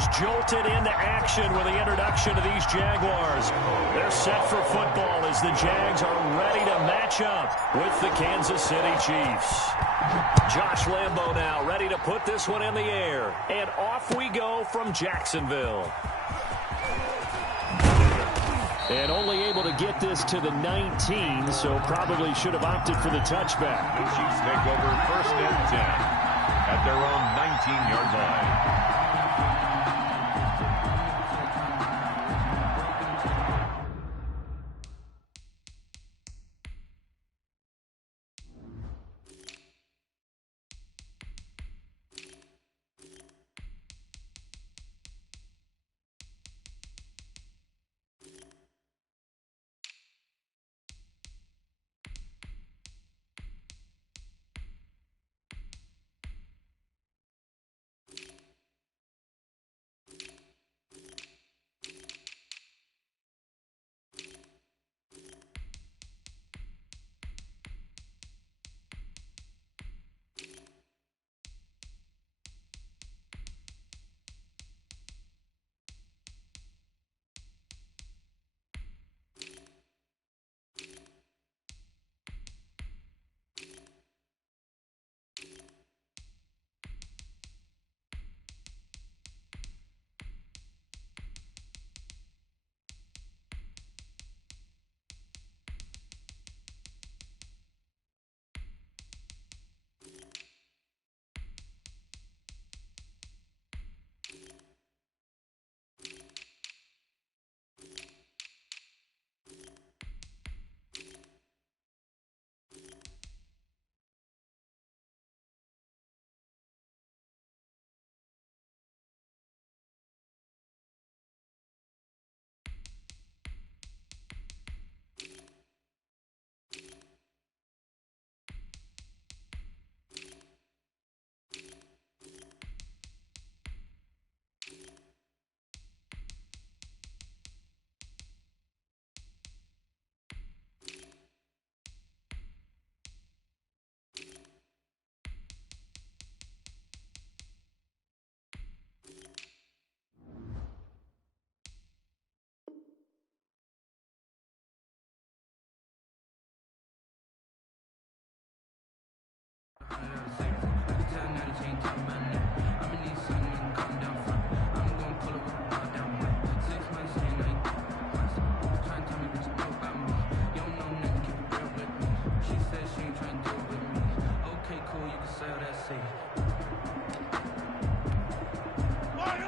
was jolted into action with the introduction of these Jaguars. They're set for football as the Jags are ready to match up with the Kansas City Chiefs. Josh Lambo now ready to put this one in the air. And off we go from Jacksonville. And only able to get this to the 19, so probably should have opted for the touchback. The Chiefs take over 1st and 10 at their own 19-yard line.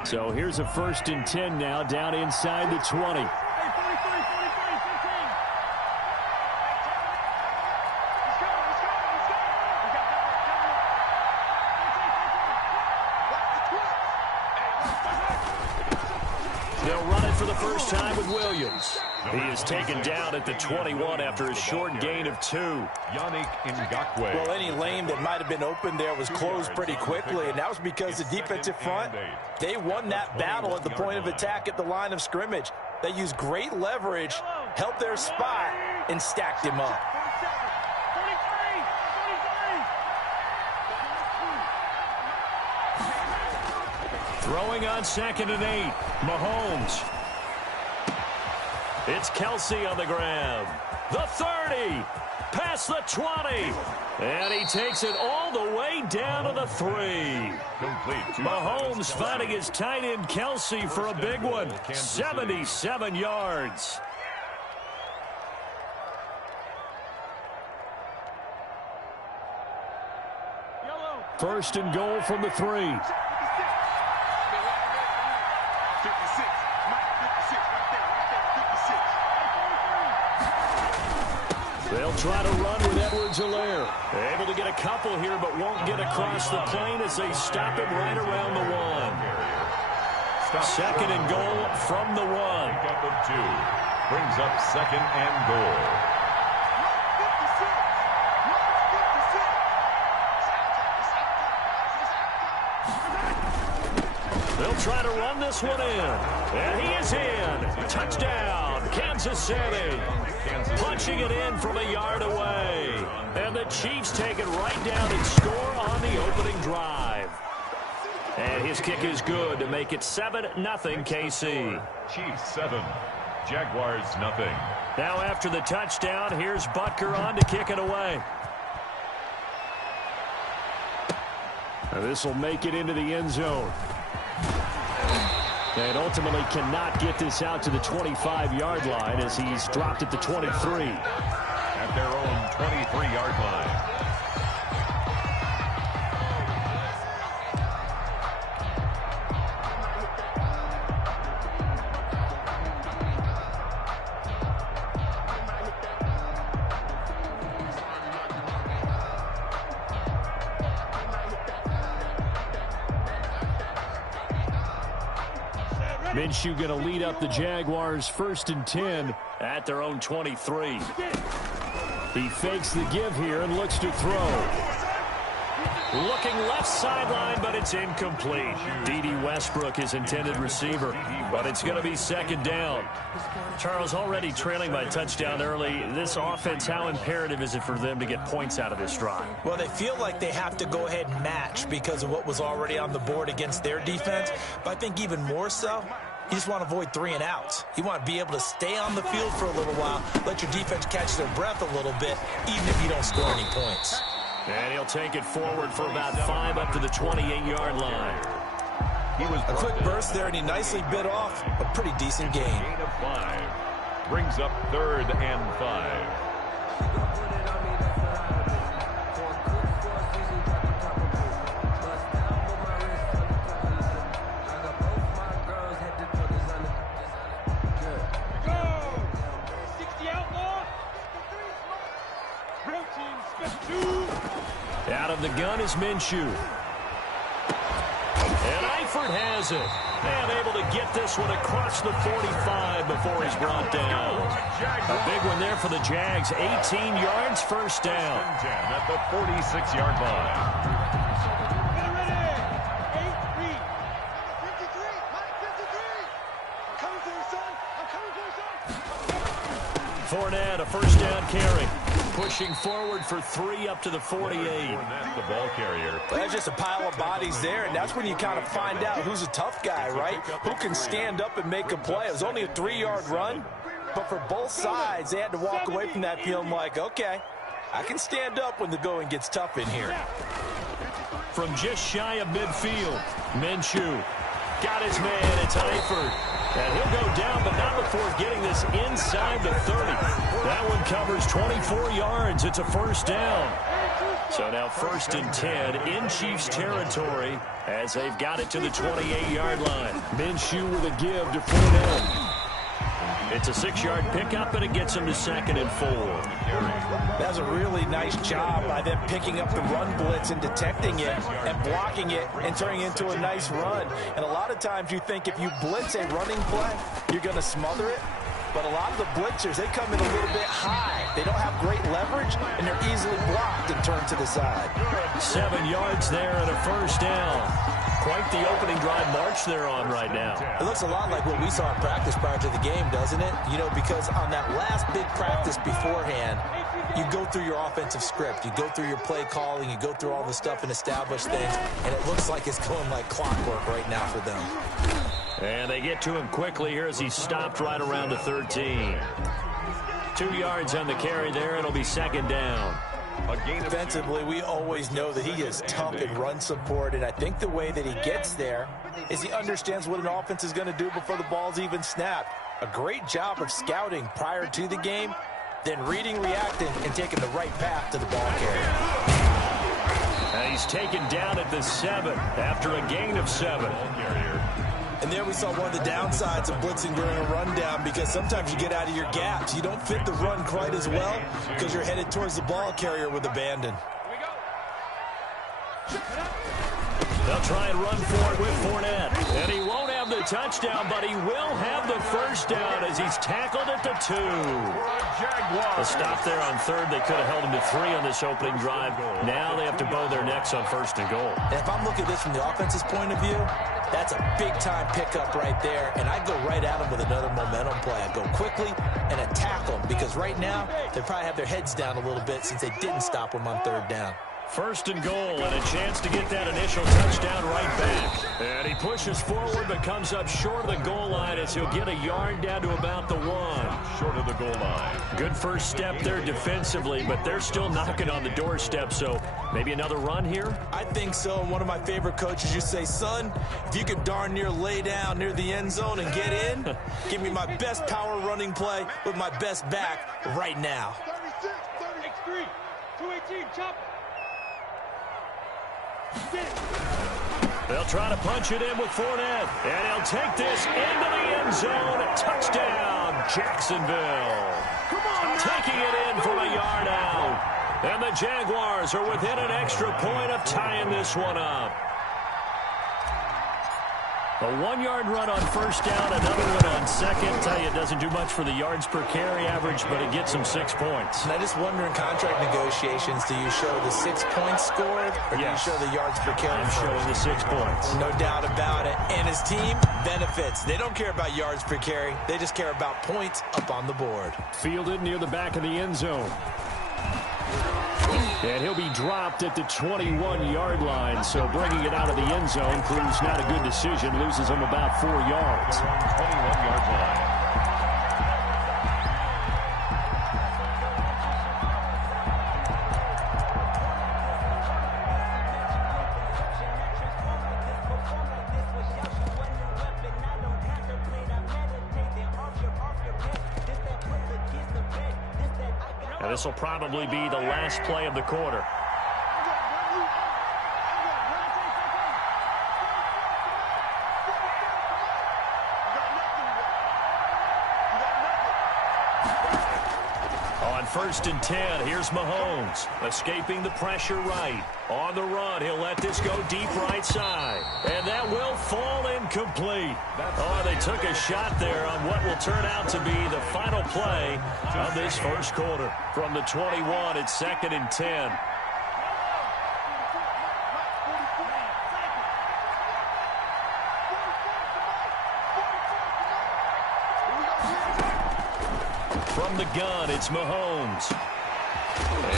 So here's a 1st and 10 now, down inside the 20. They'll run it for the first time with Williams. He is taken down at the 21 after a short gain of 2. Well, any lane that might have been open there was closed pretty quickly, and that was because the defensive front, they won that battle at the point of attack at the line of scrimmage. They used great leverage, helped their spot, and stacked him up. Throwing on 2nd and 8, Mahomes. It's Kelsey on the grab. The 30, past the 20, and he takes it all the way down to the 3. Mahomes finding his tight end Kelsey for a big one, 77 yards. First and goal from the 3. They'll try to run with Edwards-Helaire. Able to get a couple here, but won't get across the plane as they stop him right around the 1. 2nd and goal from the 1. Up of 2. Brings up 2nd and goal. They'll try to run this one in. And he is in. Touchdown, Kansas City. Punching it in from a yard away. And the Chiefs take it right down and score on the opening drive. And his kick is good to make it 7-0 KC. Chiefs 7, Jaguars nothing. Now after the touchdown, here's Butker on to kick it away. This will make it into the end zone. And ultimately cannot get this out to the 25-yard line as he's dropped at the 23. At their own 23-yard line. Minshew going to lead up the Jaguars 1st and 10 at their own 23. He fakes the give here and looks to throw. Looking left sideline, but it's incomplete. D.D. Westbrook, his intended receiver, but it's going to be 2nd down. Charles, already trailing by touchdown early. This offense, how imperative is it for them to get points out of this drive? Well, they feel like they have to go ahead and match because of what was already on the board against their defense. But I think even more so, you just want to avoid 3 and outs. You want to be able to stay on the field for a little while, let your defense catch their breath a little bit, even if you don't score any points. And he'll take it forward for about 5 up to the 28-yard line. He was a quick burst there, and he nicely bit off a pretty decent gain. Gain of 5. Brings up 3rd and 5. Out of the gun is Minshew. And Eifert has it. And able to get this one across the 45 before he's brought down. A big one there for the Jags. 18 yards, 1st down. At the 46-yard line. Fournette, a 1st down carry. Pushing forward for 3 up to the 48. Fournette, the ball carrier. Well, that's just a pile of bodies there, and that's when you kind of find out who's a tough guy, right? Who can stand up and make a play. It was only a 3-yard run, but for both sides, they had to walk away from that feeling like, okay, I can stand up when the going gets tough in here. From just shy of midfield, Minshew got his man. It's Eifert. And he'll go down, but not before getting this inside the 30. That one covers 24 yards. It's a 1st down. So now 1st and 10 in Chiefs territory as they've got it to the 28-yard line. Minshew with a give to Fournette. It's a 6-yard pickup, and it gets him to 2nd and 4. That's a really nice job by them picking up the run blitz and detecting it and blocking it and turning it into a nice run. And a lot of times you think if you blitz a running play, you're going to smother it. But a lot of the blitzers, they come in a little bit high. They don't have great leverage, and they're easily blocked and turned to the side. 7 yards there and a 1st down. Quite the opening drive march they're on right now. It looks a lot like what we saw in practice prior to the game, doesn't it? You know, because on that last big practice beforehand, you go through your offensive script. You go through your play calling. You go through all the stuff and establish things. And it looks like it's going like clockwork right now for them. And they get to him quickly here as he's stopped right around the 13. 2 yards on the carry there. It'll be 2nd down. Defensively, we always know that he is tough in run support, and I think the way that he gets there is he understands what an offense is going to do before the ball's even snapped. A great job of scouting prior to the game, then reading, reacting, and taking the right path to the ball carrier. And he's taken down at the 7 after a gain of 7. And there we saw one of the downsides of blitzing during a rundown, because sometimes you get out of your gaps. You don't fit the run quite as well because you're headed towards the ball carrier with abandon. They'll try and run for it with Fournette. And he won't have the touchdown, but he will have the 1st down as he's tackled at the 2. A stop there on 3rd. They could have held him to 3 on this opening drive. Now they have to bow their necks on 1st and goal. And if I'm looking at this from the offense's point of view, that's a big-time pickup right there, and I go right at him with another momentum play. I go quickly and attack them, because right now they probably have their heads down a little bit since they didn't stop him on 3rd down. First and goal, and a chance to get that initial touchdown right back. And he pushes forward, but comes up short of the goal line as he'll get a yard down to about the 1. Short of the goal line. Good first step there defensively, but they're still knocking on the doorstep, so maybe another run here? I think so. And one of my favorite coaches used to say, son, if you can darn near lay down near the end zone and get in, give me my best power running play with my best back right now. 36, 218, chop. They'll try to punch it in with Fournette, and he'll take this into the end zone. Touchdown, Jacksonville. Taking it in from a yard out. And the Jaguars are within an extra point of tying this one up. A 1-yard run on first down, another one on second. Tell you, it doesn't do much for the yards per carry average, but it gets them 6 points. And I just wonder in contract negotiations, do you show the 6 points scored, or do you show the yards per carry? I'm showing the 6 points. No doubt about it. And his team benefits. They don't care about yards per carry. They just care about points up on the board. Fielded near the back of the end zone. And he'll be dropped at the 21-yard line, so bringing it out of the end zone proves not a good decision. Loses him about 4 yards. 21-yard line. This will probably be the last play of the quarter. On first and 10, here's Mahomes, escaping the pressure right. On the run, he'll let this go deep right side. And that will fall incomplete. Oh, they took a shot there on what will turn out to be the final play of this first quarter. From the 21, it's 2nd and 10. From the gun, it's Mahomes.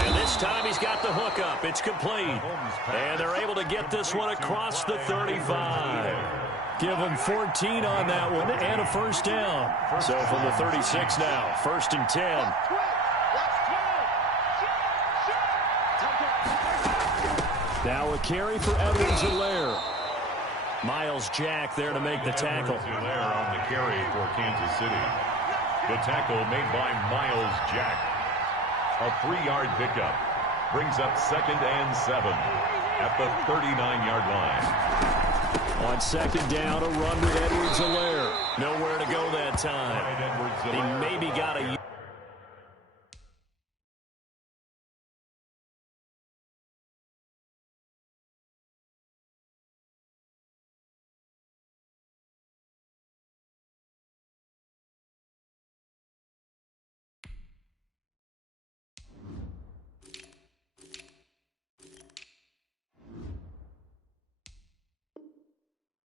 And this time he's got the hookup. It's complete. And they're able to get this one across the 35. Give them 14 on that one and a first down. So from the 36 now, 1st and 10. Now a carry for Edwards-Helaire. Miles Jack there to make the tackle. Edwards-Helaire on the carry for Kansas City. The tackle made by Miles Jack. A 3-yard pickup. Brings up 2nd and 7 at the 39-yard line. On 2nd down, a run with Edwards-Helaire. Nowhere to go that time. He maybe got a...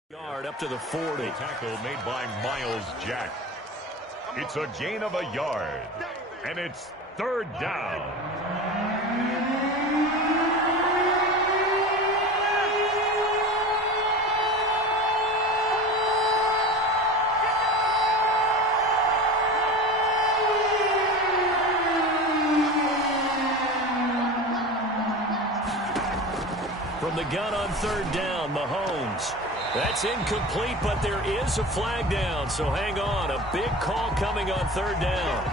yard up to the 40. Tackle made by Miles Jack. It's a gain of a yard, and it's 3rd down. From the gun on 3rd down, Mahomes. That's incomplete, but there is a flag down, so hang on. A big call coming on 3rd down.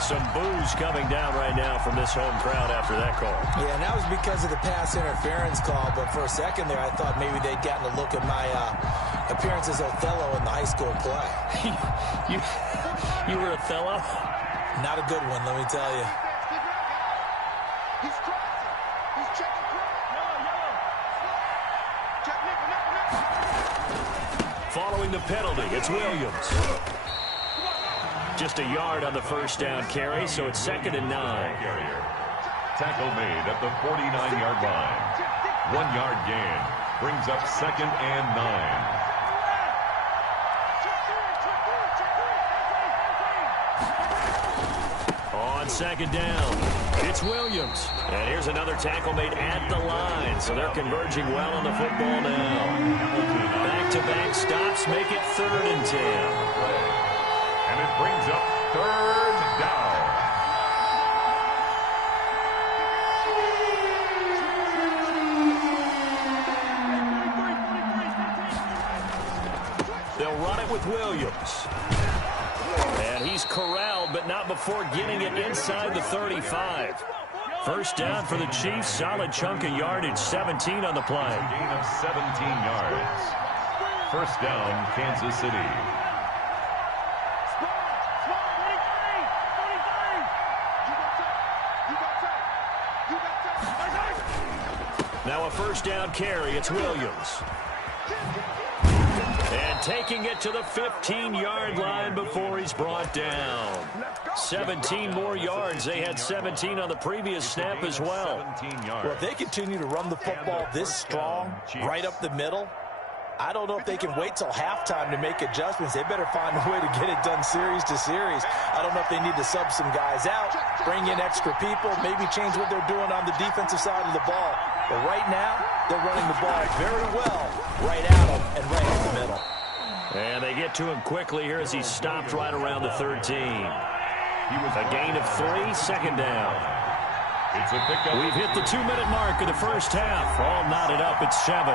Some boos coming down right now from this home crowd after that call. Yeah, and that was because of the pass interference call, but for a second there I thought maybe they'd gotten a look at my appearance as Othello in the high school play. You were Othello? Not a good one, let me tell you. He's crossing. He's checking cross. Yellow. Check nickel. Following the penalty, it's Williams. Just a yard on the first down carry, so it's 2nd and 9. Tackle made at the 49-yard line. 1-yard gain. Brings up 2nd and 9. On on second down. It's Williams. And here's another tackle made at the line. So they're converging well on the football now. Back-to-back stops make it 3rd and 10. And it brings up 3rd down. They'll run it with Williams. And he's corralled, but not before getting it inside the 35. First down for the Chiefs. Solid chunk of yardage. 17 on the play. Gain of 17 yards. First down, Kansas City. Now a first down carry. It's Williams. And taking it to the 15-yard line before he's brought down. 17 more yards. They had 17 on the previous snap as well. Well, if they continue to run the football this strong, right up the middle, I don't know if they can wait till halftime to make adjustments. They better find a way to get it done series to series. I don't know if they need to sub some guys out, bring in extra people, maybe change what they're doing on the defensive side of the ball. But right now, they're running the ball very well right at them and right up the middle. And they get to him quickly here as he's stopped right around the 13. He was a gain of 3, second down. It's a pickup. We've hit the 2-minute mark of the first half. All knotted up at 7.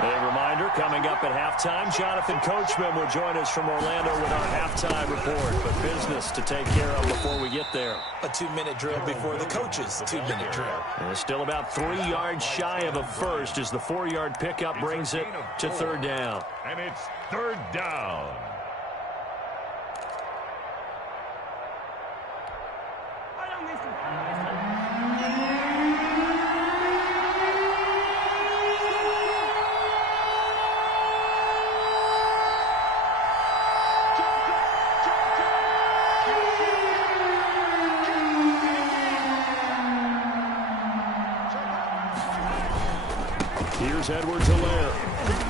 A reminder, coming up at halftime, Jonathan Coachman will join us from Orlando with our halftime report. But business to take care of before we get there. A 2-minute drill before the coach's 2-minute drill. And still about 3 yards shy of a first as the 4-yard pickup brings it to 3rd down. And it's 3rd down. Here's Edwards-Helaire.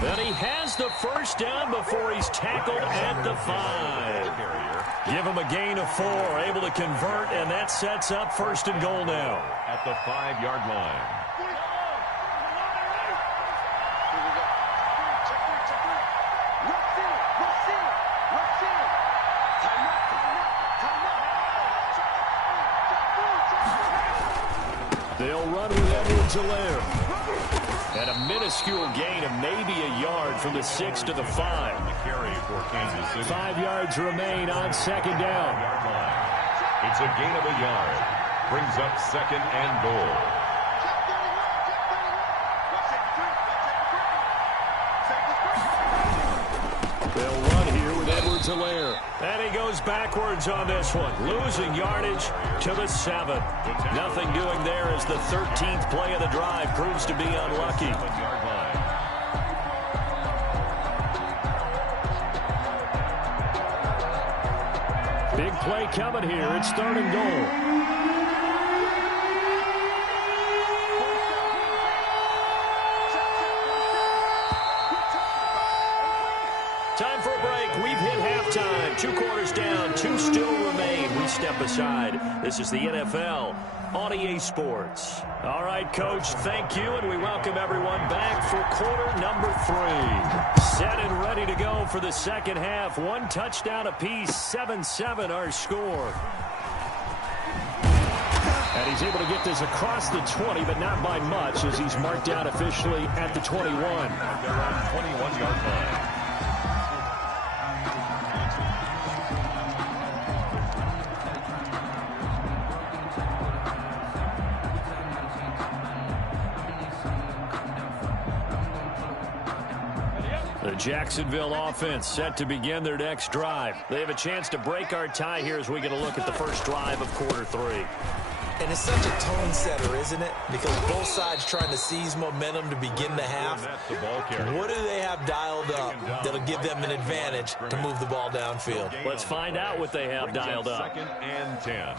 And he has the first down before he's tackled at the 5. Give him a gain of 4, able to convert, and that sets up 1st and goal now. At the 5-yard line. They'll run with Edwards-Helaire. And a minuscule gain of maybe a yard from the 6 to the 5. The carry for Kansas City. 5 yards remain on second down. It's a gain of a yard. Brings up 2nd and goal. They'll run here with Edwards-Helaire. And he goes backwards on this one. Losing yardage to the 7. Nothing doing there as the 13th play of the drive proves to be unlucky. Big play coming here. It's 3rd and goal. Time for a break. We've hit halftime. 2 quarters down. 2 still remain. We step aside. This is the NFL on EA Sports. All right, Coach, thank you, and we welcome everyone back for quarter number 3. Set and ready to go for the second half. 1 touchdown apiece. 7-7 our score. And he's able to get this across the 20, but not by much as he's marked down officially at the 21. They're on 21-yard line. The Jacksonville offense set to begin their next drive. They have a chance to break our tie here as we get a look at the first drive of quarter 3. And it's such a tone setter, isn't it? Because both sides trying to seize momentum to begin the half. What do they have dialed up that'll give them an advantage to move the ball downfield? Let's find out what they have dialed up. 2nd and 10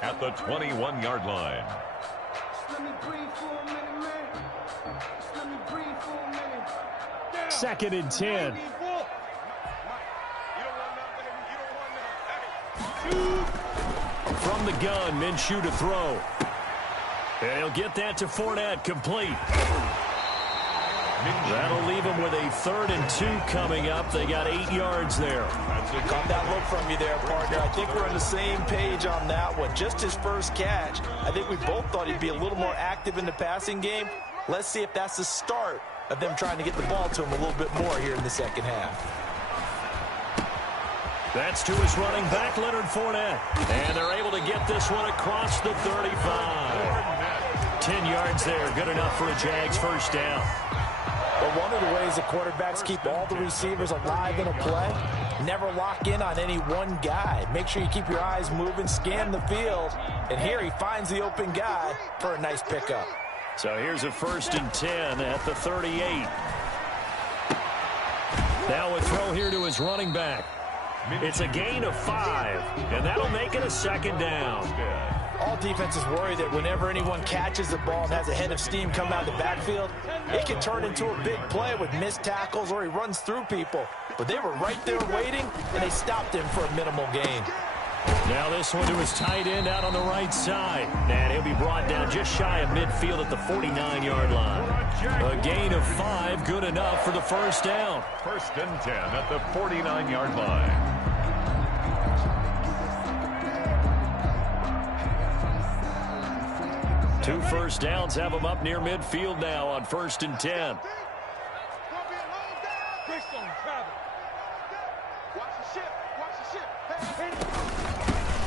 at the 21-yard line. Second and 10. From the gun, Minshew to throw. And he'll get that to Fournette, complete. That'll leave him with a 3rd and 2 coming up. They got 8 yards there. Caught that look from you there, partner. I think we're on the same page on that one. Just his first catch. I think we both thought he'd be a little more active in the passing game. Let's see if that's the start of them trying to get the ball to him a little bit more here in the second half. That's to his running back, Leonard Fournette. And they're able to get this one across the 35. 10 yards there, good enough for a Jags first down. But one of the ways the quarterbacks keep all the receivers alive in a play, never lock in on any one guy. Make sure you keep your eyes moving, scan the field. And here he finds the open guy for a nice pickup. So here's a 1st and 10 at the 38. Now a throw here to his running back. It's a gain of 5, and that'll make it a 2nd down. All defenses worry that whenever anyone catches the ball and has a head of steam come out of the backfield, it can turn into a big play with missed tackles or he runs through people. But they were right there waiting, and they stopped him for a minimal gain. Now this one to his tight end out on the right side. And he'll be brought down just shy of midfield at the 49-yard line. A gain of 5, good enough for the first down. 1st and 10 at the 49-yard line. 2 first downs have them up near midfield now on 1st and 10.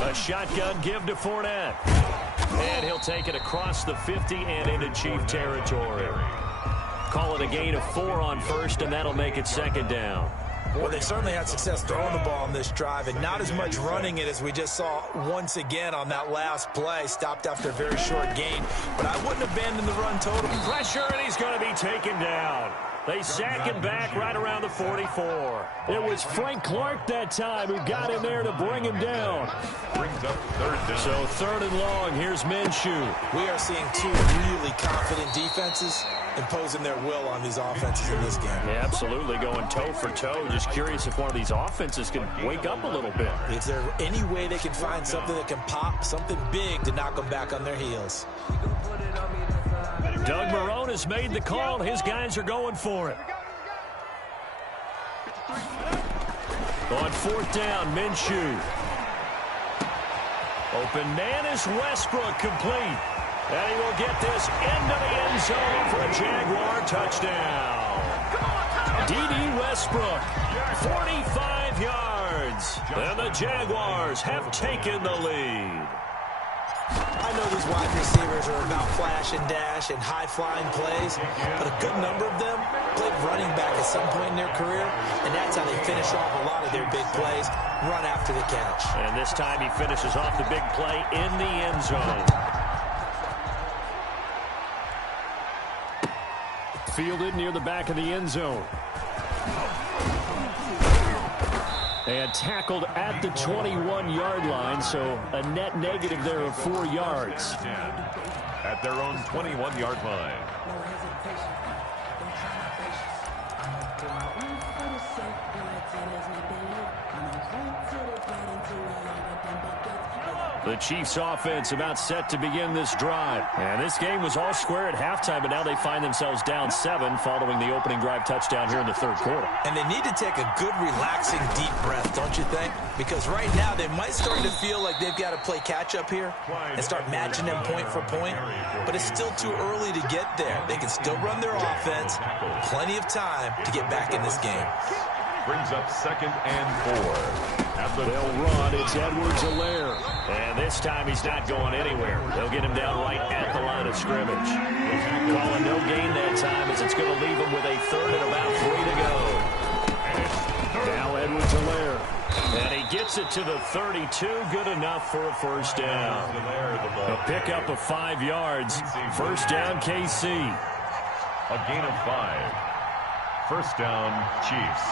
A shotgun give to Fournette. And he'll take it across the 50 and into Chief territory. Call it a gain of 4 on 1st, and that'll make it 2nd down. Well, they certainly had success throwing the ball on this drive, and not as much running it as we just saw once again on that last play. Stopped after a very short gain, but I wouldn't abandon the run total. Pressure, and he's going to be taken down. They sack him back right around the 44. It was Frank Clark that time who got in there to bring him down. Brings up 3rd down. So 3rd and long, here's Minshew. We are seeing 2 really confident defenses imposing their will on these offenses in this game. Yeah, absolutely, going toe for toe. Just curious if one of these offenses can wake up a little bit. Is there any way they can find something that can pop, something big to knock them back on their heels? Doug Marrone has made the call. His guys are going for it. On 4th down, Minshew. Open man is Westbrook, complete. And he will get this into the end zone for a Jaguar touchdown. D.D. Westbrook, 45 yards. And the Jaguars have taken the lead. I know these wide receivers are about flash and dash and high-flying plays, but a good number of them played running back at some point in their career, and that's how they finish off a lot of their big plays, run after the catch. And this time he finishes off the big play in the end zone. Fielded near the back of the end zone. And tackled at the 21-yard line, so a net negative there of 4 yards. At their own 21-yard line. The Chiefs offense about set to begin this drive. And this game was all square at halftime, but now they find themselves down 7 following the opening drive touchdown here in the 3rd quarter. And they need to take a good, relaxing, deep breath, don't you think? Because right now they might start to feel like they've got to play catch-up here and start matching them point for point. But it's still too early to get there. They can still run their offense. Plenty of time to get back in this game. Brings up 2nd and 4. They'll run. It's Edwards-Helaire. And this time he's not going anywhere. They'll get him down right at the line of scrimmage. Calling no gain that time as it's going to leave him with a 3rd and about 3 to go. Now Edwards-Helaire. And he gets it to the 32. Good enough for a first down. A pickup of 5 yards. First down, KC. A gain of 5. First down, Chiefs.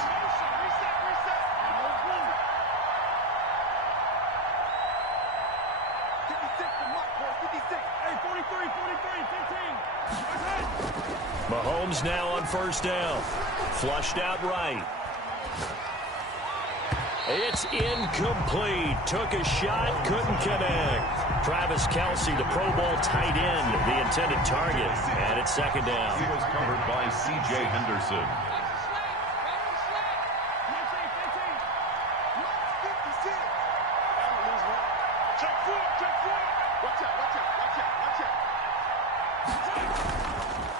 Mahomes now on first down. Flushed out right. It's incomplete. Took a shot, couldn't connect. Travis Kelce, the Pro Bowl tight end, the intended target. And it's second down. He was covered by C.J. Henderson.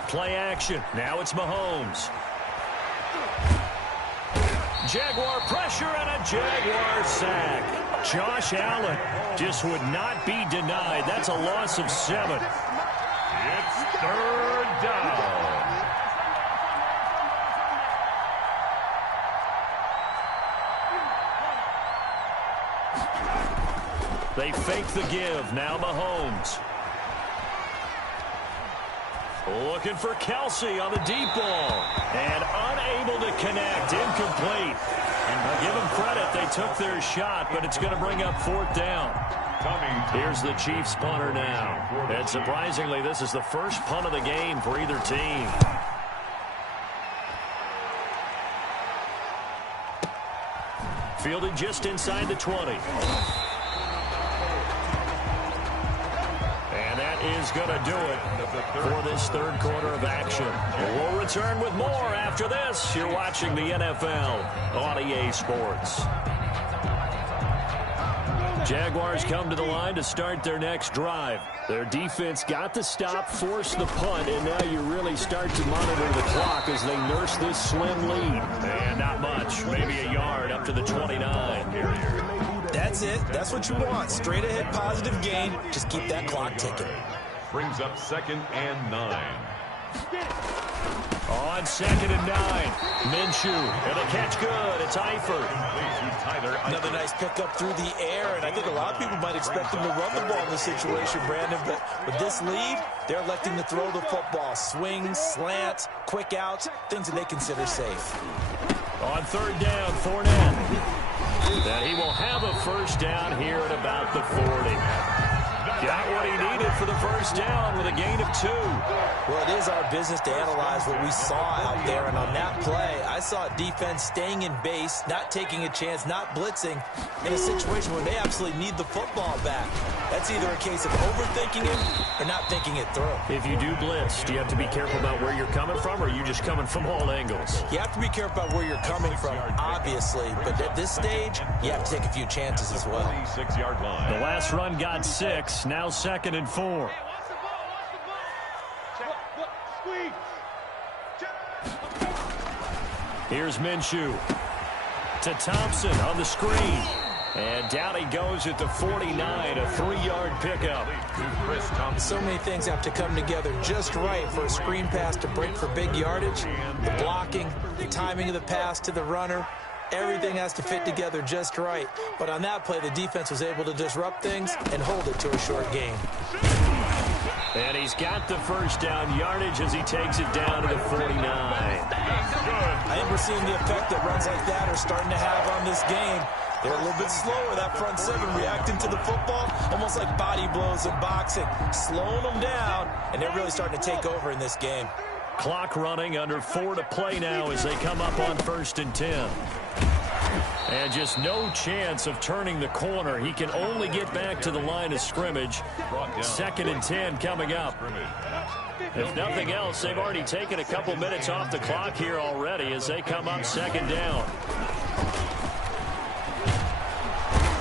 Play action. Now it's Mahomes. Jaguar pressure and a Jaguar sack. Josh Allen just would not be denied. That's a loss of 7. It's third down. They fake the give. Now Mahomes. Looking for Kelce on the deep ball. And unable to connect. Incomplete. And give them credit. They took their shot, but it's going to bring up 4th down. Here's the Chiefs punter now. And surprisingly, this is the first punt of the game for either team. Fielded just inside the 20. Is going to do it for this third quarter of action. We'll return with more after this. You're watching the NFL on EA Sports. Jaguars come to the line to start their next drive. Their defense got the stop, forced the punt, and now you really start to monitor the clock as they nurse this slim lead. And not much, maybe a yard up to the 29. That's it. That's what you want. Straight ahead positive gain. Just keep that clock ticking. Brings up 2nd and 9. On 2nd and 9. Minshew. And the catch good. It's Eifert. Another nice pickup through the air, and I think a lot of people might expect them to run the ball in this situation, Brandon, but with this lead, they're electing to throw the football. Swings, slants, quick outs, things that they consider safe. On 3rd down, Fournette. That he will have a first down here at about the 40. Got what he needed for the first down with a gain of 2. Well, it is our business to analyze what we saw out there, and on that play, I saw a defense staying in base, not taking a chance, not blitzing, in a situation where they absolutely need the football back. That's either a case of overthinking it or not thinking it through. If you do blitz, do you have to be careful about where you're coming from, or are you just coming from all angles? You have to be careful about where you're coming from, obviously, but at this stage, you have to take a few chances as well. 26-yard line. The last run got 6, now 2nd and 4. Here's Minshew to Thompson on the screen. And down he goes at the 49, a 3-yard pickup. So many things have to come together just right for a screen pass to break for big yardage. The blocking, the timing of the pass to the runner, everything has to fit together just right. But on that play, the defense was able to disrupt things and hold it to a short gain. And he's got the first down yardage as he takes it down to the 49. I think we're seeing the effect that runs like that are starting to have on this game. They're a little bit slower, that front 7, reacting to the football, almost like body blows in boxing, slowing them down, and they're really starting to take over in this game. Clock running, under 4 to play now as they come up on 1st and 10. And just no chance of turning the corner. He can only get back to the line of scrimmage. 2nd and 10 coming up. If nothing else, they've already taken a couple minutes off the clock here already as they come up 2nd down.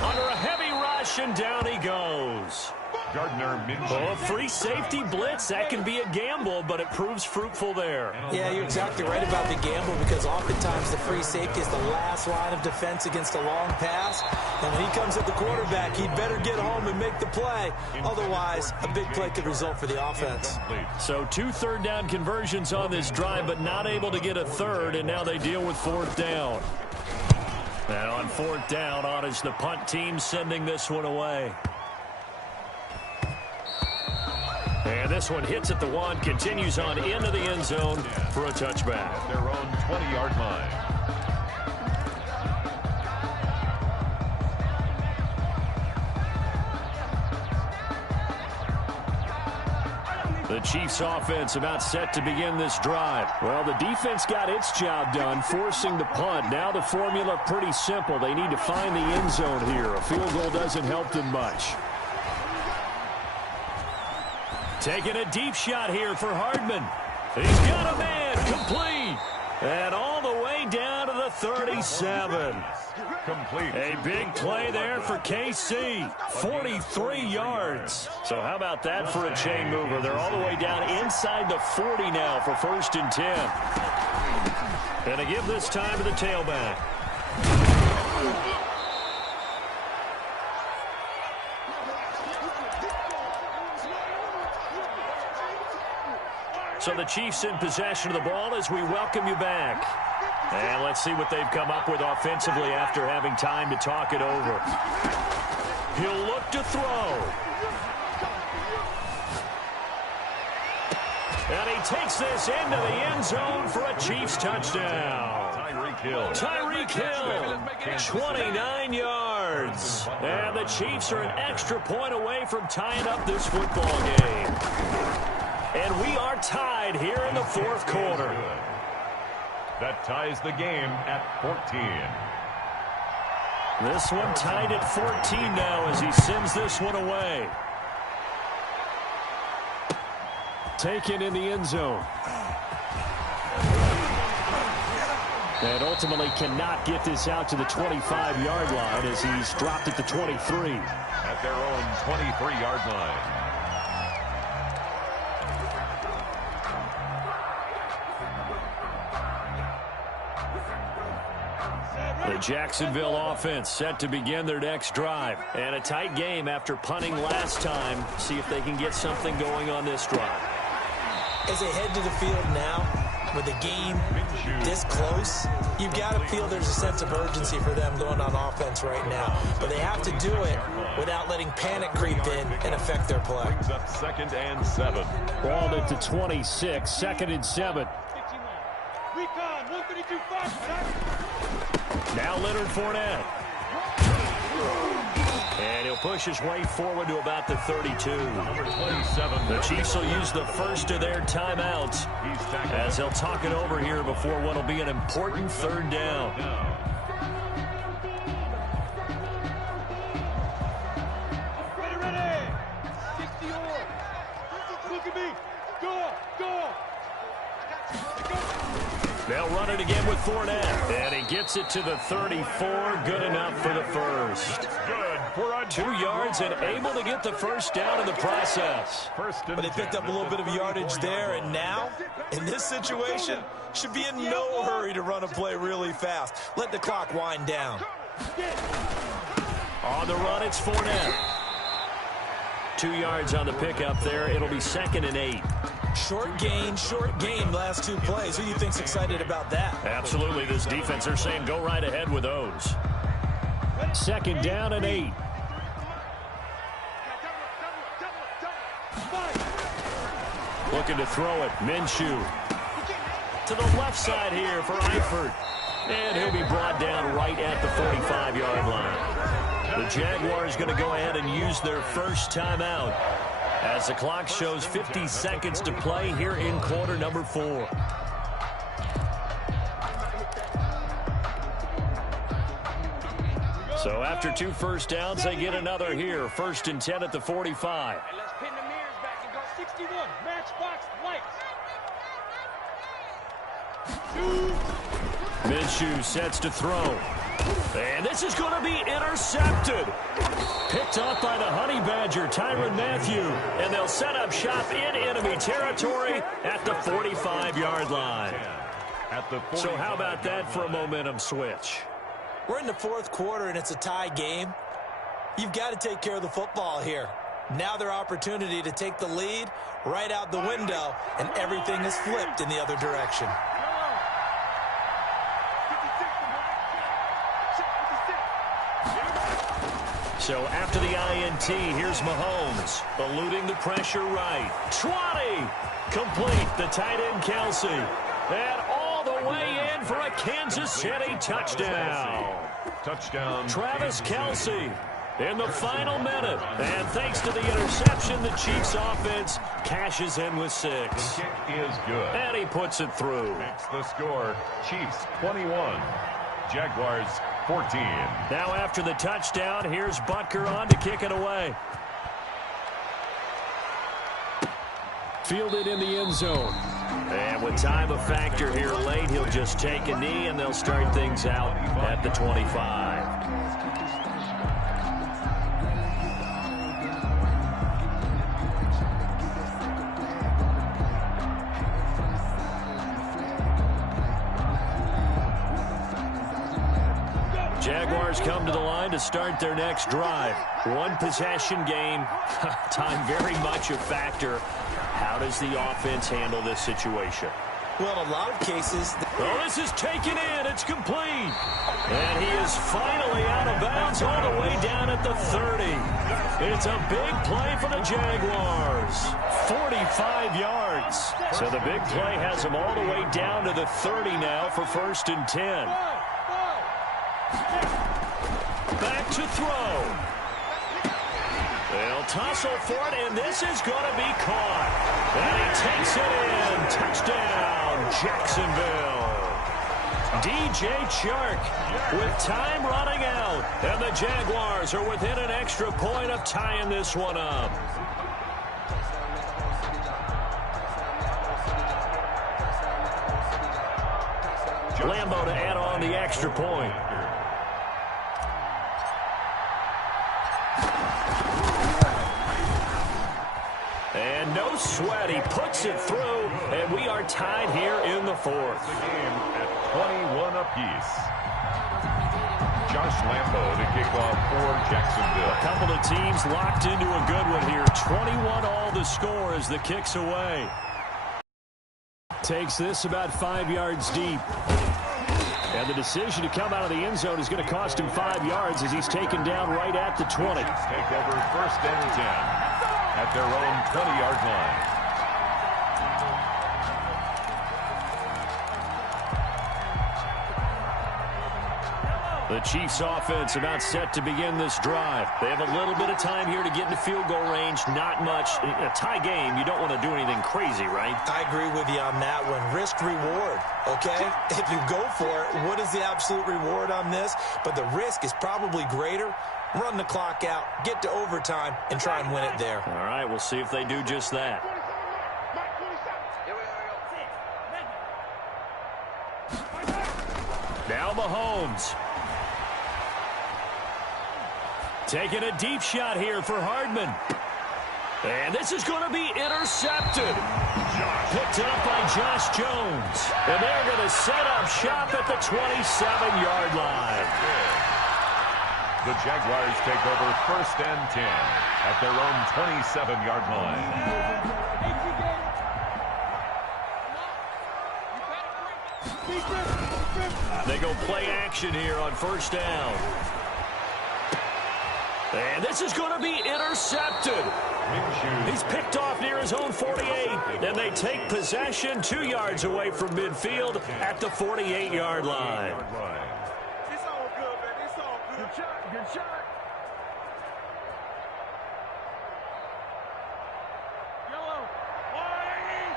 Under a heavy rush, and down he goes. Gardner Minshew. Oh, free safety blitz. That can be a gamble, but it proves fruitful there. Yeah, you're exactly right about the gamble, because oftentimes the free safety is the last line of defense against a long pass. And when he comes at the quarterback, he'd better get home and make the play. Otherwise, a big play could result for the offense. So 2 3rd down conversions on this drive, but not able to get a 3rd, and now they deal with 4th down. And on 4th down, on is the punt team sending this one away. And this one hits at the 1, continues on into the end zone for a touchback. At their own 20-yard line. The The Chiefs offense about set to begin this drive. Well, the defense got its job done, forcing the punt. Now the formula pretty simple. They need to find the end zone here. A field goal doesn't help them much. Taking a deep shot here for Hardman. He's got a man, complete. And all the way down to the 37. Complete. A big play there for KC. 43 yards. So how about that for a chain mover? They're all the way down inside the 40 now for 1st and 10. And to give this time to the tailback. So the Chiefs in possession of the ball as we welcome you back. And let's see what they've come up with offensively after having time to talk it over. He'll look to throw. And he takes this into the end zone for a Chiefs touchdown. Tyreek Hill, 29 yards. And the Chiefs are an extra point away from tying up this football game. And we are tied here in the 4th quarter. That ties the game at 14. This one tied at 14 now as he sends this one away. Taken in the end zone. And ultimately cannot get this out to the 25-yard line as he's dropped at the 23. At their own 23-yard line. The Jacksonville offense set to begin their next drive. And a tight game after punting last time. See if they can get something going on this drive. As they head to the field now, with the game this close, you've got to feel there's a sense of urgency for them going on offense right now. But they have to do it without letting panic creep in and affect their play. Brings up 2nd and 7. Balled at the 26, 2nd and 7. Recon, 132-5. Now Leonard Fournette. And he'll push his way forward to about the 32. Number 27. The Chiefs will use the first of their timeouts as they'll talk it over here before what will be an important 3rd down. Ready. 60 on. Look at me. Go. They'll run it again with Fournette. And he gets it to the 34. Good enough for the first. Good for a 2 yards and able to get the first down in the process. But they picked up a little bit of yardage there, and now, in this situation, should be in no hurry to run a play really fast. Let the clock wind down. On the run, it's Fournette. 2 yards on the pickup there. It'll be 2nd and 8. Short gain, last 2 plays. Who do you think's excited about that? Absolutely. This defense, they're saying go right ahead with those. 2nd down and 8. Looking to throw it. Minshew. To the left side here for Eifert. And he'll be brought down right at the 45-yard line. The Jaguars going to go ahead and use their first timeout as the clock shows 50 seconds to play here in quarter number 4. So after 2 first downs, they get another here. 1st and 10 at the 45. Hey, let's pin the mirrors back and go 61. Matchbox lights. Minshew sets to throw. And this is going to be intercepted. Picked up by the Honey Badger, Tyrann Mathieu. And they'll set up shop in enemy territory at the 45-yard line. So how about that for a momentum switch? We're in the 4th quarter, and it's a tie game. You've got to take care of the football here. Now their opportunity to take the lead right out the window, and everything is flipped in the other direction. So after the INT, here's Mahomes, eluding the pressure right. 20, complete, the tight end Kelsey. And all the way in for a Kansas City touchdown. Touchdown. Travis Kelsey. in the final minute. And thanks to the interception, the Chiefs offense cashes in with 6. The kick is good. And he puts it through. Makes the score, Chiefs 21, Jaguars 14. Now after the touchdown, here's Butker on to kick it away. Fielded in the end zone. And with time a factor here late, he'll just take a knee, and they'll start things out at the 25. Jaguars come to the line to start their next drive. One possession game. Time very much a factor. How does the offense handle this situation? Well, in a lot of cases... Oh, this is taken in. It's complete. And he is finally out of bounds all the way down at the 30. It's a big play for the Jaguars. 45 yards. So the big play has him all the way down to the 30 now for 1st and 10. Back to throw. They'll tussle for it, and this is going to be caught. And he takes it in. Touchdown, Jacksonville. DJ Chark with time running out. And the Jaguars are within an extra point of tying this one up. Lambo to add on the extra point. And no sweat, he puts it through, and we are tied here in the 4th. The game at 21 apiece. Josh Lambo to kick off for Jacksonville. A couple of teams locked into a good one here. 21 all the score as the kick's away. Takes this about 5 yards deep. And the decision to come out of the end zone is going to cost him 5 yards as he's taken down right at the 20. Take over 1st and 10. At their own 20-yard line. The Chiefs offense about set to begin this drive. They have a little bit of time here to get into field goal range. Not much. In a tie game, you don't want to do anything crazy, right? I agree with you on that one. Risk-reward, okay? If you go for it, what is the absolute reward on this? But the risk is probably greater. Run the clock out, get to overtime, and try and win it there. All right, we'll see if they do just that. Now Mahomes. Taking a deep shot here for Hardman. And this is going to be intercepted. Picked up by Josh Jones. And they're going to set up shop at the 27-yard line. The Jaguars take over 1st and 10 at their own 27-yard line. They go play action here on 1st down. And this is going to be intercepted. He's picked off near his own 48. And they take possession 2 yards away from midfield at the 48-yard line. It's all good, man. It's all good. Good shot. Good shot. Yellow. Wide.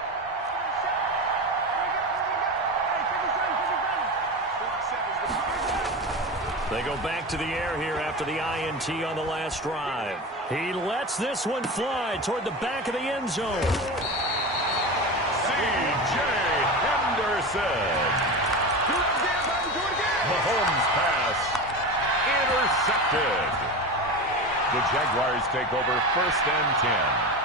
They go back to the air here after the INT on the last drive. He lets this one fly toward the back of the end zone. C.J. Henderson. Do it again, baby. Do it again. Mahomes pass intercepted. The Jaguars take over 1st and 10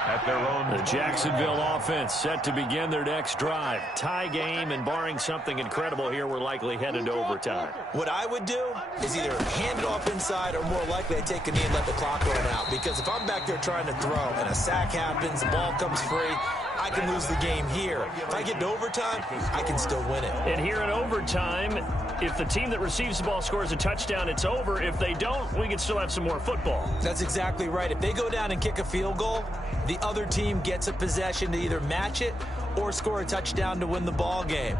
at their own. The Jacksonville offense set to begin their next drive. Tie game, and barring something incredible here, we're likely headed to overtime. What I would do is either hand it off inside or more likely I take a knee and let the clock run out. Because if I'm back there trying to throw and a sack happens, the ball comes free, I can lose the game here. If I get to overtime, I can still win it. And here in overtime, if the team that receives the ball scores a touchdown, it's over. If they don't, we can still have some more football. That's exactly right. If they go down and kick a field goal, the other team gets a possession to either match it or score a touchdown to win the ball game.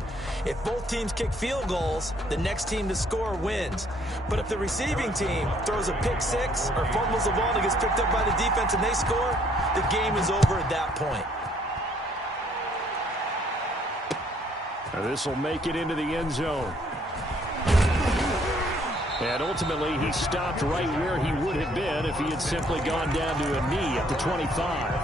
If both teams kick field goals, the next team to score wins. But if the receiving team throws a pick six or fumbles the ball and gets picked up by the defense and they score, the game is over at that point. This will make it into the end zone. And ultimately, he stopped right where he would have been if he had simply gone down to a knee at the 25.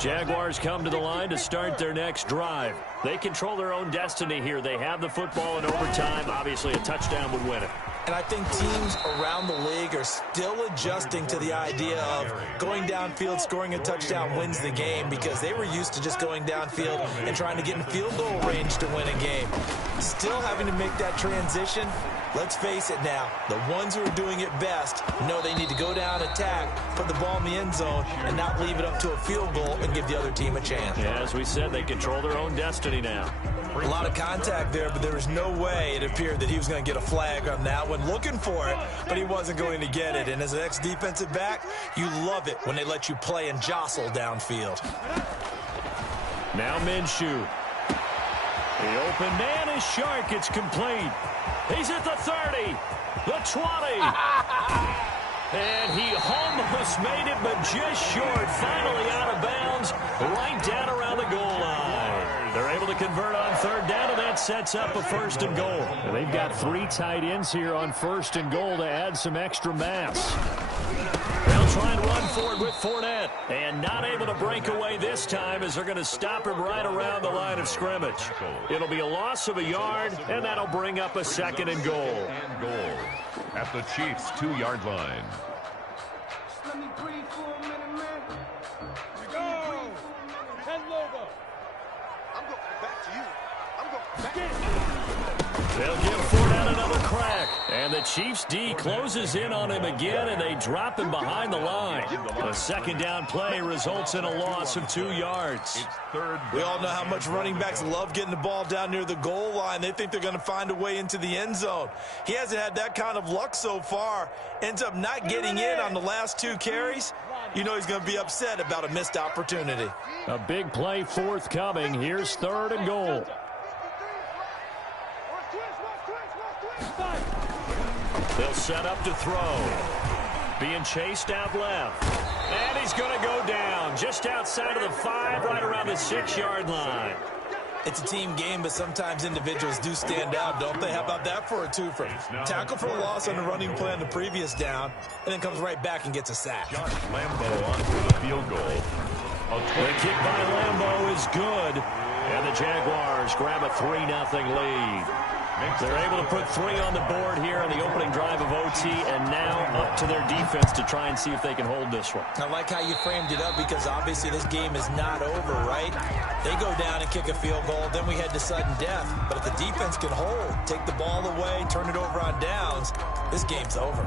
Jaguars come to the line to start their next drive. They control their own destiny here. They have the football in overtime. Obviously, a touchdown would win it. And I think teams around the league are still adjusting to the idea of going downfield, scoring a touchdown wins the game, because they were used to just going downfield and trying to get in field goal range to win a game. Still having to make that transition. Let's face it now, the ones who are doing it best know they need to go down, attack, put the ball in the end zone, and not leave it up to a field goal and give the other team a chance. Yeah, as we said, they control their own destiny now. A lot of contact there, but there was no way it appeared that he was going to get a flag on that one. Looking for it, but he wasn't going to get it. And as an ex-defensive back, you love it when they let you play and jostle downfield. Now Minshew. The open man is Shark. It's complete. He's at the 30, the 20. And he almost made it, but just short. Finally out of bounds, right down around the goal line. They're able to convert on third down, and that sets up a first and goal. And they've got 3 tight ends here on first and goal to add some extra mass. They'll try and run forward with Fournette. And not able to break away this time as they're going to stop him right around the line of scrimmage. It'll be a loss of a yard, and that'll bring up a second and goal. And goal at the Chiefs' 2-yard line. Let me breathe for a minute, man. Go! 10 logo. I'm going back to you. I'm going back. They'll give Fournette another crack. And the Chiefs' D closes in on him again, and they drop him behind the line. A second down play results in a loss of 2 yards. We all know how much running backs love getting the ball down near the goal line. They think they're going to find a way into the end zone. He hasn't had that kind of luck so far. Ends up not getting in on the last 2 carries. You know he's going to be upset about a missed opportunity. A big play forthcoming. Here's third and goal. They'll set up to throw. Being chased out left. And he's going to go down just outside of the 5, right around the 6-yard line. It's a team game, but sometimes individuals do stand out, don't they? How about that for a twofer? Tackle for a loss on the running play on the previous down, and then comes right back and gets a sack. Josh Lambo on for the field goal. The kick by Lambo is good. And the Jaguars grab a 3-0 lead. They're able to put 3 on the board here on the opening drive of OT, and now up to their defense to try and see if they can hold this one. I like how you framed it up, because obviously this game is not over, right? They go down and kick a field goal, then we head to sudden death. But if the defense can hold, take the ball away, turn it over on downs, this game's over.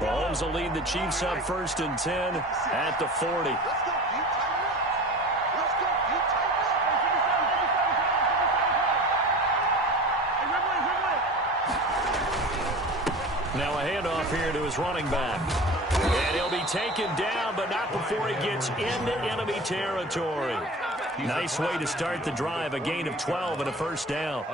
Mahomes will lead the Chiefs up 1st and 10 at the 40. Now a handoff here to his running back. And he'll be taken down, but not before he gets into enemy territory. Nice way to start the drive. A gain of 12 and a first down.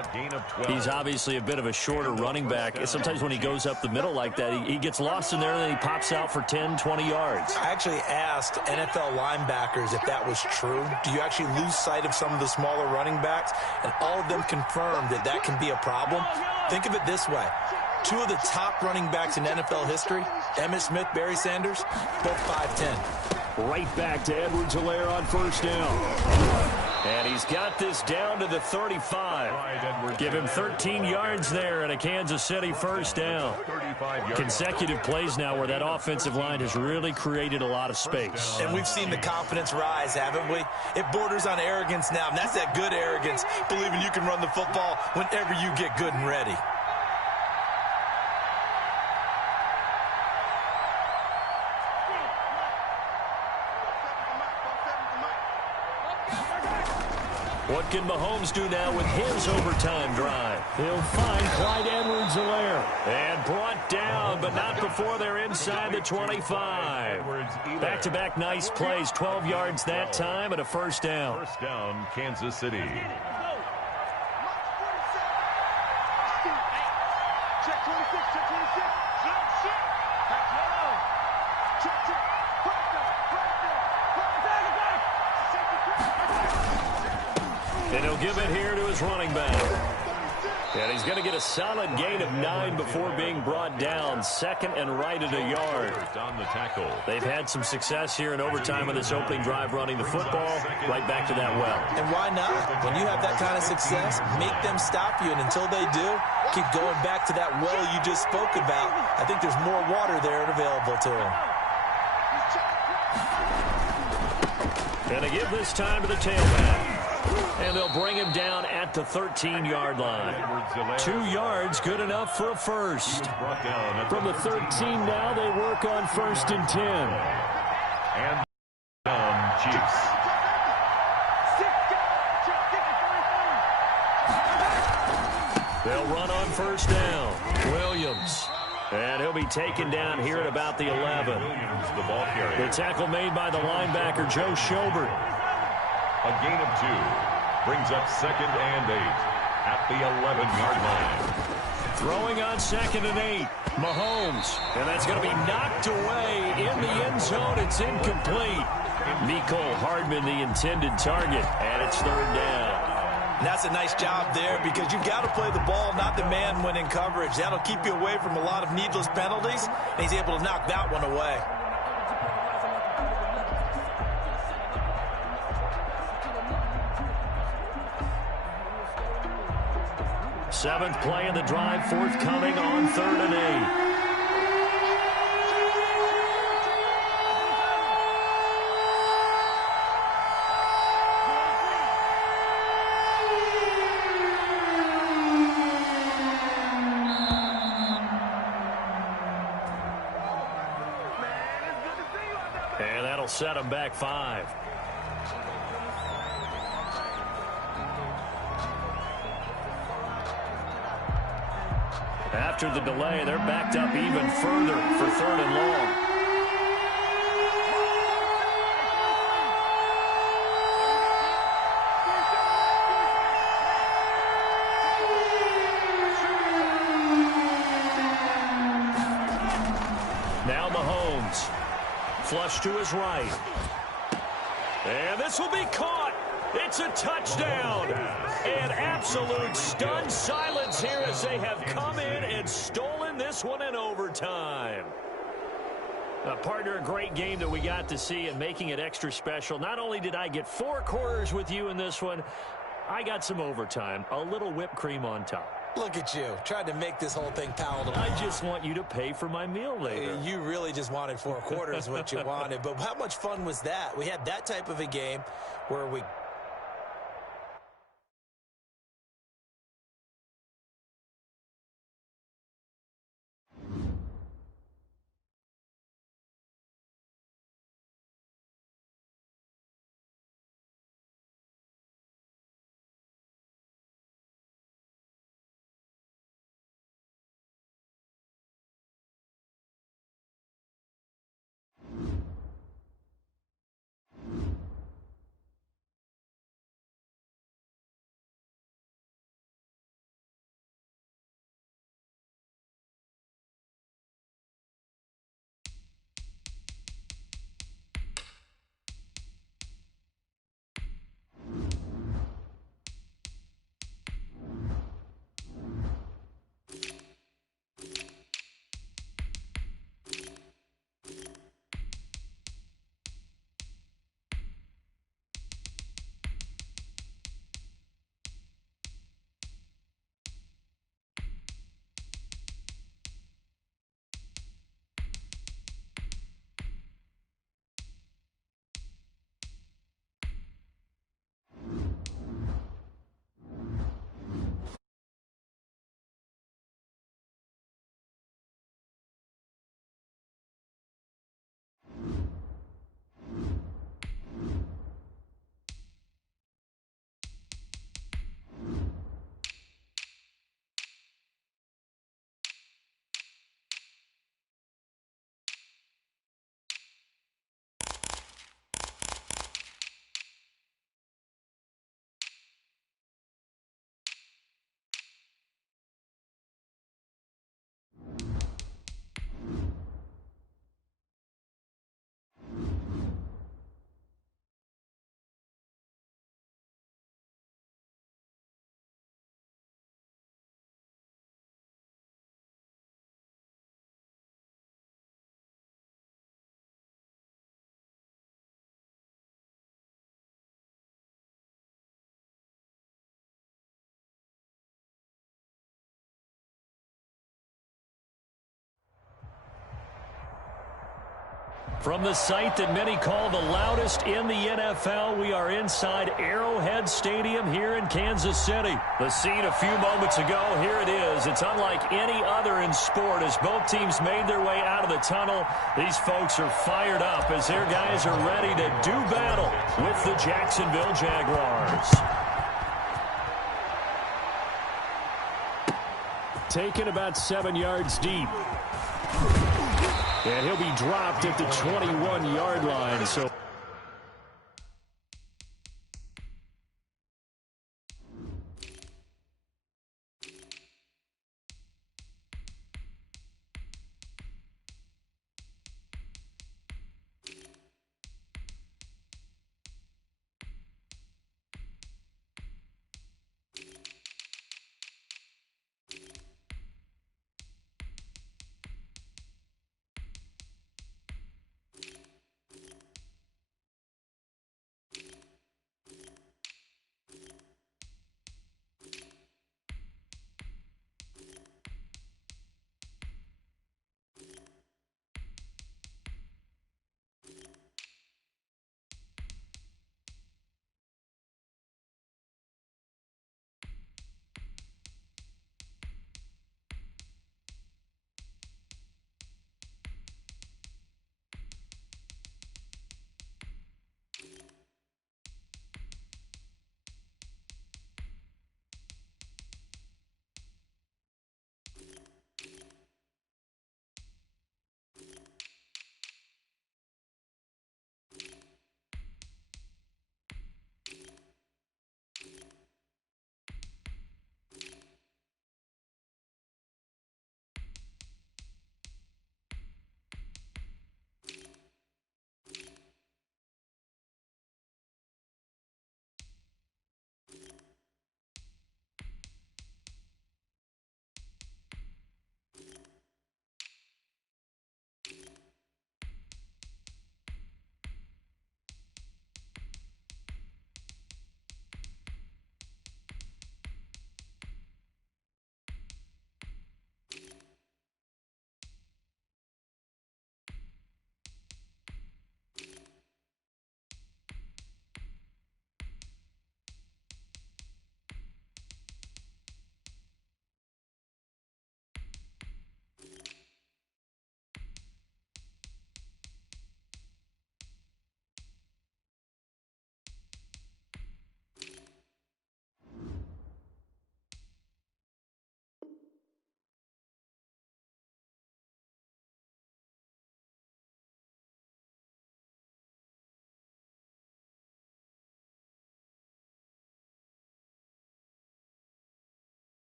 He's obviously a bit of a shorter running back. Sometimes when he goes up the middle like that, he gets lost in there, and then he pops out for 10, 20 yards. I actually asked NFL linebackers if that was true. Do you actually lose sight of some of the smaller running backs? And all of them confirmed that that can be a problem. Think of it this way. 2 of the top running backs in NFL history, Emmitt Smith, Barry Sanders, both 5'10". Right back to Edwards-Helaire on first down. And he's got this down to the 35. Give him 13 yards there and a Kansas City first down. Consecutive plays now where that offensive line has really created a lot of space. And we've seen the confidence rise, haven't we? It borders on arrogance now, and that's that good arrogance, believing you can run the football whenever you get good and ready. What can Mahomes do now with his overtime drive? He'll find Clyde Edwards-Helaire. And brought down, but not before they're inside the 25. Back-to-back nice plays, 12 yards that time and a first down. First down, Kansas City. Check 26, check 26. And he'll give it here to his running back. And he's going to get a solid gain of 9 before being brought down. Second and right at a yard. On the tackle. They've had some success here in overtime on this opening drive running the football. Right back to that well. And why not? When you have that kind of success, make them stop you. And until they do, keep going back to that well you just spoke about. I think there's more water there available to them. And they give this time to the tailback. And they'll bring him down at the 13-yard line. 2 yards, good enough for a first. From the 13 now, they work on first and 10. And down, Chiefs. They'll run on first down. Williams. And he'll be taken down here at about the 11. Williams, the ball carrier. The tackle made by the linebacker, Joe Schobert. A gain of 2. Brings up second and 8 at the 11-yard line. Throwing on second and 8. Mahomes. And that's going to be knocked away in the end zone. It's incomplete. Mecole Hardman, the intended target. And it's third down. And that's a nice job there because you've got to play the ball, not the man when in coverage. That'll keep you away from a lot of needless penalties. And he's able to knock that one away. Seventh play of the drive, forthcoming on third and 8. And that'll set him back 5. After the delay, they're backed up even further for third and long. Now Mahomes. Flush to his right. And this will be caught. It's a touchdown. And absolute stunned silence here as they have come in and stolen this one in overtime. Partner, a great game that we got to see and making it extra special. Not only did I get 4 quarters with you in this one, I got some overtime, a little whipped cream on top. Look at you, tried to make this whole thing palatable. I just want you to pay for my meal later. You really just wanted 4 quarters what you wanted. But how much fun was that? We had that type of a game where we From the site that many call the loudest in the NFL, we are inside Arrowhead Stadium here in Kansas City. The scene a few moments ago, here it is. It's unlike any other in sport as both teams made their way out of the tunnel. These folks are fired up as their guys are ready to do battle with the Jacksonville Jaguars. Taken about 7 yards deep. And he'll be dropped at the 21-yard line. So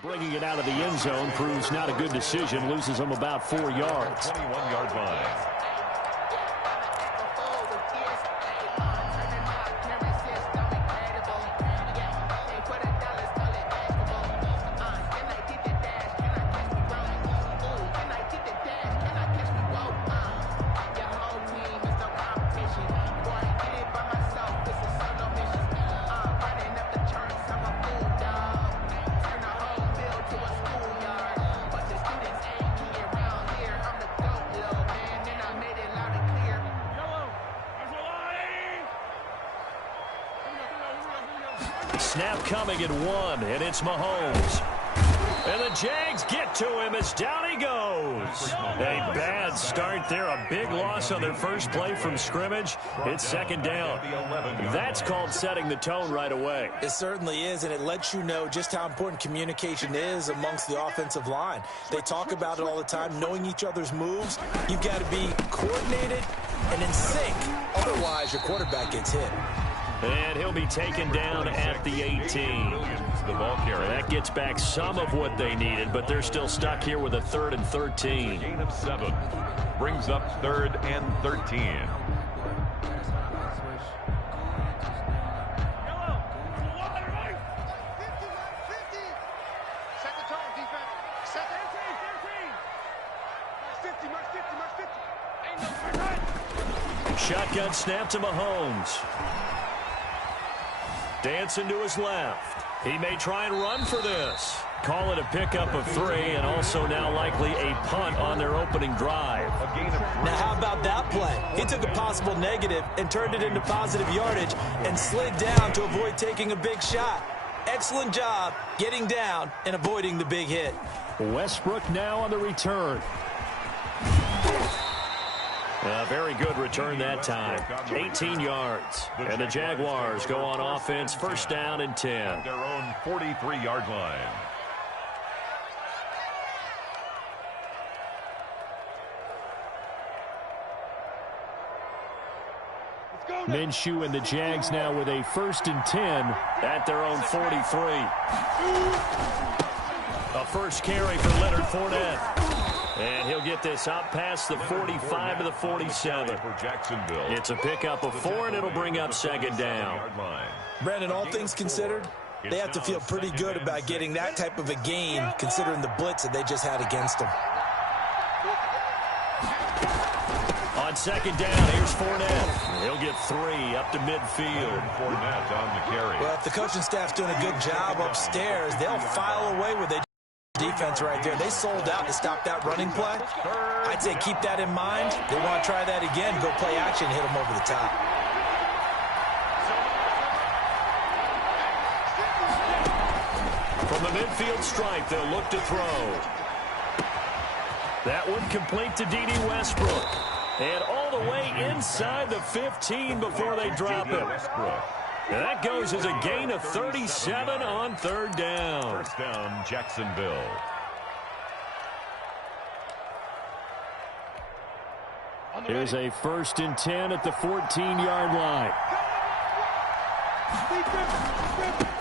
bringing it out of the end zone proves not a good decision. Loses them about 4 yards. 21-yard line. Snap coming at 1, and it's Mahomes. And the Jags get to him as down he goes. A bad start there, a big loss on their first play from scrimmage. It's second down. That's called setting the tone right away. It certainly is, and it lets you know just how important communication is amongst the offensive line. They talk about it all the time, knowing each other's moves. You've got to be coordinated and in sync. Otherwise, your quarterback gets hit. And he'll be taken down at the 18. The ball carrier. That gets back some of what they needed, but they're still stuck here with a 3rd and 13. Gain of 7 brings up 3rd and 13. Shotgun snap to Mahomes. Dancing to his left. He may try and run for this. Call it a pickup of 3 and also now likely a punt on their opening drive. Now, how about that play? He took a possible negative and turned it into positive yardage and slid down to avoid taking a big shot. Excellent job getting down and avoiding the big hit. Westbrook now on the return. A very good return that time. 18 yards. And the Jaguars go on offense, first down and 10. Their own 43-yard line. Minshew and the Jags now with a first and 10 at their own 43. A first carry for Leonard Fournette. And he'll get this up past the 45 to the 47. For Jacksonville. It's a pickup of 4, and it'll bring up second down. Brandon, all things considered, they have to feel pretty good about getting that type of a gain considering the blitz that they just had against them. On second down, here's Fournette. He'll get 3 up to midfield. Fournette on the carry. Well, if the coaching staff's doing a good job upstairs, they'll file away with their defense right there. They sold out to stop that running play. I'd say keep that in mind. They want to try that again, go play action, hit them over the top. From the midfield stripe, they'll look to throw. That one complete to D.D. Westbrook. And all the way inside the 15 before they drop it. And that goes as a gain of 37 on third down. First down, Jacksonville. Here's a first and 10 at the 14-yard line.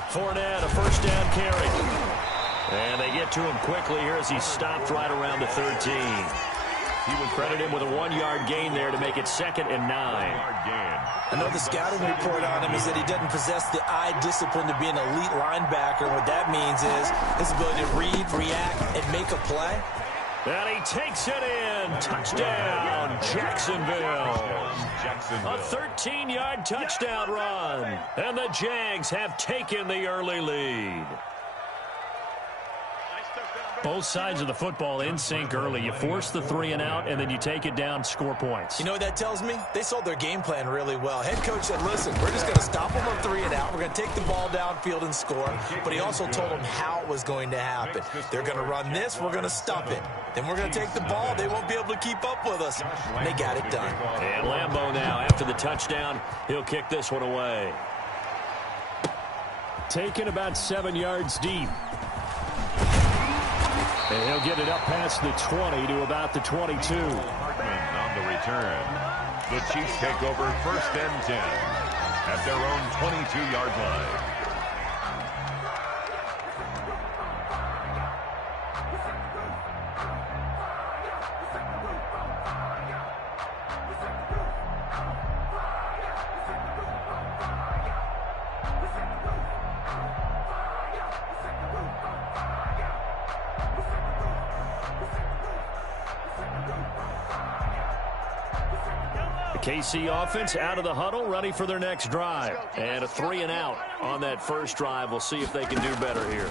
Fournette, a first down carry. And they get to him quickly here as he stopped right around the 13. He would credit him with a 1-yard gain there to make it second and 9. I know the scouting report on him is that he doesn't possess the eye discipline to be an elite linebacker. What that means is his ability to read, react, and make a play. And he takes it in. Touchdown, Jacksonville. A 13-yard touchdown run. And the Jags have taken the early lead. Both sides of the football in sync early. You force the 3 and out, and then you take it down, score points. You know what that tells me? They sold their game plan really well. Head coach said, listen, we're just going to stop them on 3 and out. We're going to take the ball downfield and score. But he also told them how it was going to happen. They're going to run this. We're going to stop it. Then we're going to take the ball. They won't be able to keep up with us. And they got it done. And Lambeau now, after the touchdown, he'll kick this one away. Taken about 7 yards deep. And he'll get it up past the 20 to about the 22. Hartman on the return. The Chiefs take over first and 10 at their own 22-yard line. KC offense out of the huddle, ready for their next drive. And a 3 and out on that first drive. We'll see if they can do better here.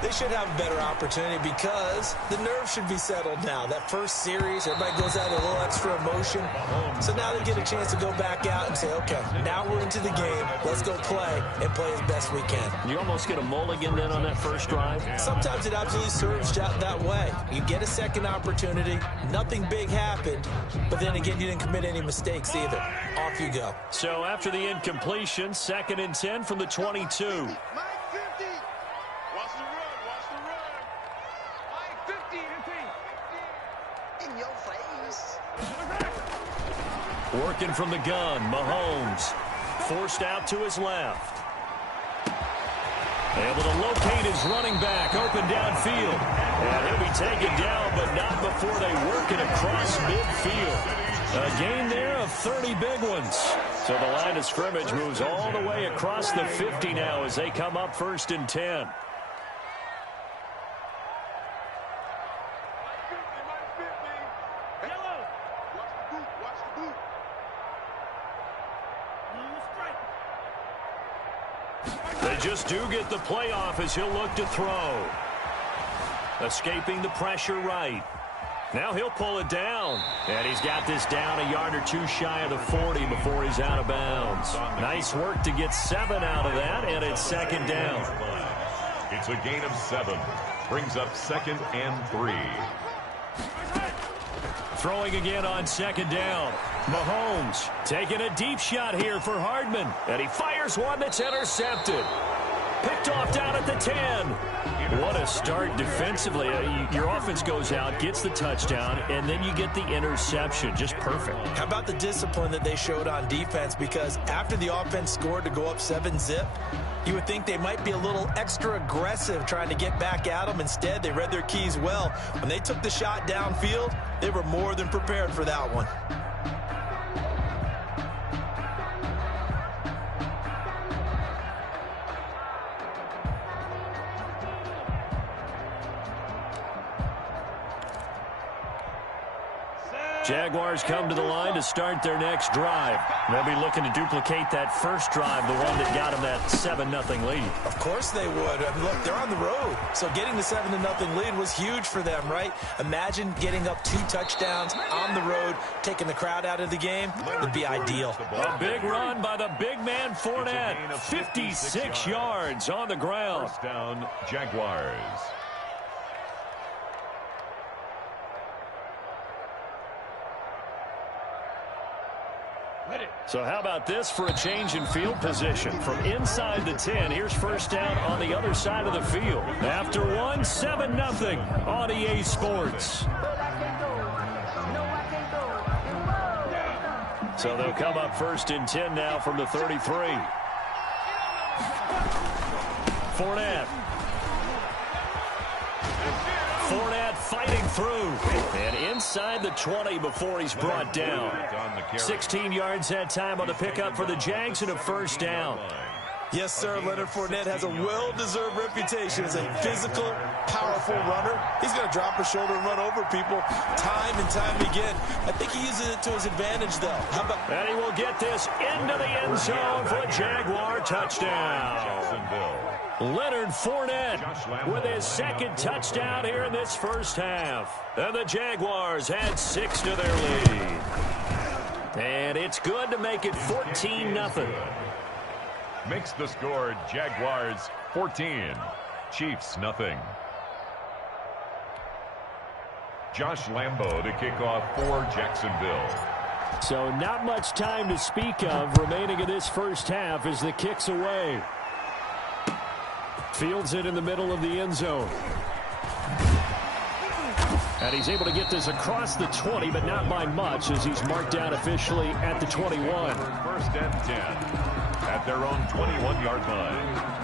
They should have a better opportunity because the nerves should be settled now. That first series, everybody goes out with a little extra emotion. So now they get a chance to go back out and say, okay, now we're into the game. Let's go play and play as best we can. You almost get a mulligan then on that first drive? Sometimes it absolutely serves that way. You get a second opportunity. Nothing big happened. But then again, you didn't commit any mistakes either. Off you go. So after the incompletion, second and 10 from the 22. Working from the gun, Mahomes. Forced out to his left. Able to locate his running back, open downfield. And he'll be taken down, but not before they work it across midfield. A gain there of 30 big ones. So the line of scrimmage moves all the way across the 50 now as they come up first and 10. They just do get the playoff as he'll look to throw. escaping the pressure right. Now he'll pull it down. And he's got this down a yard or two shy of the 40 before he's out of bounds. Nice work to get 7 out of that, and it's second down. It's a gain of 7. Brings up 2nd and 3. Throwing again on second down. Mahomes taking a deep shot here for Hardman. And he fires one that's intercepted. Picked off down at the 10. What a start defensively. Your offense goes out, gets the touchdown, and then you get the interception. Just perfect. How about the discipline that they showed on defense? Because after the offense scored to go up 7-zip, you would think they might be a little extra aggressive trying to get back at them. Instead, they read their keys well. When they took the shot downfield, they were more than prepared for that one. Jaguars come to the line to start their next drive. They'll be looking to duplicate that first drive, the one that got them that 7-0 lead. Of course they would. I mean, look, they're on the road. So getting the 7-0 lead was huge for them, right? Imagine getting up 2 touchdowns on the road, taking the crowd out of the game. It'd be ideal. A big run by the big man Fournette. 56 yards on the ground. First down, Jaguars. So how about this for a change in field position? From inside the 10, here's first down on the other side of the field. After one, 7-0 on EA Sports. So they'll come up first and 10 now from the 33. Fournette fighting through. And inside the 20 before he's brought down. 16 yards that time on the pickup for the Jags and a first down. Yes, sir. Leonard Fournette has a well-deserved reputation as a physical, powerful runner. He's going to drop his shoulder and run over people time and time again. I think he uses it to his advantage, though. How about... And he will get this into the end zone for a Jaguar touchdown. Leonard Fournette with his second touchdown here in this first half. And the Jaguars add 6 to their lead. And it's good to make it 14-0. Makes the score Jaguars 14, Chiefs nothing. Josh Lambo to kick off for Jacksonville. So not much time to speak of remaining in this first half as the kick's away. Fields it in the middle of the end zone. And he's able to get this across the 20, but not by much as he's marked down officially at the 21. First and 10 at their own 21-yard line.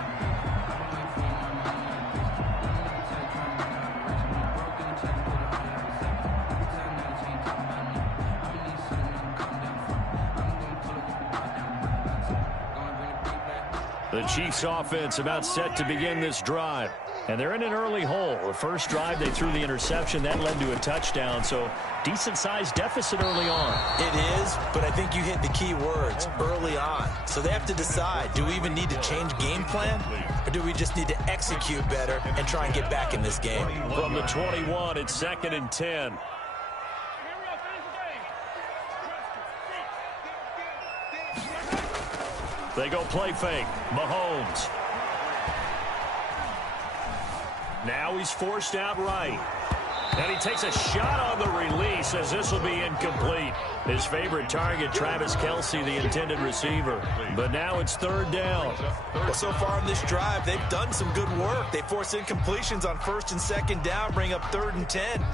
The Chiefs offense about set to begin this drive. And they're in an early hole. The first drive, they threw the interception. That led to a touchdown. So decent-sized deficit early on. It is, but I think you hit the key words, early on. So they have to decide, do we even need to change game plan? Or do we just need to execute better and try and get back in this game? From the 21, it's second and 10. They go play fake. Mahomes. Now he's forced out right. And he takes a shot on the release as this will be incomplete. His favorite target, Travis Kelce, the intended receiver. But now it's third down. Well, so far in this drive, they've done some good work. They force incompletions on first and second down, bring up third and 10.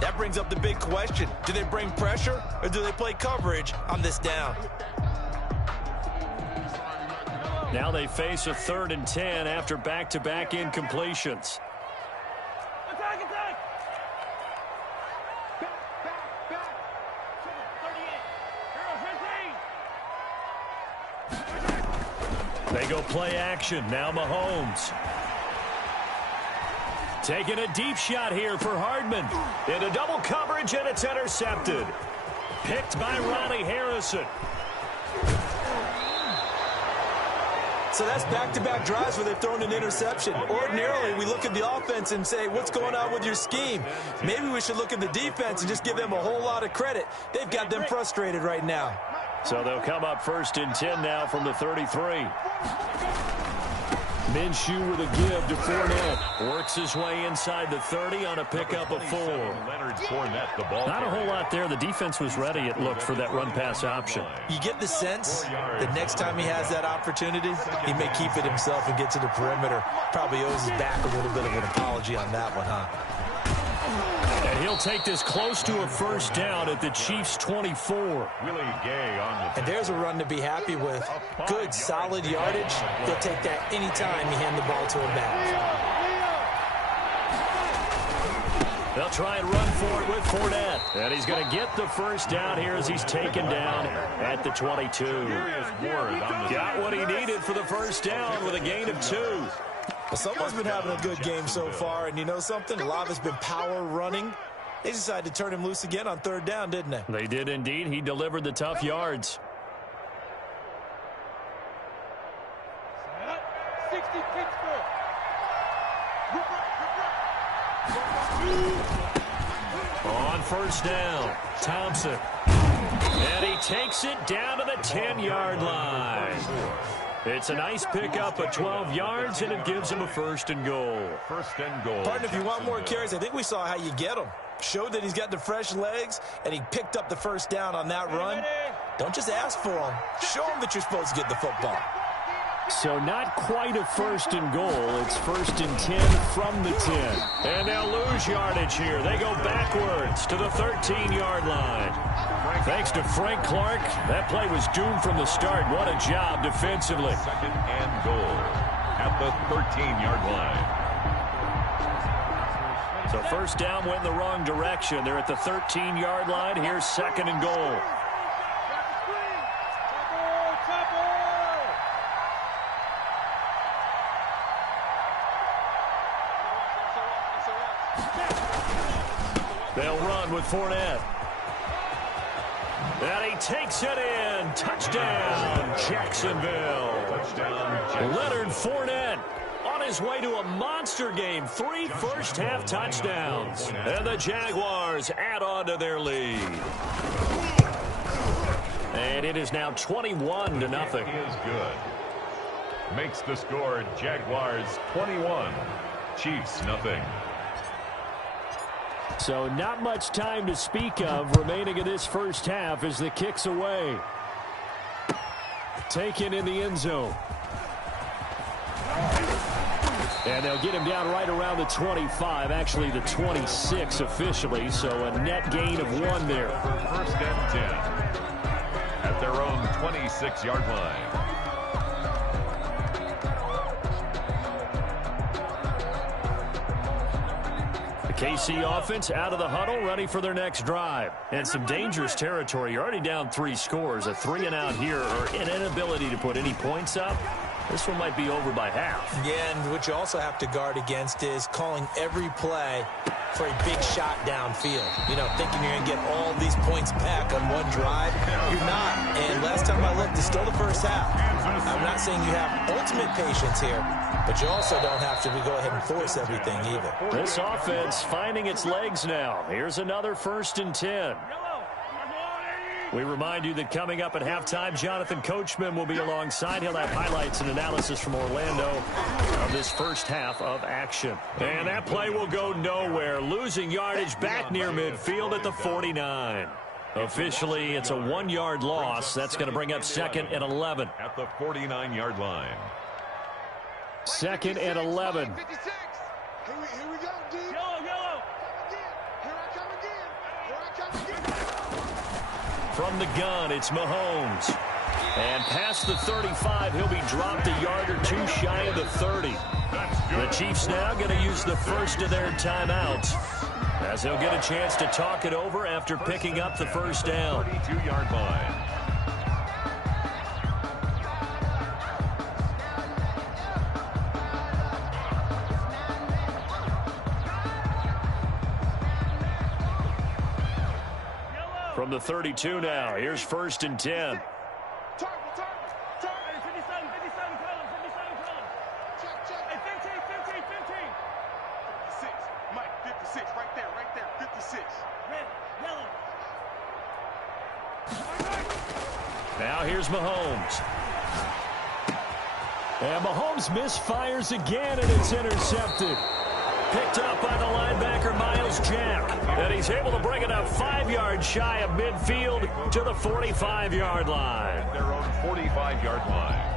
That brings up the big question. Do they bring pressure or do they play coverage on this down? Now they face a third and 10 after back-to-back incompletions. They go play action. Now Mahomes. Taking a deep shot here for Hardman. Into double coverage, and it's intercepted. Picked by Ronnie Harrison. So that's back-to-back drives where they've thrown an interception. Ordinarily, we look at the offense and say, what's going on with your scheme? Maybe we should look at the defense and just give them a whole lot of credit. They've got them frustrated right now. So they'll come up 1st and 10 now from the 33. Minshew with a give to Fournette. Works his way inside the 30 on a pickup of 4. Not a whole lot there. The defense was ready, it looked, for that run-pass option. You get the sense that next time he has that opportunity, he may keep it himself and get to the perimeter. Probably owes his back a little bit of an apology on that one, huh? And he'll take this close to a 1st down at the Chiefs' 24. And there's a run to be happy with. Good, solid yardage. He'll take that anytime you hand the ball to him back. They'll try and run for it with Fournette. And he's going to get the 1st down here as he's taken down at the 22. Got what he needed for the 1st down with a gain of 2. Well, someone's been having a good game so far, and you know something? A lot of it's been power running. They decided to turn him loose again on 3rd down, didn't they? They did indeed. He delivered the tough yards. 60 Pittsburgh. On 1st down, Thompson. And he takes it down to the 10-yard line. It's a nice pickup of 12 yards, and it gives him a 1st and goal. Partner, if you want more carries, I think we saw how you get them. Showed that he's got the fresh legs, and he picked up the 1st down on that run. Don't just ask for them. Show them that you're supposed to get the football. So not quite a 1st and goal. It's 1st and 10 from the 10. And they'll lose yardage here. They go backwards to the 13-yard line. Thanks to Frank Clark, that play was doomed from the start. What a job defensively. 2nd and goal at the 13-yard line. So 1st down went in the wrong direction. They're at the 13-yard line. Here's 2nd and goal. They'll run with Fournette. And he takes it in. Touchdown, Jacksonville. Leonard Fournette on his way to a monster game. 3 first-half touchdowns. And the Jaguars add on to their lead. And it is now 21-0. Is good. Makes the score Jaguars 21, Chiefs nothing. So not much time to speak of remaining in this 1st half as the kick's away. Taken in the end zone. And they'll get him down right around the 25, actually the 26 officially, so a net gain of 1 there. 1st and 10 at their own 26-yard line. KC offense out of the huddle, ready for their next drive. And some dangerous territory. You're already down 3 scores. A 3-and-out here, or an inability to put any points up. This one might be over by half. Yeah, and what you also have to guard against is calling every play for a big shot downfield. You know, thinking you're going to get all these points back on one drive. You're not. And last time I looked, it's still the 1st half. I'm not saying you have ultimate patience here, but you also don't have to go ahead and force everything either. This offense finding its legs now. Here's another 1st and 10. We remind you that coming up at halftime, Jonathan Coachman will be alongside. He'll have highlights and analysis from Orlando of this 1st half of action. And that play will go nowhere. Losing yardage back near midfield at the 49. Officially, it's a 1-yard loss. That's going to bring up 2nd and 11. At the 49-yard line. 2nd and 11. Here we go, D. Yellow. Here I come again. From the gun, it's Mahomes. And past the 35, he'll be dropped a yard or 2 shy of the 30. The Chiefs now going to use the 1st of their timeouts, as they'll get a chance to talk it over after picking up the 1st down. 32-yard line. From the 32 now, here's 1st and 10. 56, right there, 56. Red, yellow. Now here's Mahomes. And Mahomes misfires again, and it's intercepted. Picked up by the linebacker, Myles Jack. And he's able to bring it up 5 yards shy of midfield to the 45-yard line. At their own 45-yard line.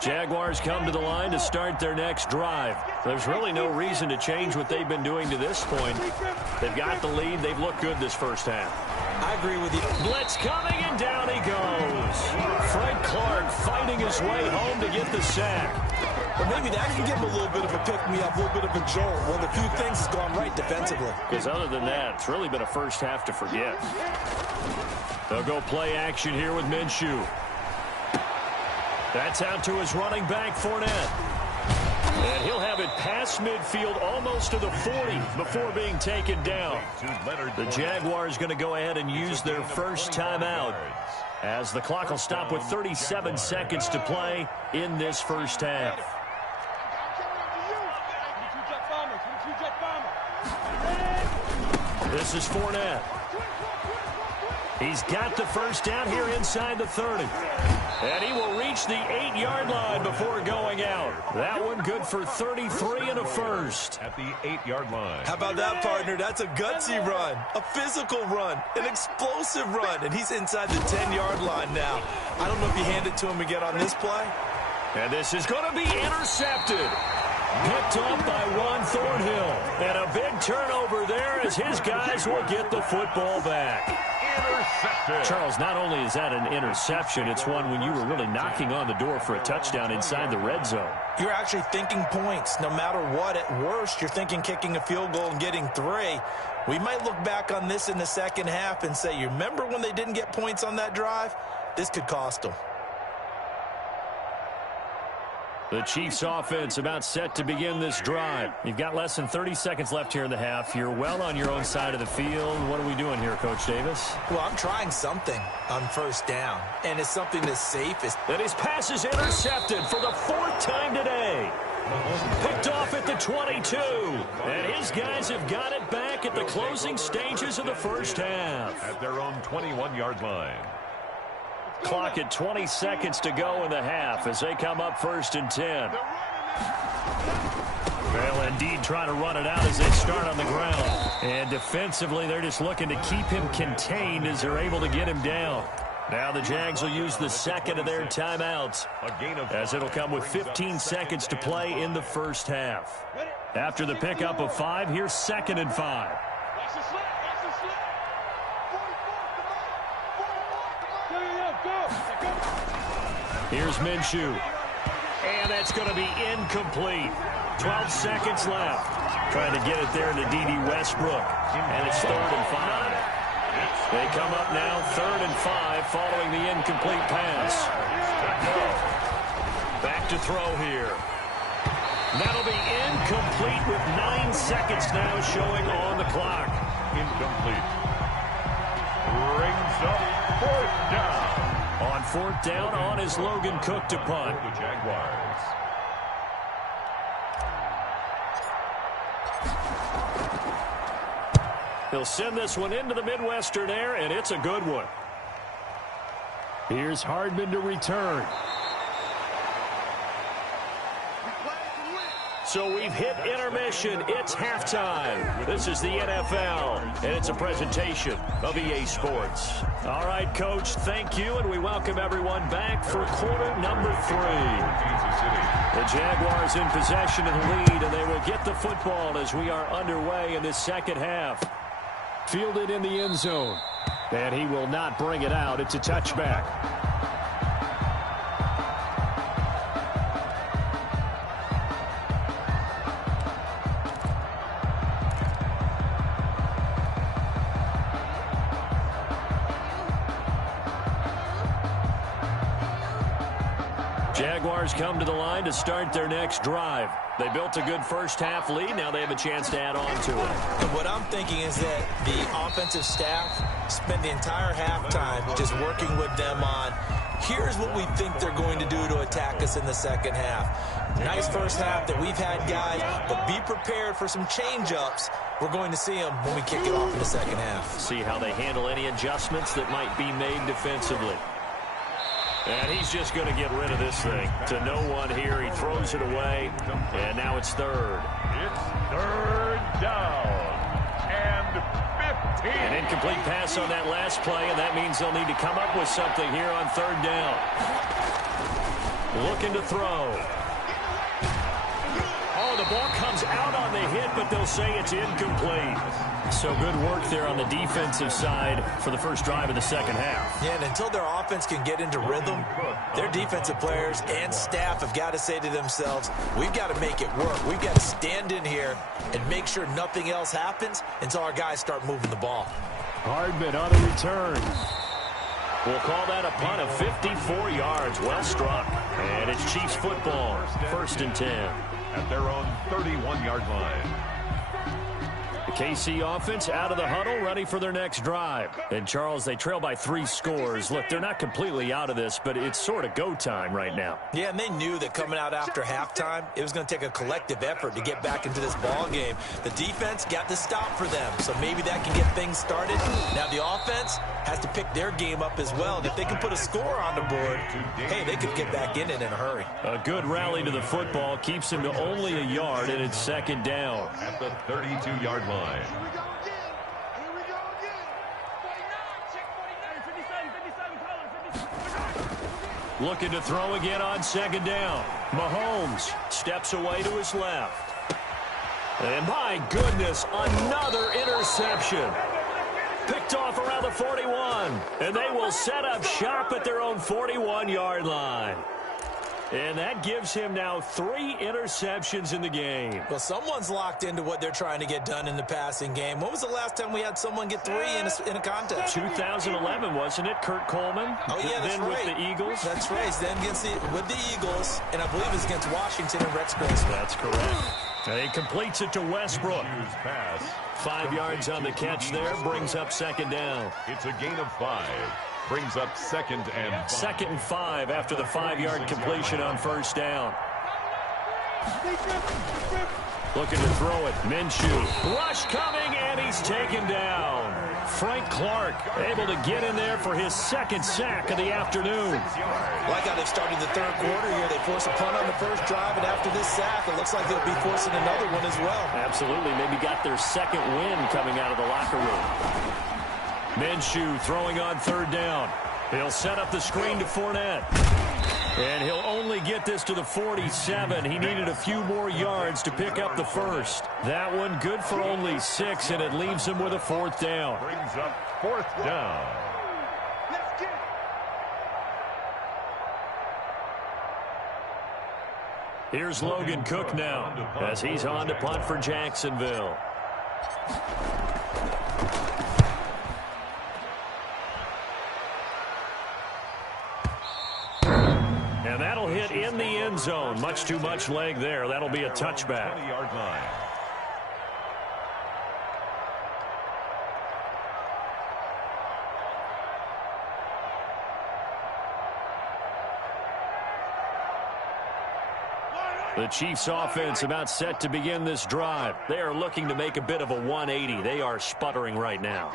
Jaguars come to the line to start their next drive. There's really no reason to change what they've been doing to this point. They've got the lead. They've looked good this first half. I agree with you. Blitz coming, and down he goes. Frank Clark fighting his way home to get the sack. But maybe that can give him a little bit of a pick-me-up, a little bit of a jolt. Well, a few things has gone right defensively. Because other than that, it's really been a first half to forget. They'll go play action here with Minshew. That's out to his running back, Fournette. And he'll have it past midfield almost to the 40 before being taken down. The Jaguars going to go ahead and use their first timeout as the clock will stop with 37 seconds to play in this first half. This is Fournette. He's got the first down here inside the 30. And he will reach the 8-yard line before going out. That one good for 33 and a first. At the 8-yard line. How about that, partner? That's a gutsy run, a physical run, an explosive run, and he's inside the 10-yard line now. I don't know if you hand it to him again on this play. And this is going to be intercepted. Picked up by Ron Thornhill. And a big turnover there as his guys will get the football back. Intercepted. Charles, not only is that an interception, it's one when you were really knocking on the door for a touchdown inside the red zone. You're actually thinking points. No matter what, at worst, you're thinking kicking a field goal and getting 3. We might look back on this in the second half and say, you remember when they didn't get points on that drive? This could cost them. The Chiefs offense about set to begin this drive. You've got less than 30 seconds left here in the half. You're well on your own side of the field. What are we doing here, Coach Davis? Well, I'm trying something on first down, and it's something that's safe. And his pass is intercepted for the 4th time today. Picked off at the 22. And his guys have got it back at the closing stages of the first half. At their own 21-yard line. Clock at 20 seconds to go in the half as they come up 1st and 10. They'll indeed try to run it out as they start on the ground. And defensively, they're just looking to keep him contained as they're able to get him down. Now the Jags will use the second of their timeouts as it'll come with 15 seconds to play in the first half. After the pickup of 5, here's 2nd and 5. Here's Minshew. And that's going to be incomplete. 12 seconds left. Trying to get it there to D.D. Westbrook. And it's 3rd and 5. They come up now 3rd and 5 following the incomplete pass. Back to throw here. That'll be incomplete with 9 seconds now showing on the clock. Incomplete. Brings up 4th down. On 4th down, on is Logan Cook to punt. The Jaguars. He'll send this one into the Midwestern air, and it's a good one. Here's Hardman to return. So we've hit intermission. It's halftime. This is the NFL, and it's a presentation of EA Sports. All right, Coach, thank you, and we welcome everyone back for quarter number 3. The Jaguars in possession of the lead, and they will get the football as we are underway in this second half. Fielded in the end zone, and he will not bring it out. It's a touchback. Jaguars come to the line to start their next drive. They built a good first-half lead. Now they have a chance to add on to it. And what I'm thinking is that the offensive staff spent the entire halftime just working with them on, here's what we think they're going to do to attack us in the second half. Nice first half that we've had, guys, but be prepared for some change-ups. We're going to see them when we kick it off in the second half. See how they handle any adjustments that might be made defensively. And he's just going to get rid of this thing. To no one here. He throws it away. And now it's third. It's third down. And 15. An incomplete pass on that last play, and that means they'll need to come up with something here on third down. Looking to throw. Oh, the ball comes out on the hit, but they'll say it's incomplete. So good work there on the defensive side for the first drive of the second half. Yeah, and until their offense can get into rhythm, their defensive players and staff have got to say to themselves, we've got to make it work. We've got to stand in here and make sure nothing else happens until our guys start moving the ball. Hardman on a return. We'll call that a punt of 54 yards. Well struck. And it's Chiefs football. First and 10. At their own 31-yard line. The KC offense out of the huddle, ready for their next drive. And, Charles, they trail by 3 scores. Look, they're not completely out of this, but it's sort of go time right now. Yeah, and they knew that coming out after halftime, it was going to take a collective effort to get back into this ball game. The defense got the stop for them, so maybe that can get things started. Now the offense has to pick their game up as well. And if they can put a score on the board, hey, they could get back in it in a hurry. A good rally to the football keeps him to only a yard, and it's second down. At the 32-yard line. Here we go again. Here we go again. 49, check 49, 57, 57, Looking to throw again on second down. Mahomes steps away to his left. And my goodness, another interception. Picked off around the 41. And they will set up shop at their own 41-yard line. And that gives him now 3 interceptions in the game. Well, someone's locked into what they're trying to get done in the passing game. When was the last time we had someone get 3 in a contest? 2011, wasn't it? Kurt Coleman. Oh, yeah, that's then right. with the Eagles. That's right. Then with the Eagles, and I believe it's against Washington and Rex Grossman. That's correct. And he completes it to Westbrook. Pass. 5 yards on the catch there, brings up second down. It's a gain of 5. Brings up second and 5. Second and 5 after the 5-yard completion on first down. Looking to throw it. Minshew. Rush coming, and he's taken down. Frank Clark able to get in there for his second sack of the afternoon. Like how they've started the third quarter here. They force a punt on the first drive, and after this sack, it looks like they'll be forcing another one as well. Absolutely. Maybe got their second win coming out of the locker room. Minshew throwing on third down. He'll set up the screen to Fournette. And he'll only get this to the 47. He needed a few more yards to pick up the first. That one good for only 6, and it leaves him with a 4th down. Brings up 4th down. Let's get it. Here's Logan Cook now as he's on to punt for Jacksonville. And that'll hit in the end zone. Much too much leg there. That'll be a touchback. 20-yard line. The Chiefs offense about set to begin this drive. They are looking to make a bit of a 180. They are sputtering right now.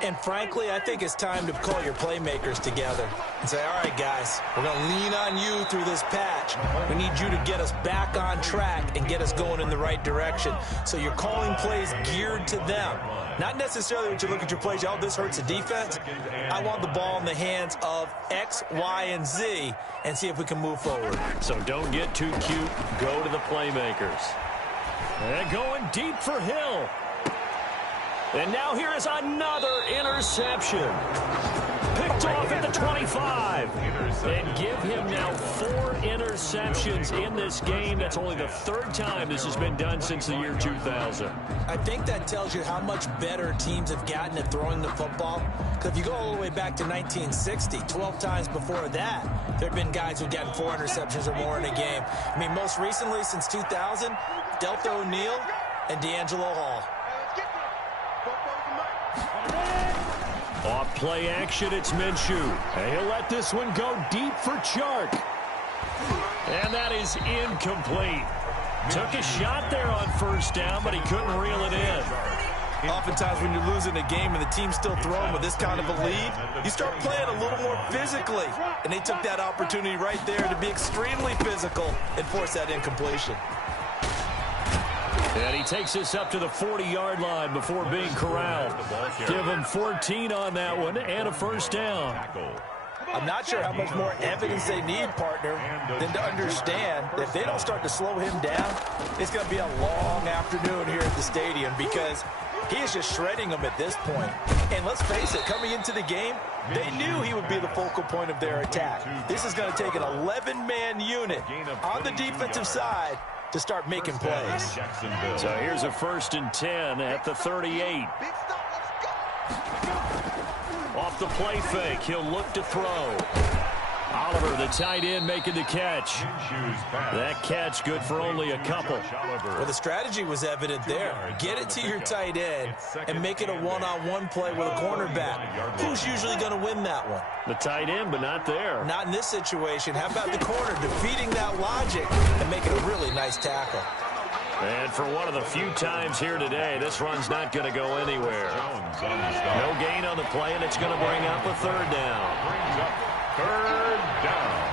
And frankly, I think it's time to call your playmakers together and say, all right, guys, we're going to lean on you through this patch. We need you to get us back on track and get us going in the right direction. So you're calling plays geared to them. Not necessarily when you look at your plays, oh, this hurts the defense. I want the ball in the hands of X, Y, and Z and see if we can move forward. So don't get too cute. Go to the playmakers. And going deep for Hill. And now here is another interception. Picked picked off at the 25. And give him now 4 interceptions in this game. That's only the 3rd time this has been done since the year 2000. I think that tells you how much better teams have gotten at throwing the football. Because if you go all the way back to 1960, 12 times before that, there have been guys who've gotten 4 interceptions or more in a game. I mean, most recently, since 2000, Delta O'Neal and D'Angelo Hall. Off play action, it's Minshew. And he'll let this one go deep for Chark. And that is incomplete. Took a shot there on 1st down, but he couldn't reel it in. Oftentimes when you're losing a game and the team's still throwing with this kind of a lead, you start playing a little more physically. And they took that opportunity right there to be extremely physical and force that incompletion. And he takes this up to the 40-yard line before being corralled. Give him 14 on that one and a 1st down. I'm not sure how much more evidence they need, partner, than to understand that if they don't start to slow him down, it's going to be a long afternoon here at the stadium because he is just shredding them at this point. And let's face it, coming into the game, they knew he would be the focal point of their attack. This is going to take an 11-man unit on the defensive side to start making plays. So here's a 1st and 10 at the 38. Off the play fake, he'll look to throw. Oliver, the tight end, making the catch. That catch good for only a couple. Well, the strategy was evident there. Get it to your tight end and make it a one-on-one play with a cornerback. Who's usually going to win that one? The tight end, but not there. Not in this situation. How about the corner defeating that logic and making a really nice tackle? And for one of the few times here today, this run's not going to go anywhere. No gain on the play, and it's going to bring up a 3rd down. 3rd down.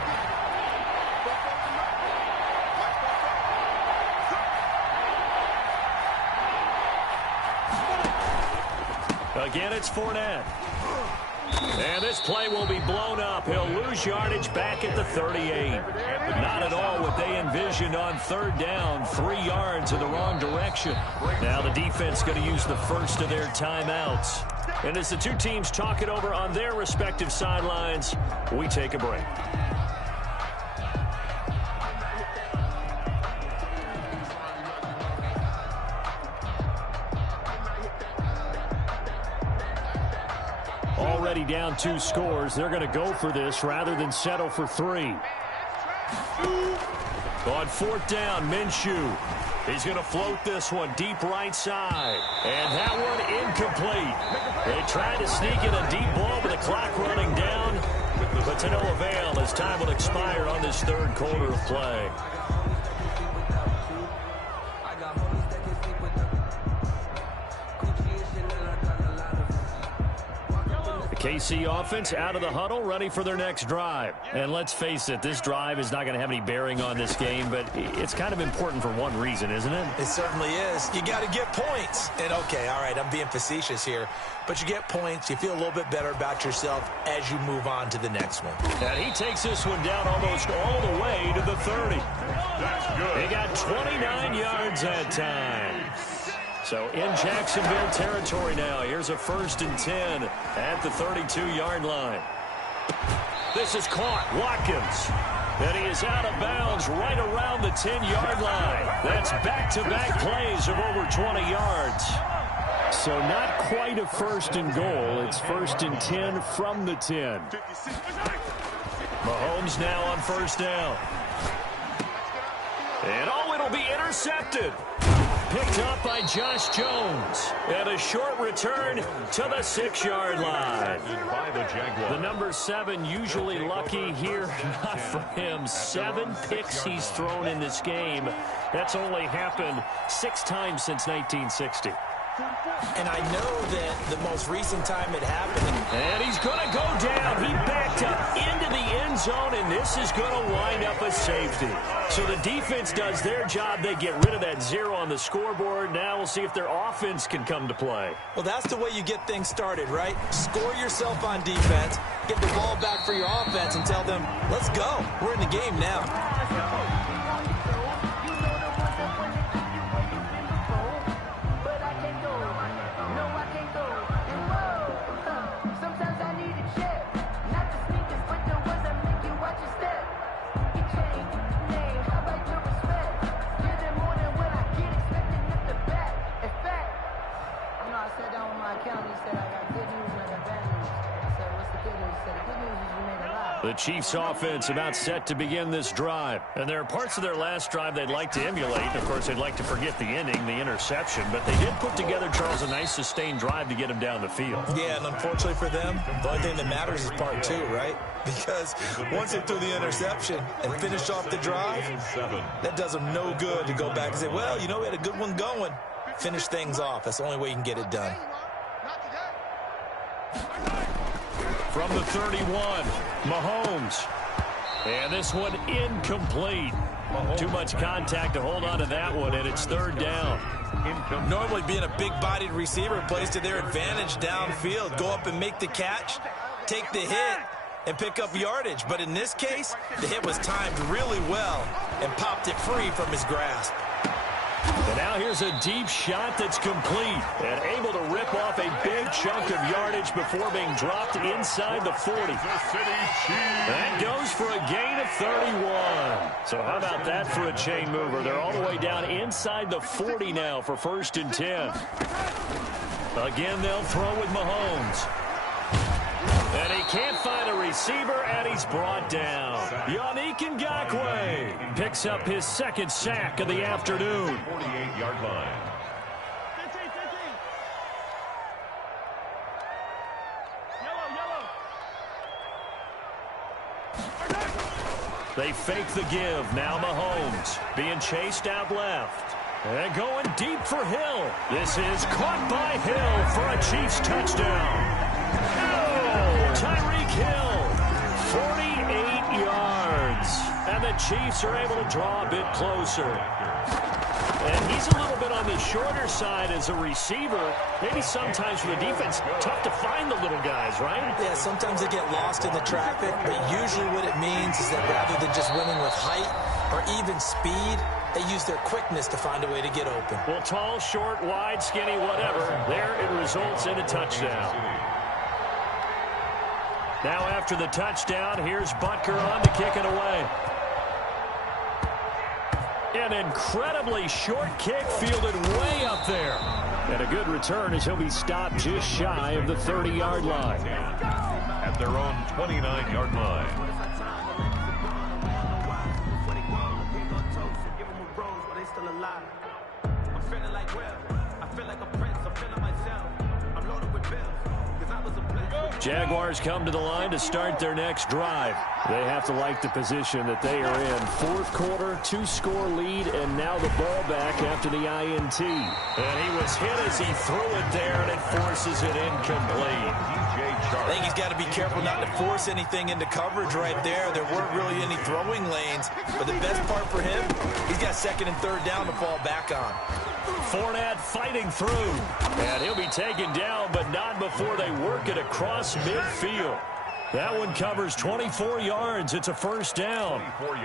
Again, it's Fournette. And this play will be blown up. He'll lose yardage back at the 38. Not at all what they envisioned on 3rd down. 3 yards in the wrong direction. Now the defense going to use the first of their timeouts. And as the 2 teams talk it over on their respective sidelines, we take a break. Already down 2 scores. They're going to go for this rather than settle for 3. On 4th down, Minshew. He's going to float this one deep right side. And that one incomplete. They tried to sneak in a deep ball with the clock running down. But to no avail as time will expire on this 3rd quarter of play. KC offense out of the huddle, ready for their next drive. And let's face it, this drive is not going to have any bearing on this game, but it's kind of important for one reason, isn't it? It certainly is. You got to get points. And, okay, all right, I'm being facetious here. But you get points, you feel a little bit better about yourself as you move on to the next one. And he takes this one down almost all the way to the 30. That's good. He got 29 yards that time. So in Jacksonville territory now. Here's a 1st and 10 at the 32-yard line. This is caught. Watkins. And he is out of bounds right around the 10-yard line. That's back-to-back plays of over 20 yards. So not quite a 1st and goal. It's 1st and 10 from the 10. Mahomes now on 1st down. And it'll be intercepted. Picked up by Josh Jones. And a short return to the 6-yard line. The number 7 usually lucky here. Not for him. 7 picks he's thrown in this game. That's only happened 6 times since 1960. And I know that the most recent time it happened. And he's going to go down. He backed up into the end zone, and this is going to wind up a safety. So the defense does their job. They get rid of that 0 on the scoreboard. Now we'll see if their offense can come to play. Well, that's the way you get things started, right? Score yourself on defense, get the ball back for your offense, and tell them, let's go. We're in the game now. The Chiefs offense about set to begin this drive. And there are parts of their last drive they'd like to emulate. Of course, they'd like to forget the ending, the interception. But they did put together, Charles, a nice sustained drive to get them down the field. Yeah, and unfortunately for them, the only thing that matters is part two, right? Because once they threw the interception and finished off the drive, that does them no good to go back and say, well, you know, we had a good one going. Finish things off. That's the only way you can get it done. From the 31, Mahomes. And this one incomplete. Too much contact to hold on to that one, and it's third down. Normally being a big-bodied receiver plays to their advantage downfield. Go up and make the catch, take the hit, and pick up yardage. But in this case, the hit was timed really well and popped it free from his grasp. And now here's a deep shot that's complete and able to rip off a big chunk of yardage before being dropped inside the 40. That goes for a gain of 31. So how about that for a chain mover? They're all the way down inside the 40 now for 1st and 10. Again, they'll throw with Mahomes. And he can't find a receiver, and he's brought down. Yannick Ngakoue picks up his 2nd sack of the afternoon. 48-yard line. 15. Yellow. They fake the give. Now Mahomes being chased out left. And going deep for Hill. This is caught by Hill for a Chiefs touchdown. Tyreek Hill, 48 yards. And the Chiefs are able to draw a bit closer. And he's a little bit on the shorter side as a receiver. Maybe sometimes for the defense, tough to find the little guys, right? Yeah, sometimes they get lost in the traffic, but usually what it means is that rather than just winning with height or even speed, they use their quickness to find a way to get open. Well, tall, short, wide, skinny, whatever, there it results in a touchdown. Now after the touchdown, here's Butker on to kick it away. An incredibly short kick fielded way up there. And a good return as he'll be stopped just shy of the 30-yard line. At their own 29-yard line. Jaguars come to the line to start their next drive. They have to like the position that they are in. 4th quarter, 2-score lead, and now the ball back after the INT. And he was hit as he threw it there, and it forces it incomplete. I think he's got to be careful not to force anything into coverage right there. There weren't really any throwing lanes, but the best part for him, he's got 2nd and 3rd down to fall back on. Fournette fighting through, and he'll be taken down, but not before they work it across midfield. That one covers 24 yards. It's a 1st down.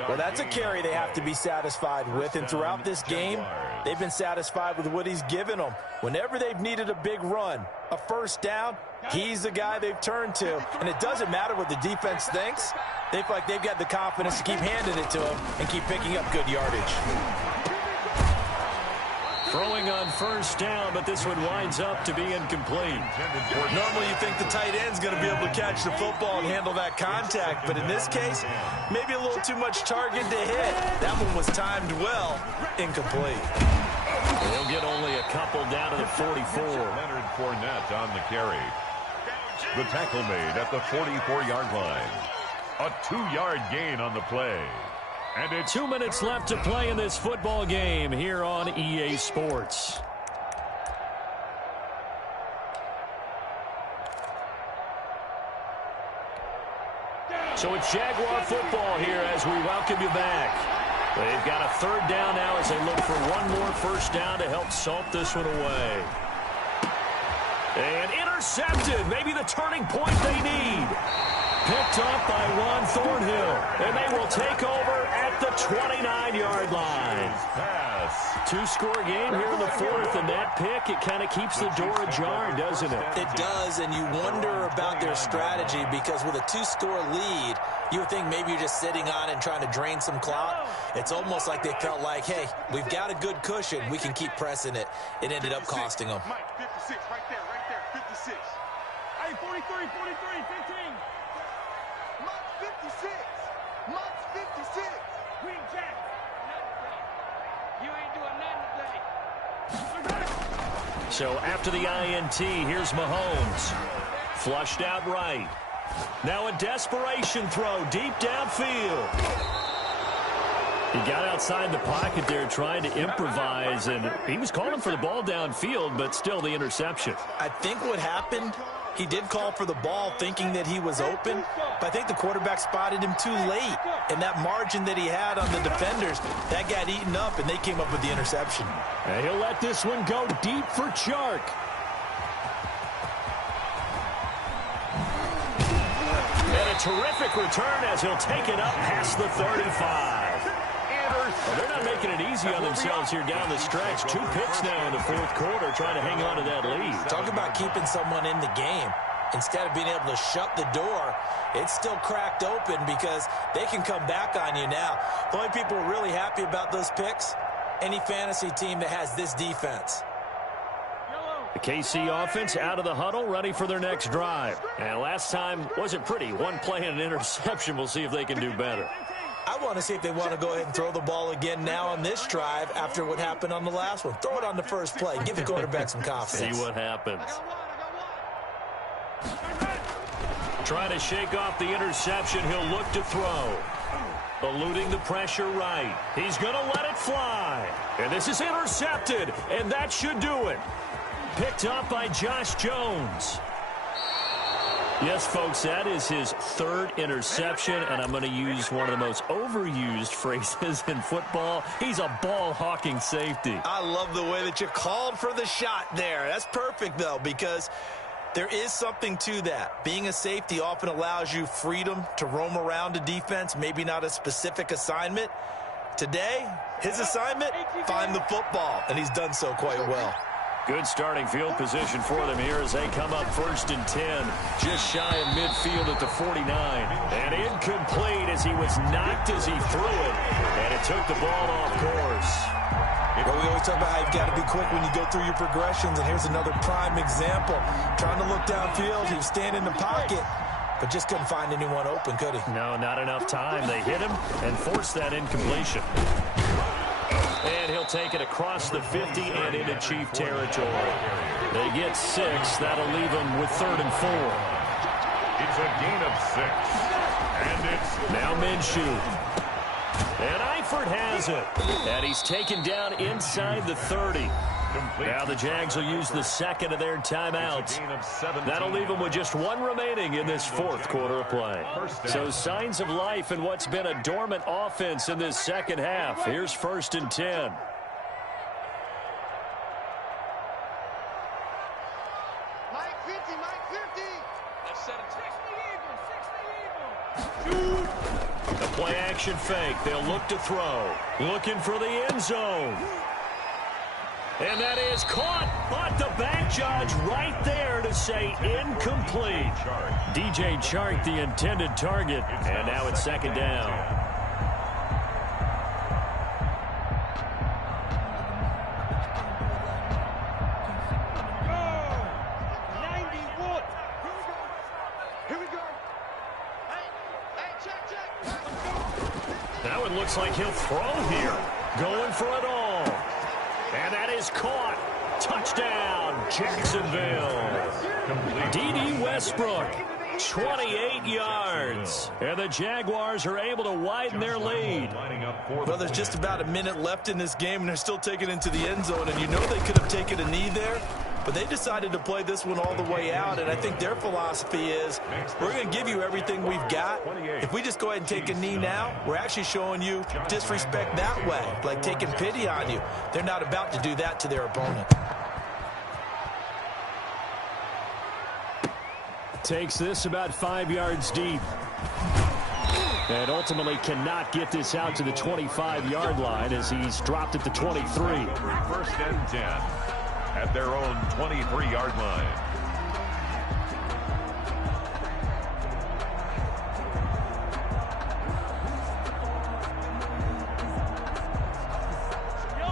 Well, that's a carry they have to be satisfied with, and throughout this game, they've been satisfied with what he's given them. Whenever they've needed a big run, a 1st down, he's the guy they've turned to, and it doesn't matter what the defense thinks. They feel like they've got the confidence to keep handing it to him and keep picking up good yardage. Throwing on 1st down, but this one winds up to be incomplete. Normally you think the tight end's going to be able to catch the football and handle that contact, but in this case, maybe a little too much target to hit. That one was timed well, incomplete. They'll get only a couple down to the 44. Leonard Fournette on the carry. The tackle made at the 44-yard line. A 2-yard gain on the play. And it's 2 minutes left to play in this football game here on EA Sports. So it's Jaguar football here as we welcome you back. They've got a 3rd down now as they look for one more 1st down to help salt this one away. And intercepted, maybe the turning point they need. Picked up by Juan Thornhill, and they will take over at the 29-yard line. Pass. 2-score game here in the 4th, and that pick, it kind of keeps the door ajar, doesn't it? It does, and you wonder about their strategy because with a 2-score lead, you would think maybe you're just sitting on it and trying to drain some clock. It's almost like they felt like, hey, we've got a good cushion. We can keep pressing it. It ended up costing them. Mike, 56, right there, 56. Hey, 43, 15. Monk's 56. Monk's 56. Green Jack. You ain't doing nothing today. So after the INT, here's Mahomes. Flushed out right. Now a desperation throw deep downfield. He got outside the pocket there trying to improvise, and he was calling for the ball downfield, but still the interception. I think what happened, he did call for the ball thinking that he was open, but I think the quarterback spotted him too late. And that margin that he had on the defenders, that got eaten up, and they came up with the interception. And he'll let this one go deep for Chark. And a terrific return as he'll take it up past the 35. Well, they're not making it easy on themselves here down the stretch. 2 picks now in the fourth quarter trying to hang on to that lead. Talk about keeping someone in the game. Instead of being able to shut the door, it's still cracked open because they can come back on you now. The only people who are really happy about those picks, any fantasy team that has this defense. The KC offense out of the huddle, ready for their next drive. And last time wasn't pretty. One play and an interception. We'll see if they can do better. I want to see if they want to go ahead and throw the ball again now on this drive after what happened on the last one. Throw it on the first play. Give the quarterback some confidence. See what happens. Trying to shake off the interception. He'll look to throw. Eluding the pressure right. He's going to let it fly. And this is intercepted. And that should do it. Picked up by Josh Jones. Yes, folks, that is his 3rd interception, and I'm going to use one of the most overused phrases in football. He's a ball-hawking safety. I love the way that you called for the shot there. That's perfect, though, because there is something to that. Being a safety often allows you freedom to roam around a defense, maybe not a specific assignment. Today, his assignment, find the football, and he's done so quite well. Good starting field position for them here as they come up 1st and 10. Just shy of midfield at the 49. And incomplete as he was knocked as he threw it. And it took the ball off course. Well, we always talk about how you've got to be quick when you go through your progressions. And here's another prime example. Trying to look downfield. He was standing in the pocket, but just couldn't find anyone open, could he? No, not enough time. They hit him and forced that incompletion. And he'll take it across the 50 and into Chief territory. They get 6. That'll leave them with 3rd and 4. It's a gain of 6. And it's now Minshew. And Eifert has it. And he's taken down inside the 30. Now the Jags will use the 2nd of their timeouts. That'll leave them with just 1 remaining in this 4th quarter of play. So signs of life in what's been a dormant offense in this second half. Here's 1st and 10. Mike 50, Mike 50. Let's set a 6 the Eagles. The play action fake. They'll look to throw. Looking for the end zone. And that is caught, but the back judge right there to say incomplete. DJ Chark, the intended target, and now it's 2nd down. Go! 91. Here we go. Hey, check. Now it looks like he'll throw here. Going for it all. And that is caught. Touchdown, Jacksonville. D.D. Westbrook, 28 yards. And the Jaguars are able to widen their lead. Well, there's just about a minute left in this game, and they're still taking it into the end zone. And you know they could have taken a knee there, but they decided to play this one all the way out. And I think their philosophy is, we're going to give you everything we've got. If we just go ahead and take a knee now, we're actually showing you disrespect that way, like taking pity on you. They're not about to do that to their opponent. Takes this about 5 yards deep. And ultimately cannot get this out to the 25-yard line as he's dropped at the 23. 1st and 10 at their own 23-yard line.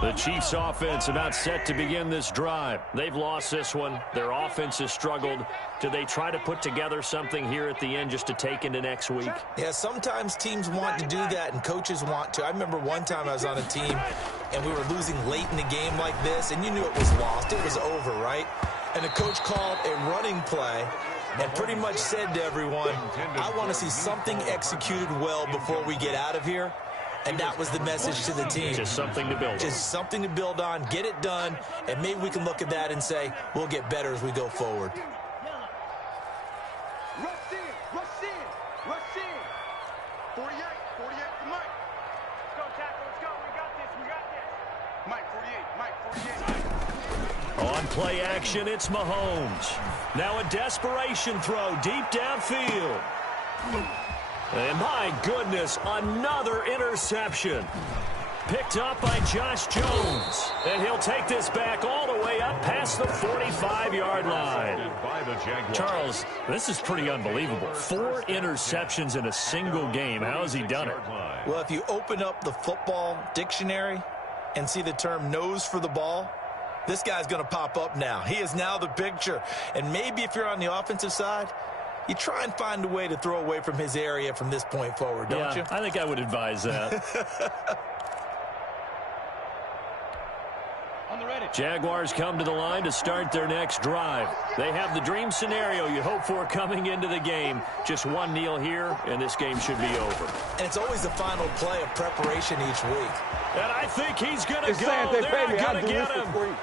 The Chiefs offense about set to begin this drive. They've lost this one. Their offense has struggled. Do they try to put together something here at the end just to take into next week? Yeah, sometimes teams want to do that and coaches want to. I remember one time I was on a team and we were losing late in the game like this, and you knew it was lost. It was over, right? And the coach called a running play and pretty much said to everyone, I want to see something executed well before we get out of here. And that was the message to the team. Just something to build on. Just something to build on, get it done, and maybe we can look at that and say, we'll get better as we go forward. Rush in, rush in, rush in. 48 to Mike. Let's go, tackle, let's go. We got this, we got this. Mike, 48. On play action, it's Mahomes. Now a desperation throw deep downfield. And my goodness, another interception. Picked up by Josh Jones. And he'll take this back all the way up past the 45-yard line. Charles, this is pretty unbelievable. 4 interceptions in a single game. How has he done it? Well, if you open up the football dictionary and see the term nose for the ball, this guy's going to pop up now. He is now the picture. And maybe if you're on the offensive side, you try and find a way to throw away from his area from this point forward, don't you? I think I would advise that. On the ready. Jaguars come to the line to start their next drive. They have the dream scenario you hope for coming into the game. Just one kneel here, and this game should be over. And it's always the final play of preparation each week. And I think he's going to go. They're not going to get him.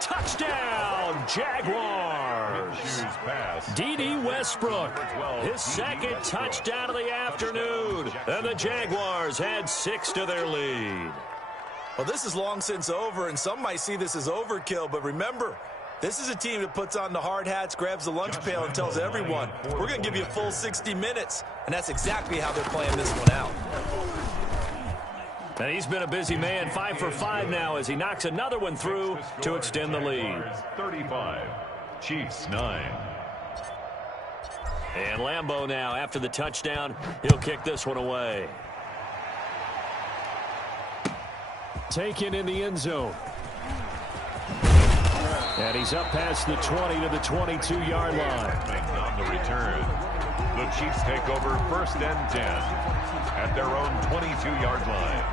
Touchdown, Jaguars. D.D. Westbrook, his second touchdown of the afternoon. And the Jaguars had 6 to their lead. Well, this is long since over, and some might see this as overkill. But remember, this is a team that puts on the hard hats, grabs the lunch pail, and tells everyone, we're going to give you a full 60 minutes. And that's exactly how they're playing this one out. And he's been a busy man, 5 for 5 now as he knocks another one through to extend the lead. 35, Chiefs 9. And Lambeau now, after the touchdown, he'll kick this one away. Taken in the end zone. And he's up past the 20 to the 22-yard line. On the return, the Chiefs take over 1st and 10 at their own 22-yard line.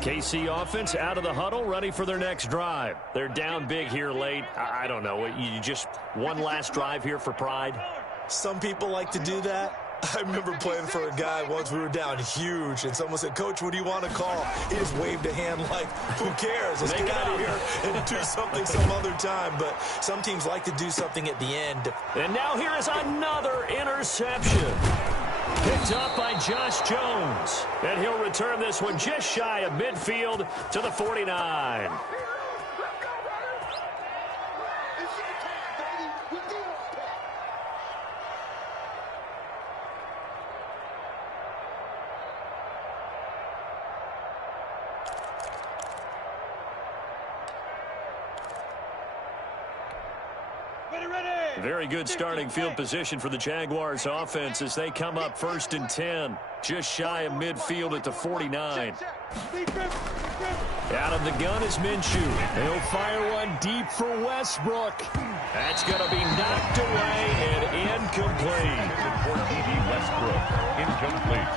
KC offense out of the huddle, ready for their next drive. They're down big here late. I don't know. You just one last drive here for pride? Some people like to do that. I remember playing for a guy once. We were down huge, and someone said, Coach, what do you want to call? He just waved a hand like, who cares? Let's get out of here and do something some other time. But some teams like to do something at the end. And now here is another interception. Picked up by Josh Jones. And he'll return this one just shy of midfield to the 49. Very good starting field position for the Jaguars offense as they come up 1st and 10. Just shy of midfield at the 49. Out of the gun is Minshew. He'll fire one deep for Westbrook. That's going to be knocked away and incomplete. For D.D. Westbrook, incomplete.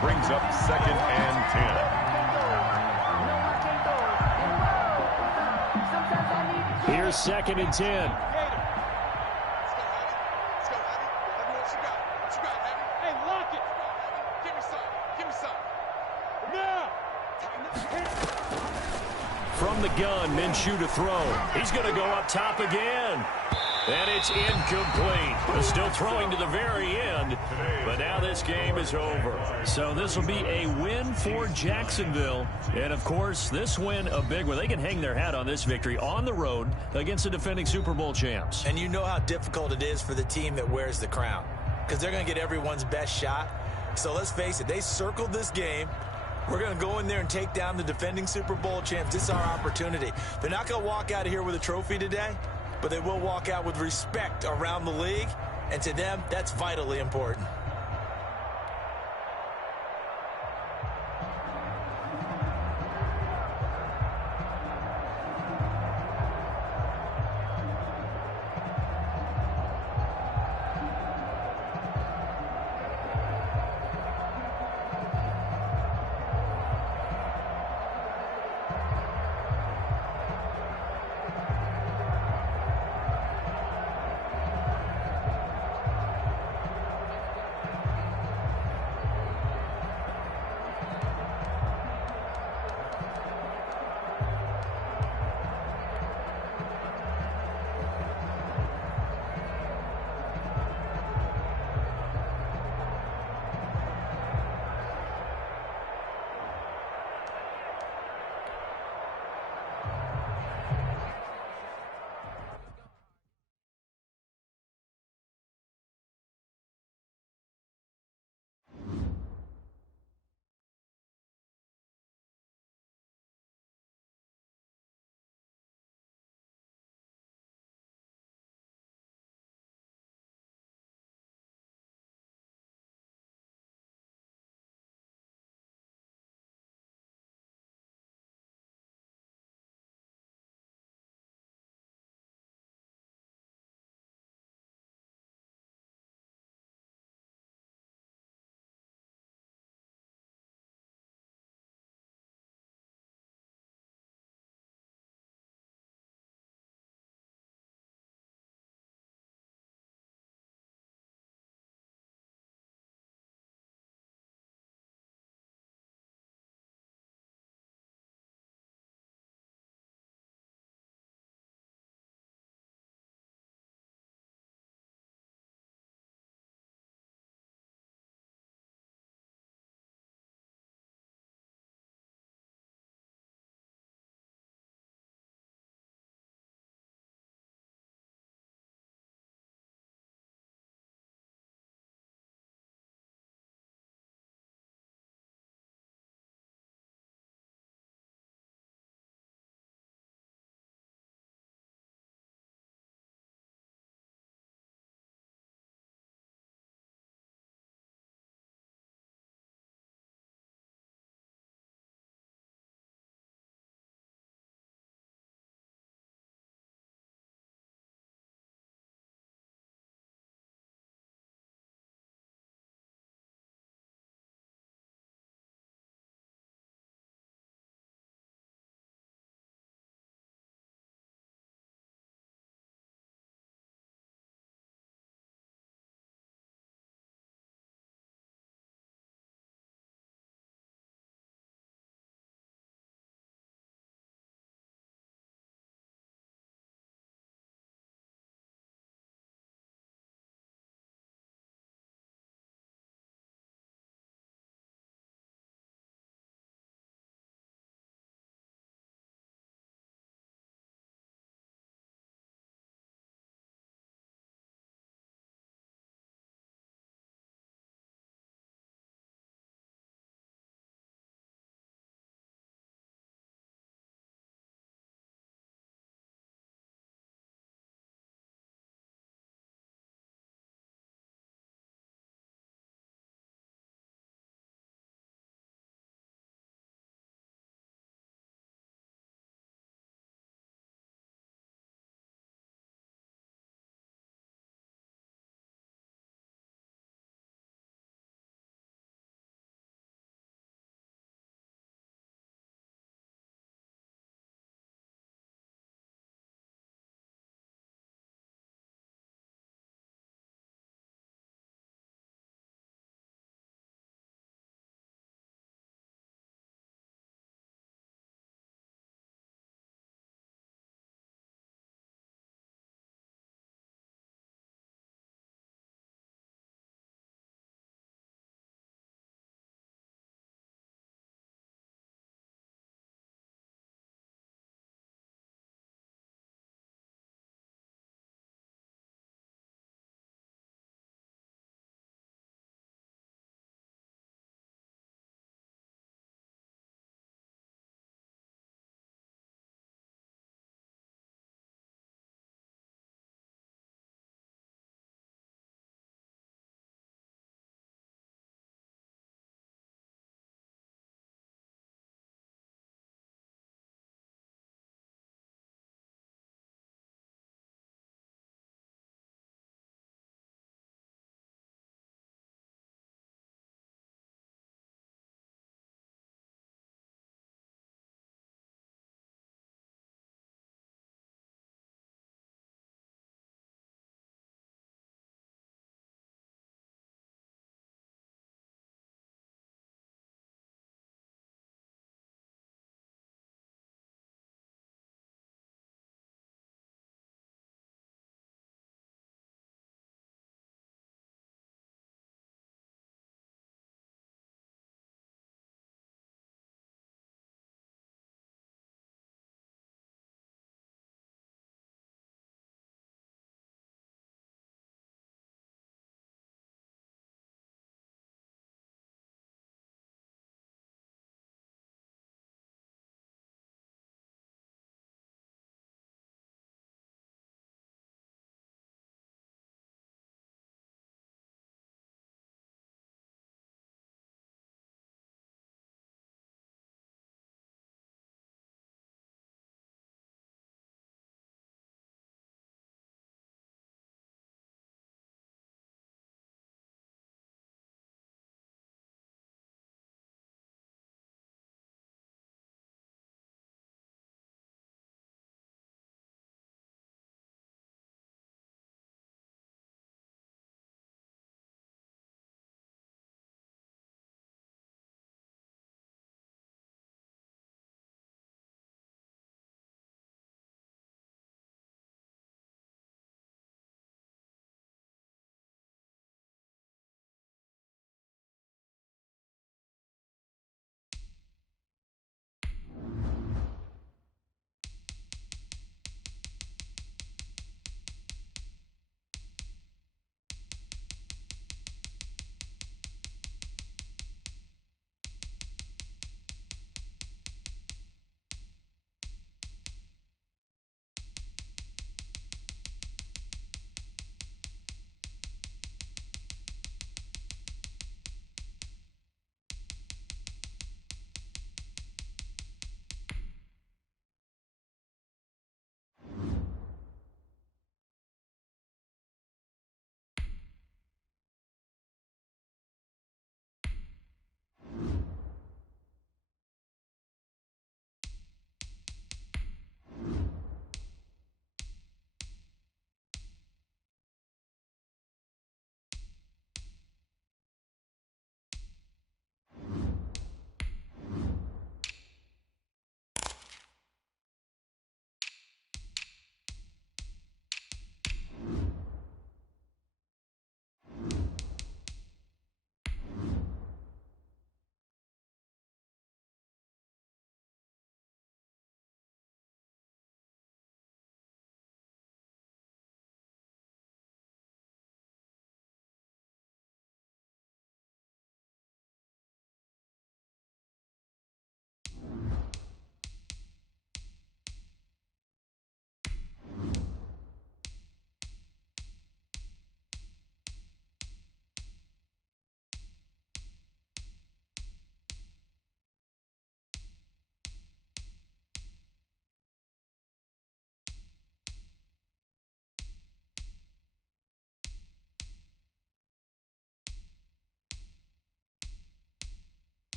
Brings up 2nd and 10. Here's 2nd and 10. From the gun, Minshew to throw. He's going to go up top again. And it's incomplete. Still throwing to the very end. But now this game is over. So this will be a win for Jacksonville. And, of course, this win a big one. They can hang their hat on this victory on the road against the defending Super Bowl champs. And you know how difficult it is for the team that wears the crown. Because they're going to get everyone's best shot. So let's face it, they circled this game. We're going to go in there and take down the defending Super Bowl champs. This is our opportunity. They're not going to walk out of here with a trophy today, but they will walk out with respect around the league, and to them, that's vitally important.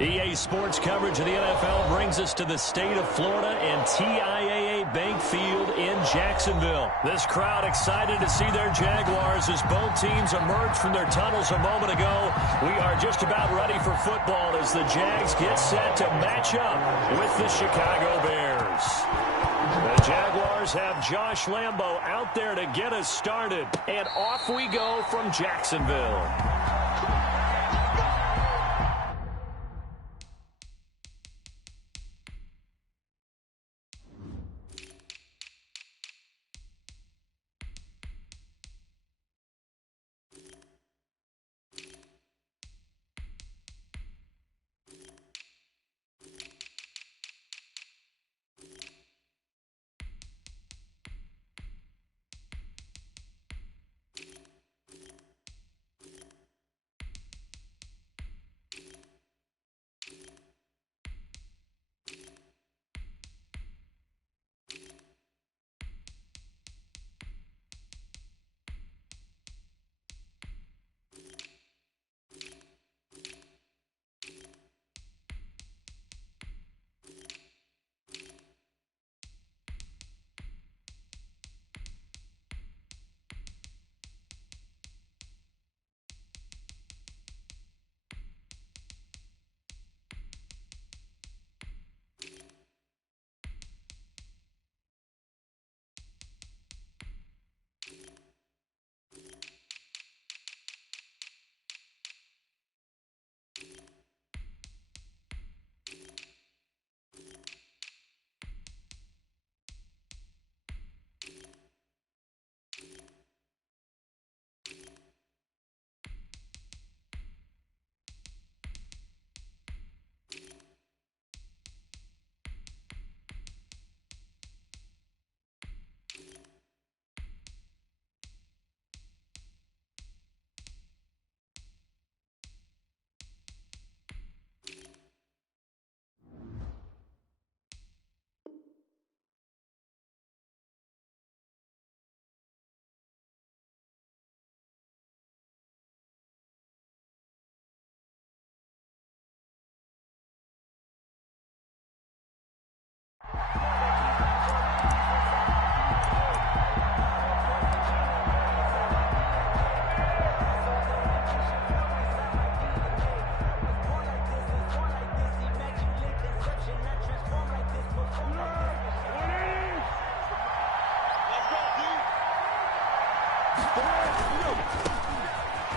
EA Sports coverage of the NFL brings us to the state of Florida and TIAA Bank Field in Jacksonville. This crowd excited to see their Jaguars as both teams emerged from their tunnels a moment ago. We are just about ready for football as the Jags get set to match up with the Chicago Bears. The Jaguars have Josh Lambo out there to get us started, and off we go from Jacksonville.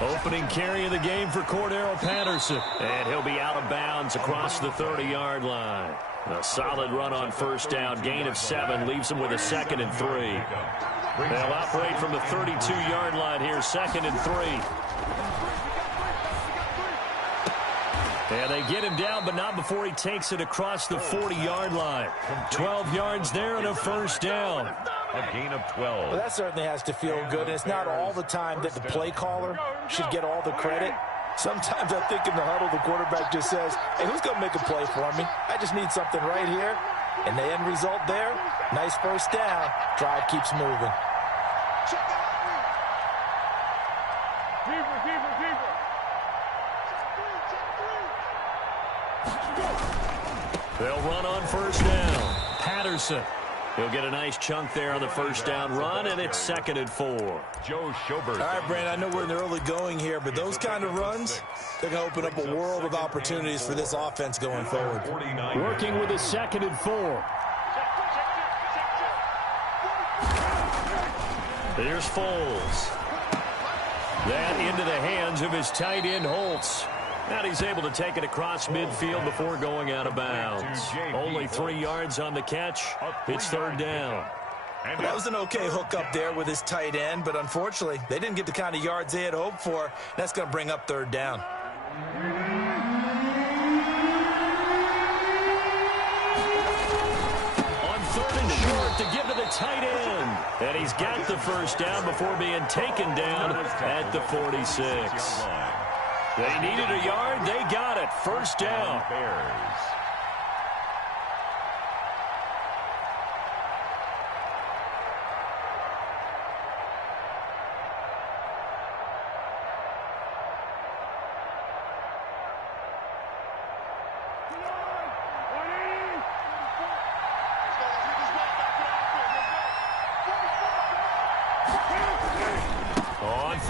Opening carry of the game for Cordero Patterson. And he'll be out of bounds across the 30-yard line. A solid run on first down. Gain of 7 leaves him with a 2nd and 3. They'll operate from the 32-yard line here, 2nd and 3. And they get him down, but not before he takes it across the 40-yard line. 12 yards there and a first down. A gain of 12. Well, that certainly has to feel good. And it's not all the time that the play caller should get all the credit. Sometimes I think in the huddle, the quarterback just says, hey, who's going to make a play for me? I just need something right here. And the end result there, nice first down. Drive keeps moving. They'll run on first down. Patterson. He'll get a nice chunk there on the first down run, and it's 2nd and 4. Joe Schobert. All right, Brandon, I know we're in the early going here, but those kind of runs, they're going to open up a world of opportunities for this offense going forward. Working with a 2nd and 4. Here's Foles. That into the hands of his tight end, Holtz. And he's able to take it across midfield before going out of bounds. Only 3 yards on the catch. It's 3rd down. Well, that was an okay hook up there with his tight end, but unfortunately, they didn't get the kind of yards they had hoped for. That's going to bring up 3rd down. On 3rd and short to give to the tight end. And he's got the first down before being taken down at the 46. They needed a yard. They got it. First down. Bears.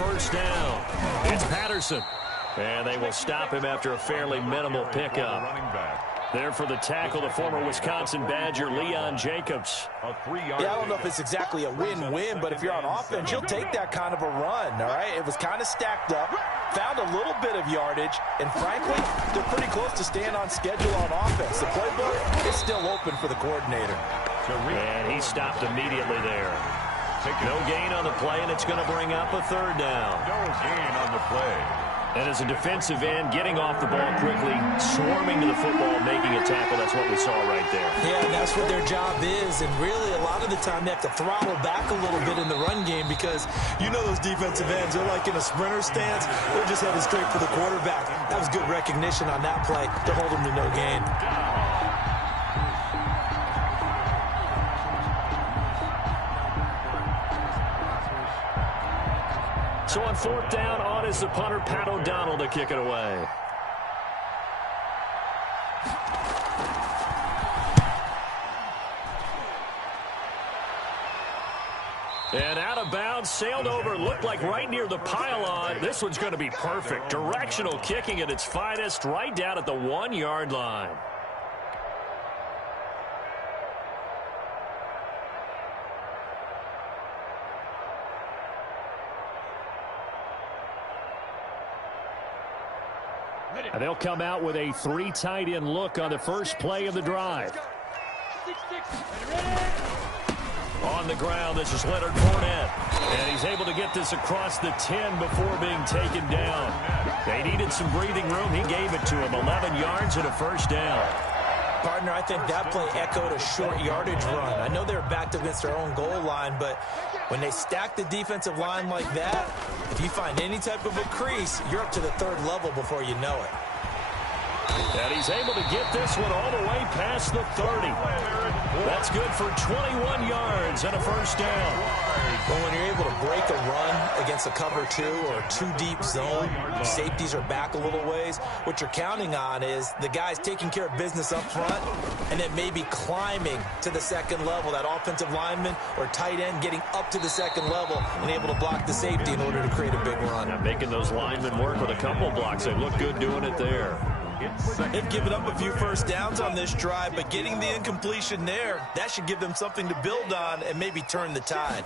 first down. It's Patterson. And they will stop him after a fairly minimal pickup. There for the tackle, the former Wisconsin Badger, Leon Jacobs. Yeah, I don't know if it's exactly a win-win, but if you're on offense, you'll take that kind of a run, all right? It was kind of stacked up, found a little bit of yardage, and frankly, they're pretty close to staying on schedule on offense. The playbook is still open for the coordinator. And he stopped immediately there. No gain on the play, and it's going to bring up a third down. No gain on the play. And as a defensive end, getting off the ball quickly, swarming to the football, making a tackle, that's what we saw right there. Yeah, and that's what their job is. And really, a lot of the time, they have to throttle back a little bit in the run game because you know those defensive ends, they're like in a sprinter stance. They're just headed straight for the quarterback. That was good recognition on that play to hold them to no gain. So on fourth down, on is the punter, Pat O'Donnell, to kick it away. And out of bounds, sailed over, looked like right near the pylon. This one's going to be perfect. Directional kicking at its finest, right down at the 1-yard line. And they'll come out with a 3 tight end look on the first play of the drive. On the ground, this is Leonard Fournette. And he's able to get this across the 10 before being taken down. They needed some breathing room. He gave it to him. 11 yards and a first down. Partner, I think that play echoed a short yardage run. I know they were backed against their own goal line, but when they stack the defensive line like that, if you find any type of a crease, you're up to the 3rd level before you know it. And he's able to get this one all the way past the 30. That's good for 21 yards and a first down. Well, when you're able to break a run against a cover 2 or a 2-deep zone, safeties are back a little ways. What you're counting on is the guys taking care of business up front and then maybe climbing to the 2nd level, that offensive lineman or tight end getting up to the 2nd level and able to block the safety in order to create a big run. Now making those linemen work with a couple blocks. They look good doing it there. They've given up a few first downs on this drive, but getting the incompletion there, that should give them something to build on and maybe turn the tide.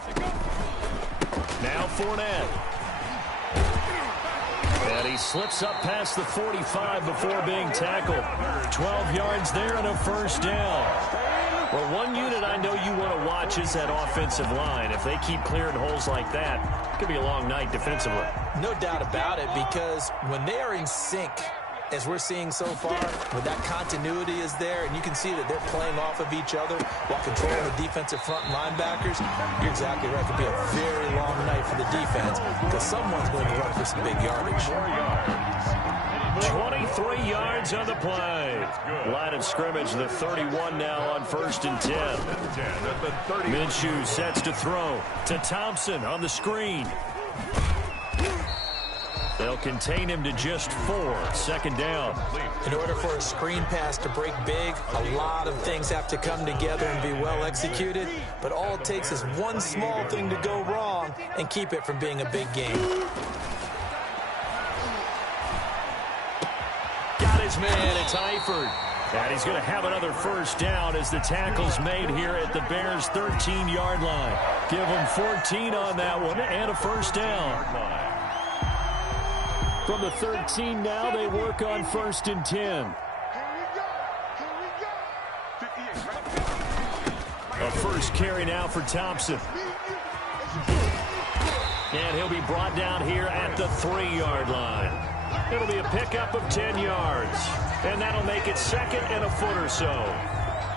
Now Fournette. And he slips up past the 45 before being tackled. 12 yards there and a first down. Well, one unit I know you want to watch is that offensive line. If they keep clearing holes like that, it could be a long night defensively. No doubt about it, because when they are in sync, as we're seeing so far, when that continuity is there, and you can see that they're playing off of each other while controlling the defensive front linebackers, you're exactly right. It could be a very long night for the defense because someone's going to run for some big yardage. 23 yards on the play. Line of scrimmage, the 31 now on 1st and 10. Minshew sets to throw to Thompson on the screen. They'll contain him to just 4. 2nd down. In order for a screen pass to break big, a lot of things have to come together and be well executed. But all it takes is one small thing to go wrong and keep it from being a big game. Got his man. It's Eifert. And he's going to have another first down as the tackle's made here at the Bears' 13-yard line. Give him 14 on that one and a first down. From the 13 now, they work on 1st and 10. A first carry now for Thompson. And he'll be brought down here at the 3-yard line. It'll be a pickup of 10 yards. And that'll make it 2nd and a foot or so.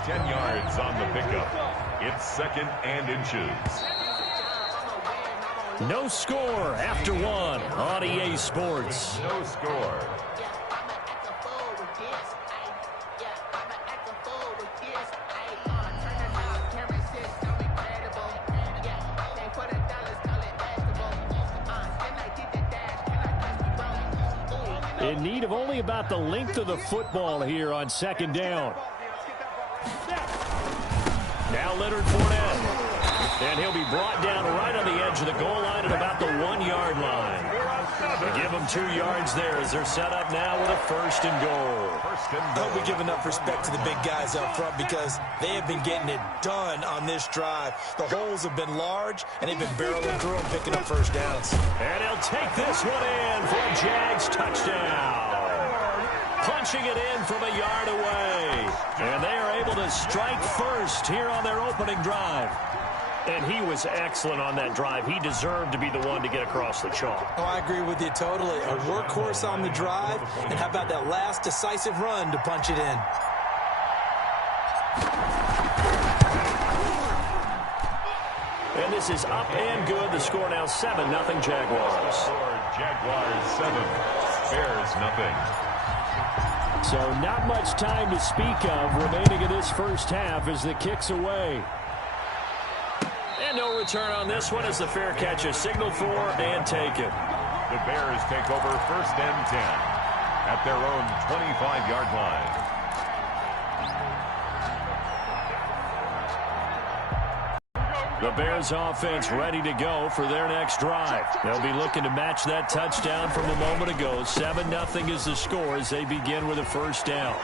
10 yards on the pickup. It's 2nd and inches. No score after 1 on EA Sports. No score. In need of only about the length of the football here on 2nd down. Now Leonard Fournette. And he'll be brought down right on the edge of the goal line at about the 1-yard line. They give them 2 yards there as they're set up now with a 1st and goal. I hope we give enough respect to the big guys up front because they have been getting it done on this drive. The holes have been large, and they've been barreling through and picking up 1st downs. And he'll take this one in for a Jags touchdown. Punching it in from a yard away. And they are able to strike first here on their opening drive. And he was excellent on that drive. He deserved to be the one to get across the chalk. Oh, I agree with you totally. A workhorse on the drive. And how about that last decisive run to punch it in? And this is up and good. The score now 7-0 Jaguars. Jaguars 7, Bears nothing. So not much time to speak of remaining in this first half as the kick's away. And no return on this one as the fair catch is signaled for and taken. The Bears take over 1st and 10 at their own 25-yard line. The Bears offense ready to go for their next drive. They'll be looking to match that touchdown from a moment ago. 7-0 is the score as they begin with a 1st down.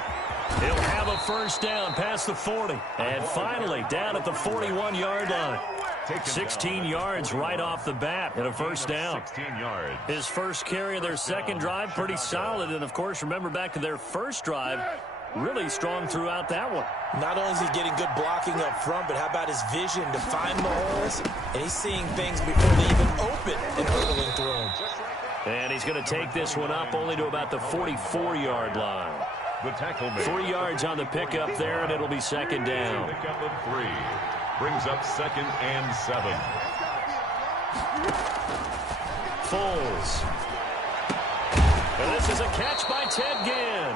He'll have a 1st down past the 40. And finally down at the 41-yard line. 16 yards right off the bat and a 1st down. 16 yards. His first carry of their second drive, pretty solid. And, of course, remember back to their first drive, really strong throughout that one. Not only is he getting good blocking up front, but how about his vision to find the holes? And he's seeing things before they even open and hurdling through them. And he's going to take this one up only to about the 44-yard line. The tackle made. 3 yards on the pickup there, and it'll be 2nd down. Pickup of 3. Brings up 2nd and 7. Foles. And this is a catch by Ted Ginn.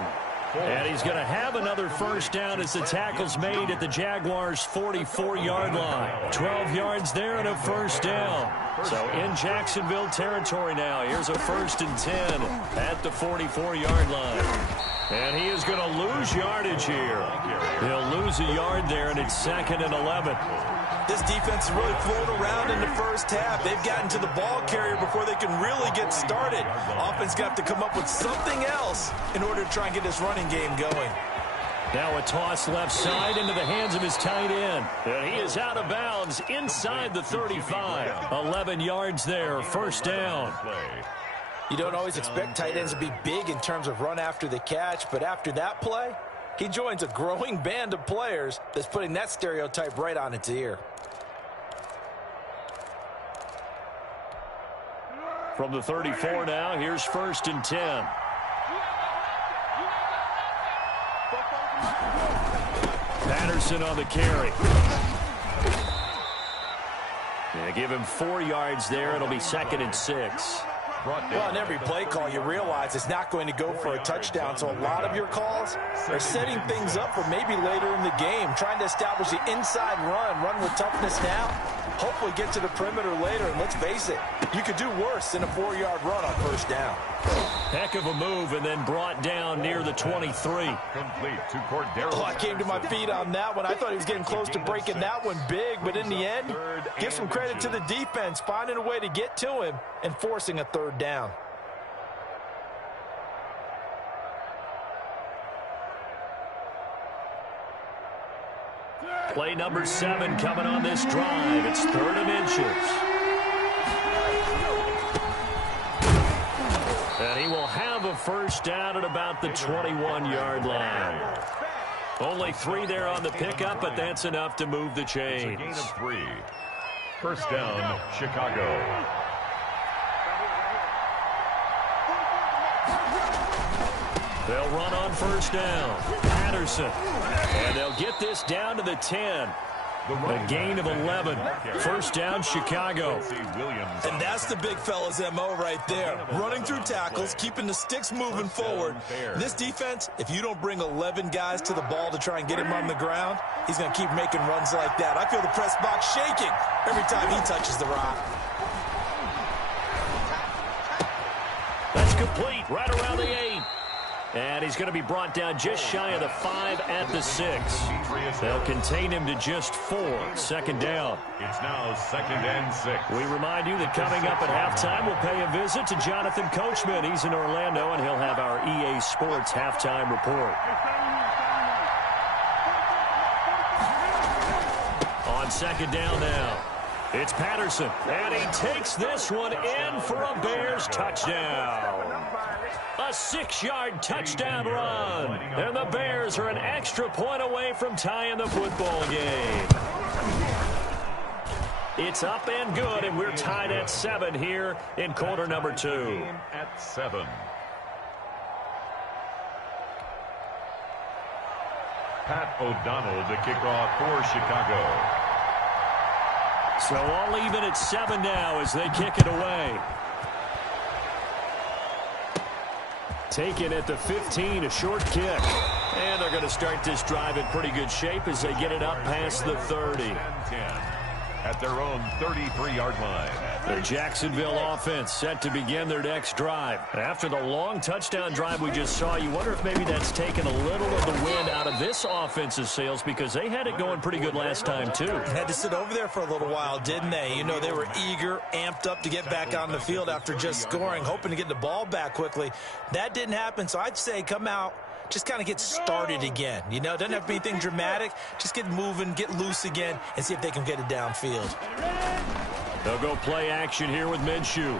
And he's going to have another 1st down as the tackle's made at the Jaguars' 44-yard line. 12 yards there and a 1st down. So in Jacksonville territory now. Here's a 1st and 10 at the 44-yard line. And he is going to lose yardage here. He'll lose a yard there, and it's 2nd and 11. This defense has really flown around in the first half. They've gotten to the ball carrier before they can really get started. Offense going to have to come up with something else in order to try and get this running game going. Now a toss left side into the hands of his tight end. And he is out of bounds inside the 35. 11 yards there, 1st down. You don't always expect tight ends to be big in terms of run after the catch, but after that play, he joins a growing band of players that's putting that stereotype right on its ear. From the 34 now, here's 1st and 10. Patterson on the carry. Yeah, give him 4 yards there. It'll be 2nd and 6. Well, in every play call, you realize it's not going to go for a touchdown, so a lot of your calls are setting things up for maybe later in the game, trying to establish the inside run with toughness now, hopefully get to the perimeter later, and let's face it, you could do worse than a 4-yard run on 1st down. Heck of a move, and then brought down near the 23. Complete to Cordero. Oh, I came to my feet on that one. I thought he was getting close to breaking that one big, but in the end, give some credit to the defense, finding a way to get to him and forcing a 3rd down. Play number 7 coming on this drive. It's 3rd and inches. And he will have a 1st down at about the 21-yard line. Only 3 there on the pickup, but that's enough to move the chains. It's a gain of 3. 1st down, Chicago. They'll run on 1st down. Patterson. And they'll get this down to the 10. A gain of 11. 1st down, Chicago. And that's the big fella's MO right there. Running through tackles, keeping the sticks moving forward. This defense, if you don't bring 11 guys to the ball to try and get him on the ground, he's going to keep making runs like that. I feel the press box shaking every time he touches the rock. That's complete right around the 8. And he's going to be brought down just shy of the 5 at the 6. They'll contain him to just 4. Second down. It's now 2nd and 6. We remind you that coming up at halftime, we'll pay a visit to Jonathan Coachman. He's in Orlando, and he'll have our EA Sports halftime report. On second down now, it's Patterson, and he takes this one in for a Bears touchdown. A 6-yard touchdown run, and the Bears are an extra point away from tying the football game. It's up and good, and we're tied at 7 here in quarter number 2. At 7. Pat O'Donnell, the kickoff for Chicago. So all even at 7 now as they kick it away. Taken at the 15, a short kick. And they're going to start this drive in pretty good shape as they get it up past the 30. At their own 33-yard line. The Jacksonville offense set to begin their next drive. After the long touchdown drive we just saw, you wonder if maybe that's taken a little of the wind out of this offense's sails because they had it going pretty good last time, too. Had to sit over there for a little while, didn't they? You know, they were eager, amped up to get back on the field after just scoring, hoping to get the ball back quickly. That didn't happen, so I'd say come out, just kind of get started again. You know, it doesn't have to be anything dramatic. Just get moving, get loose again, and see if they can get it downfield. They'll go play action here with Minshew.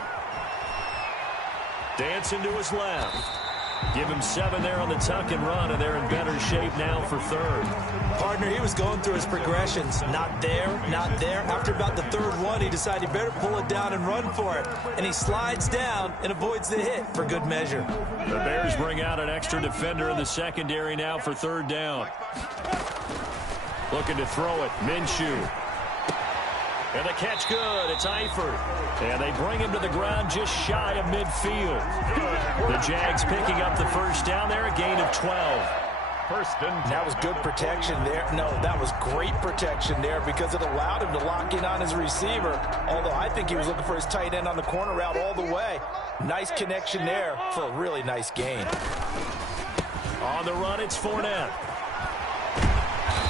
Dancing to his left. Give him 7 there on the tuck and run, and they're in better shape now for 3rd. Partner, he was going through his progressions. Not there, not there. After about the 3rd one, he decided he better pull it down and run for it. And he slides down and avoids the hit for good measure. The Bears bring out an extra defender in the secondary now for 3rd down. Looking to throw it, Minshew. And the catch good. It's Eifert. And they bring him to the ground just shy of midfield. The Jags picking up the first down there, a gain of 12. That was good protection there. No, that was great protection there because it allowed him to lock in on his receiver. Although I think he was looking for his tight end on the corner route all the way. Nice connection there for a really nice gain. On the run, it's Fournette.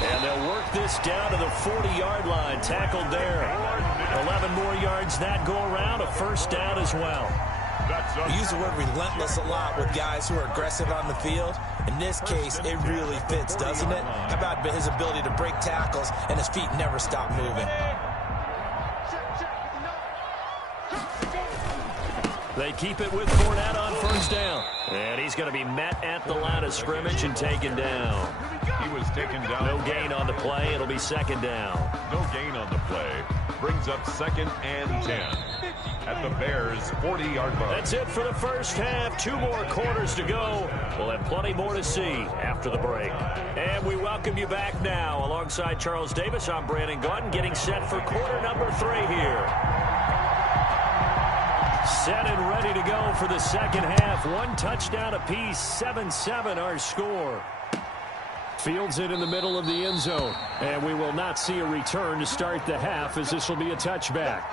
And they'll work this down to the 40-yard line. Tackled there. 11 more yards that go around. A first down as well. We use the word relentless a lot with guys who are aggressive on the field. In this case, it really fits, doesn't it? How about his ability to break tackles and his feet never stop moving? They keep it with Fournette on first down. And he's going to be met at the line of scrimmage and taken down. He was taken down. No gain on the play. It'll be second down. No gain on the play. Brings up 2nd and 10. At the Bears' 40-yard line. That's it for the first half. 2 more quarters to go. We'll have plenty more to see after the break. And we welcome you back now. Alongside Charles Davis, I'm Brandon Gordon, getting set for quarter number 3 here. Set and ready to go for the second half. 1 touchdown apiece, 7-7 our score. Fields it in the middle of the end zone. And we will not see a return to start the half as this will be a touchback.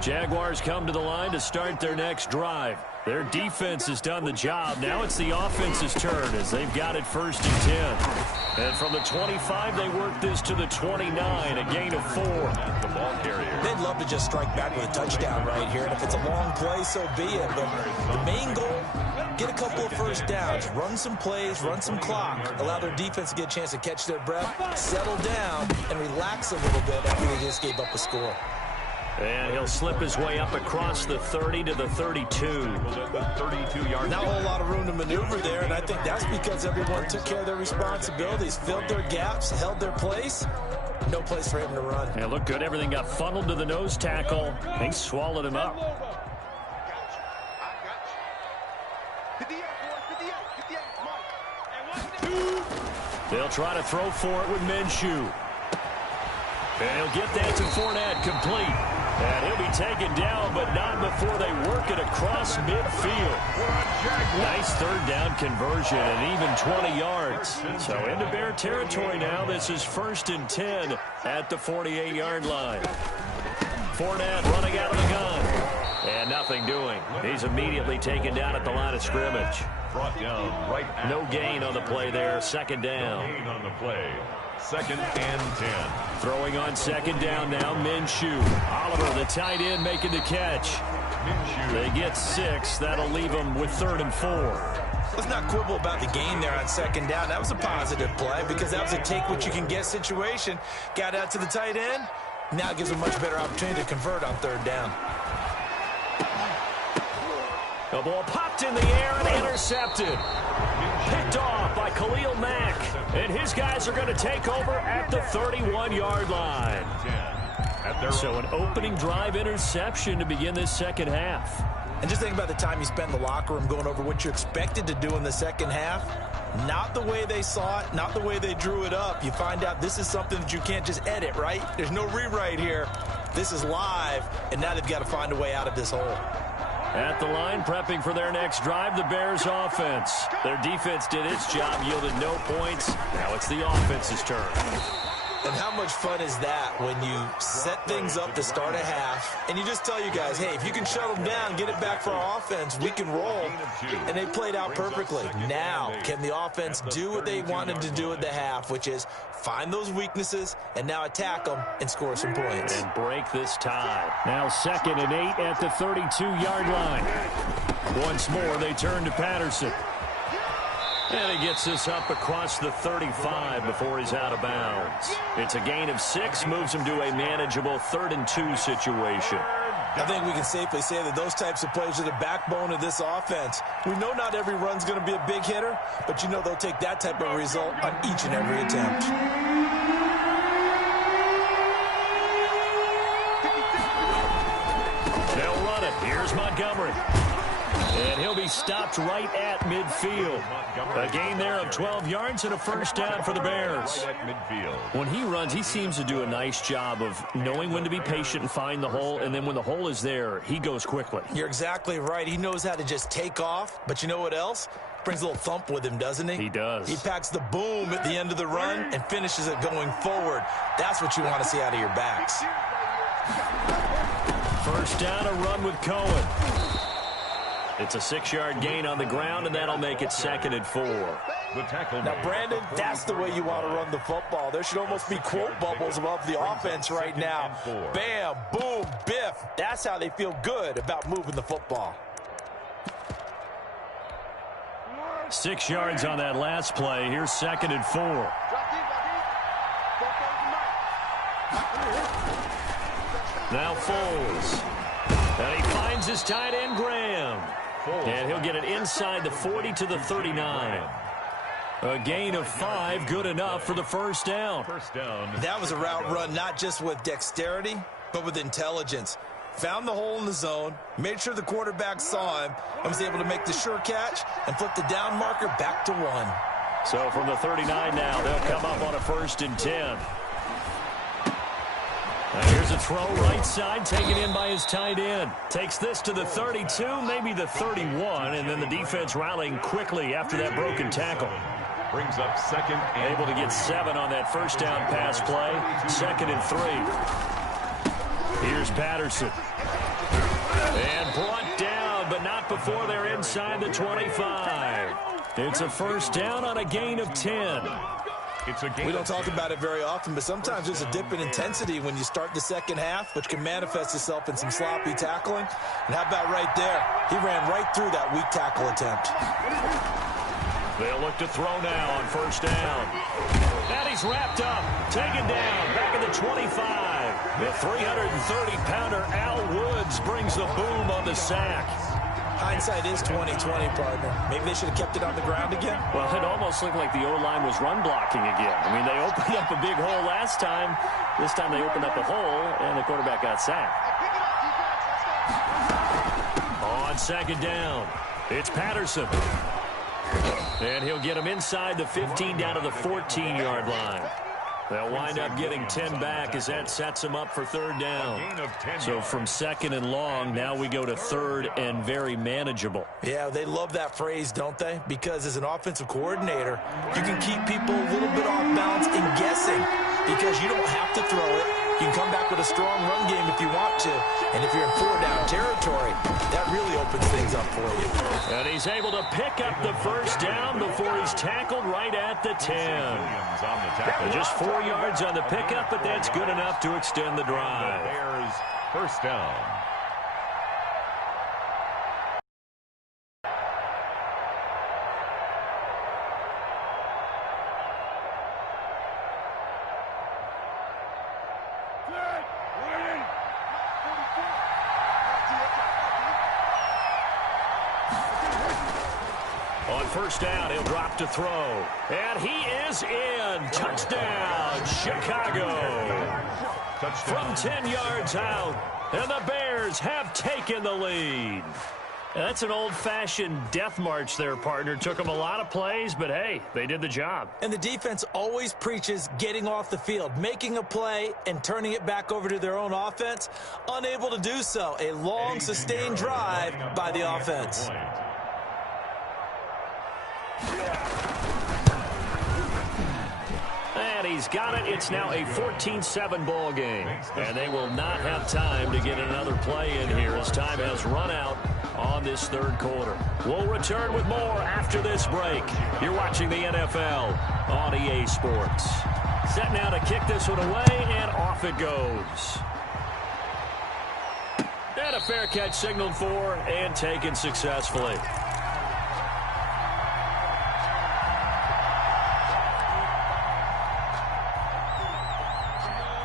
Jaguars come to the line to start their next drive. Their defense has done the job. Now it's the offense's turn as they've got it 1st and 10. And from the 25, they work this to the 29, a gain of 4. The ball carrier. They'd love to just strike back with a touchdown right here. And if it's a long play, so be it. But the main goal, get a couple of first downs, run some plays, run some clock, allow their defense to get a chance to catch their breath, settle down, and relax a little bit after they just gave up a score. And he'll slip his way up across the 30 to the 32. 32-yard. Not a whole lot of room to maneuver there, and I think that's because everyone took care of their responsibilities, filled their gaps, held their place. No place for him to run. Yeah, looked good. Everything got funneled to the nose tackle. He swallowed him up. They'll try to throw for it with Minshew. And he'll get that to Fournette, complete. And he'll be taken down, but not before they work it across midfield. Nice third down conversion and even 20 yards. So into Bear territory now. This is 1st and 10 at the 48-yard line. Fournette running out of the gun. And nothing doing. He's immediately taken down at the line of scrimmage. Brought down right at no gain on the play there. 2nd down. No gain on the play. 2nd and 10. Throwing on 2nd down now, Minshew. Oliver, the tight end, making the catch. Minshew. They get 6. That'll leave them with 3rd and 4. Let's not quibble about the gain there on 2nd down. That was a positive play because that was a take-what-you-can-get situation. Got out to the tight end. Now it gives them a much better opportunity to convert on 3rd down. The ball popped in the air and intercepted. Picked off by Khalil Mack. And his guys are going to take over at the 31-yard line. So an opening drive interception to begin this 2nd half. And just think about the time you spent in the locker room going over what you expected to do in the 2nd half. Not the way they saw it, not the way they drew it up. You find out this is something that you can't just edit, right? There's no rewrite here. This is live, and now they've got to find a way out of this hole. At the line, prepping for their next drive, the Bears offense. Their defense did its job, yielded no points. Now it's the offense's turn. And how much fun is that when you set things up to start a half, and you just tell you guys, hey, if you can shut them down, get it back for our offense, we can roll. And they played out perfectly. Now, can the offense do what they wanted to do at the half, which is find those weaknesses and now attack them and score some points. And break this tie. Now 2nd and 8 at the 32-yard line. Once more, they turn to Patterson. And he gets this up across the 35 before he's out of bounds. It's a gain of 6, moves him to a manageable 3rd and 2 situation. I think we can safely say that those types of plays are the backbone of this offense. We know not every run's going to be a big hitter, but you know they'll take that type of result on each and every attempt. They'll run it. Here's Montgomery. And he'll be stopped right at midfield. A gain there of 12 yards and a 1st down for the Bears. When he runs, he seems to do a nice job of knowing when to be patient and find the hole, and then when the hole is there, he goes quickly. You're exactly right. He knows how to just take off, but you know what else? Brings a little thump with him, doesn't he? He does. He packs the boom at the end of the run and finishes it going forward. That's what you want to see out of your backs. 1st down, a run with Cohen. It's a 6-yard gain on the ground, and that'll make it 2nd and 4. Now, Brandon, that's the way you want to run the football. There should almost be quote bubbles above the offense right now. Bam, boom, biff. That's how they feel good about moving the football. 6 yards on that last play. Here's 2nd and 4. Now Foles. And he finds his tight end, Graham. And he'll get it inside the 40 to the 39. A gain of 5, good enough for the 1st down. That was a route run not just with dexterity, but with intelligence. Found the hole in the zone, made sure the quarterback saw him, and was able to make the sure catch and flip the down marker back to 1. So from the 39 now, they'll come up on a 1st and 10. Here's a throw right side, taken in by his tight end. Takes this to the 32, maybe the 31, and then the defense rallying quickly after that broken tackle. Brings up 2nd and able to get 7 on that 1st down pass play. 2nd and 3. Here's Patterson. And brought down, but not before they're inside the 25. It's a 1st down on a gain of 10. We don't talk about it very often, but sometimes there's a dip in intensity when you start the 2nd half, which can manifest itself in some sloppy tackling. And how about right there? He ran right through that weak tackle attempt. They'll look to throw now on 1st down. And he's wrapped up, taken down, back at the 25. The 330-pounder Al Woods brings the boom on the sack. Hindsight is 20/20, partner. Maybe they should have kept it on the ground again. Well, it almost looked like the O-line was run blocking again. I mean, they opened up a big hole last time. This time they opened up a hole, and the quarterback got sacked. On 2nd down, it's Patterson. And he'll get him inside the 15 down to the 14-yard line. They'll wind up getting 10 back as that sets them up for third down. So from second and long, now we go to third and very manageable. Yeah, they love that phrase, don't they? Because as an offensive coordinator, you can keep people a little bit off balance and guessing because you don't have to throw it. You can come back with a strong run game if you want to. And if you're in four-down territory, that really opens things up for you. And he's able to pick up the first down before he's tackled right at the 10. Just 4 yards on the pickup, but that's good enough to extend the drive. Bears first down. On first down, he'll drop to throw. And he is in. Touchdown, Chicago. From 10 yards out, and the Bears have taken the lead. That's an old-fashioned death march there, partner. Took them a lot of plays, but, hey, they did the job. And the defense always preaches getting off the field, making a play, and turning it back over to their own offense. Unable to do so. A long, sustained drive by the offense. And he's got it. It's now a 14-7 ball game. And they will not have time to get another play in here as time has run out on this third quarter. We'll return with more after this break. You're watching the NFL on EA Sports. Set now to kick this one away, and off it goes. And a fair catch signaled for and taken successfully.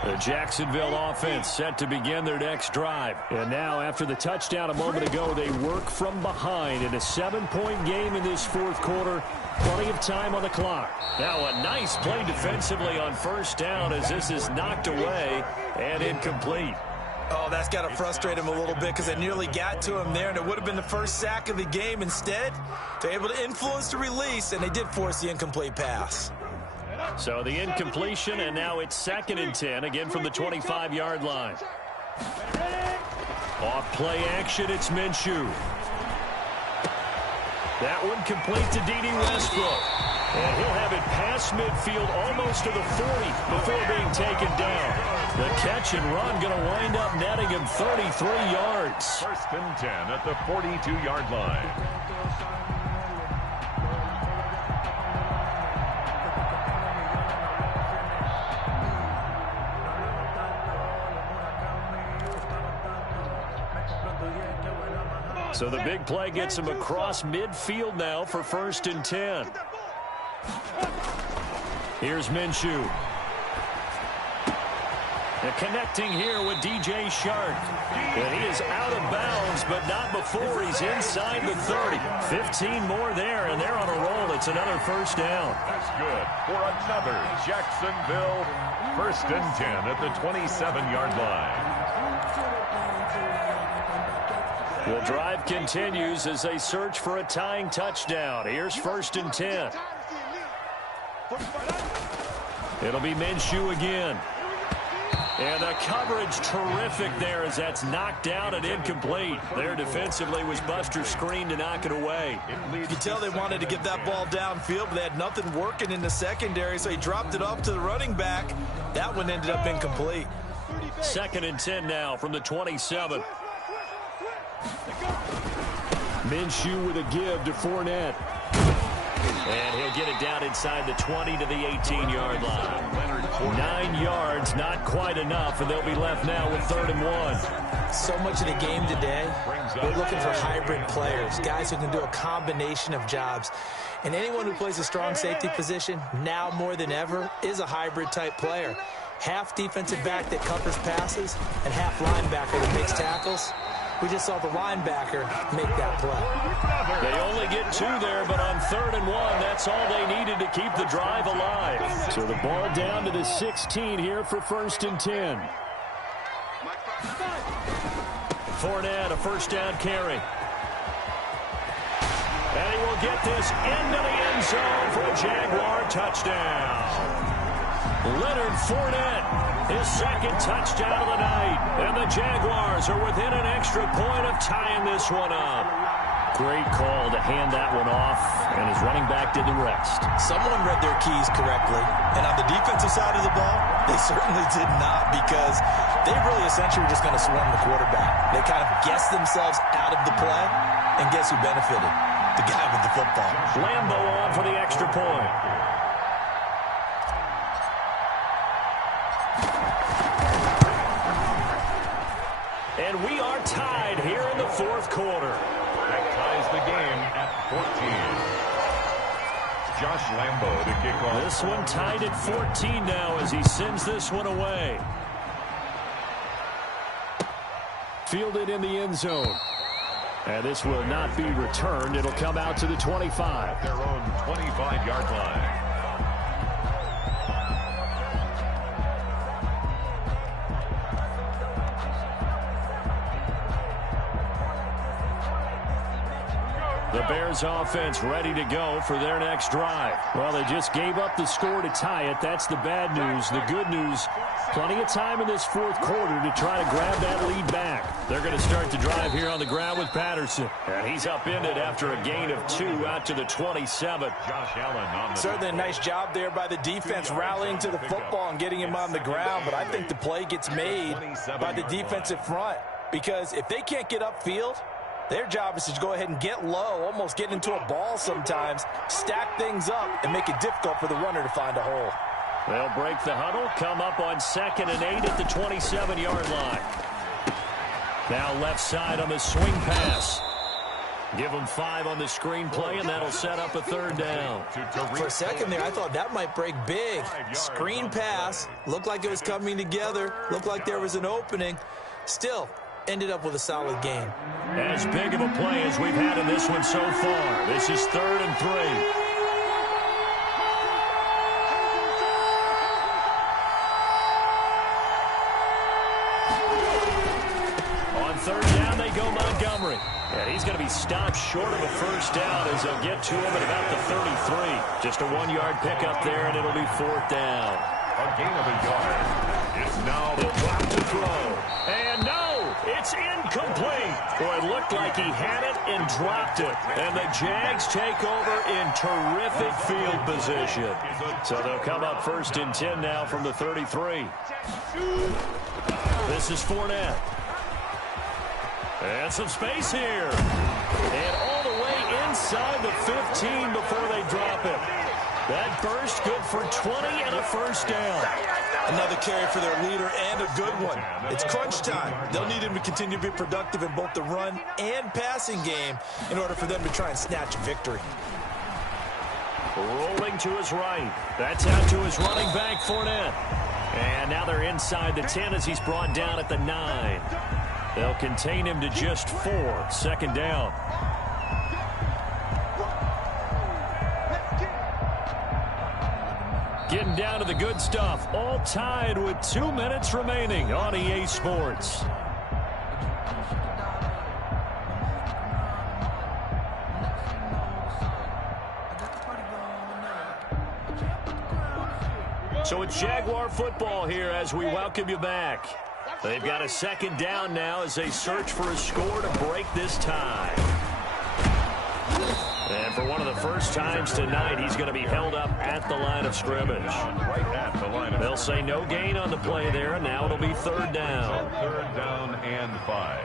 The Jacksonville offense set to begin their next drive. And now, after the touchdown a moment ago, they work from behind in a 7-point game in this fourth quarter. Plenty of time on the clock. Now a nice play defensively on first down as this is knocked away and incomplete. Oh, that's got to frustrate him a little bit because they nearly got to him there, and it would have been the first sack of the game. Instead, they're able to influence the release, and they did force the incomplete pass. So the incompletion, and now it's 2nd and 10, again from the 25-yard line. Off play action, it's Minshew. That one complete to D.D. Westbrook. And he'll have it past midfield almost to the 40 before being taken down. The catch and run going to wind up netting him 33 yards. 1st and 10 at the 42-yard line. So the big play gets him across midfield now for 1st and 10. Here's Minshew. And connecting here with DJ Shark. And he is out of bounds, but not before he's inside the 30. 15 more there, and they're on a roll. It's another first down. That's good for another Jacksonville 1st and 10 at the 27-yard line. The drive continues as they search for a tying touchdown. Here's 1st and 10. It'll be Minshew again. And the coverage terrific there as that's knocked down and incomplete. There defensively was Buster screen to knock it away. You can tell they wanted to get that ball downfield, but they had nothing working in the secondary, so he dropped it off to the running back. That one ended up incomplete. 2nd and 10 now from the 27. Minshew with a give to Fournette. And he'll get it down inside the 20 to the 18-yard line. 9 yards, not quite enough, and they'll be left now with 3rd and 1. So much of the game today, we're looking for hybrid players, guys who can do a combination of jobs. And anyone who plays a strong safety position, now more than ever, is a hybrid-type player. Half defensive back that covers passes, and half linebacker that makes tackles. We just saw the linebacker make that play. They only get 2 there, but on 3rd and 1, that's all they needed to keep the drive alive. So the ball down to the 16 here for 1st and 10. Fournette, a first down carry. And he will get this into the end zone for a Jaguar touchdown. Leonard Fournette, his second touchdown of the night. And the Jaguars are within an extra point of tying this one up. Great call to hand that one off, and his running back did the rest. Someone read their keys correctly, and on the defensive side of the ball, they certainly did not, because they really essentially were just going to swarm the quarterback. They kind of guessed themselves out of the play, and guess who benefited? The guy with the football. Lambo on for the extra point. And we are tied here in the fourth quarter. That ties the game at 14. Josh Lambo to kick off. This one tied at 14 now as he sends this one away. Fielded in the end zone. And this will not be returned. It'll come out to the 25. Their own 25-yard line. The Bears offense ready to go for their next drive. Well, they just gave up the score to tie it. That's the bad news. The good news, plenty of time in this fourth quarter to try to grab that lead back. They're going to start the drive here on the ground with Patterson. And he's upended after a gain of 2 out to the 27. Josh Allen on the Certainly a nice job there by the defense rallying to the football and getting him on the ground. But I think the play gets made by the defensive front, because if they can't get upfield, their job is to go ahead and get low, almost get into a ball sometimes, stack things up, and make it difficult for the runner to find a hole. They'll break the huddle, come up on 2nd and 8 at the 27-yard line. Now left side on the swing pass. Give them 5 on the screen play, and that'll set up a 3rd down. For a second there, I thought that might break big. Screen pass, looked like it was coming together, looked like there was an opening. Still, ended up with a solid game. As big of a play as we've had in this one so far. This is 3rd and 3. On 3rd down, they go Montgomery. And he's going to be stopped short of a 1st down as they'll get to him at about the 33. Just a 1-yard pickup there, and it'll be 4th down. A gain of a yard. It's now He'll drop to throw. And no, it's incomplete. Boy, it looked like he had it and dropped it. And the Jags take over in terrific field position. So they'll come up 1st and 10 now from the 33. This is Fournette. And some space here. And all the way inside the 15 before they drop it. That burst good for 20 and a 1st down. Another carry for their leader, and a good one. It's crunch time. They'll need him to continue to be productive in both the run and passing game in order for them to try and snatch a victory. Rolling to his right. That's out to his running back, Fournette. And now they're inside the 10 as he's brought down at the 9. They'll contain him to just 4. 2nd down. Getting down to the good stuff. All tied with 2 minutes remaining on EA Sports. So it's Jaguar football here as we welcome you back. They've got a 2nd down now as they search for a score to break this tie. And for one of the first times tonight, he's going to be held up at the line of scrimmage. right at the line of They'll say no gain on the play there, and now it'll be 3rd down. 3rd down and 5.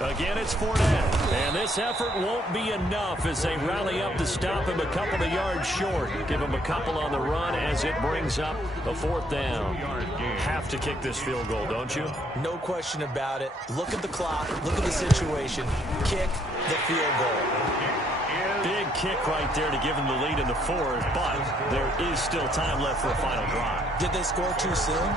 Again, it's Fournette. And this effort won't be enough as they rally up to stop him a couple of yards short. Give him a couple on the run as it brings up a 4th down. Have to kick this field goal, don't you? No question about it. Look at the clock. Look at the situation. Kick the field goal. Big kick right there to give him the lead in the 4th, but there is still time left for a final drive. Did they score too soon?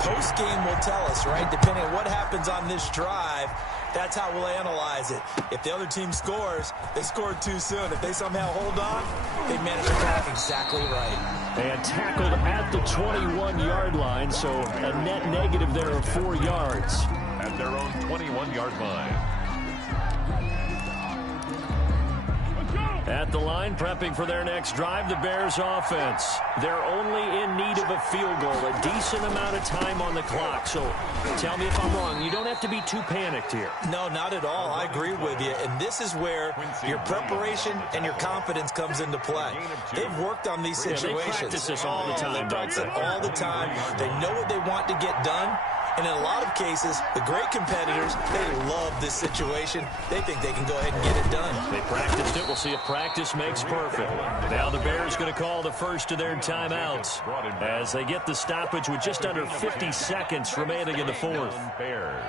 Post-game will tell us, right? Depending on what happens on this drive, that's how we'll analyze it. If the other team scores, they scored too soon. If they somehow hold on, they manage to clock exactly right. And tackled at the 21-yard line, so a net negative there of 4 yards. At their own 21-yard line. At the line, prepping for their next drive, the Bears offense. They're only in need of a field goal, a decent amount of time on the clock. So tell me if I'm wrong. You don't have to be too panicked here. No, not at all. I agree with you. And this is where your preparation and your confidence comes into play. They've worked on these situations. They practice this all the time. They practice it all the time. They know what they want to get done. And in a lot of cases, the great competitors, they love this situation. They think they can go ahead and get it done. They practiced it. We'll see if practice makes perfect. Now the Bears going to call the first of their timeouts as they get the stoppage with just under 50 seconds remaining in the fourth. Bears.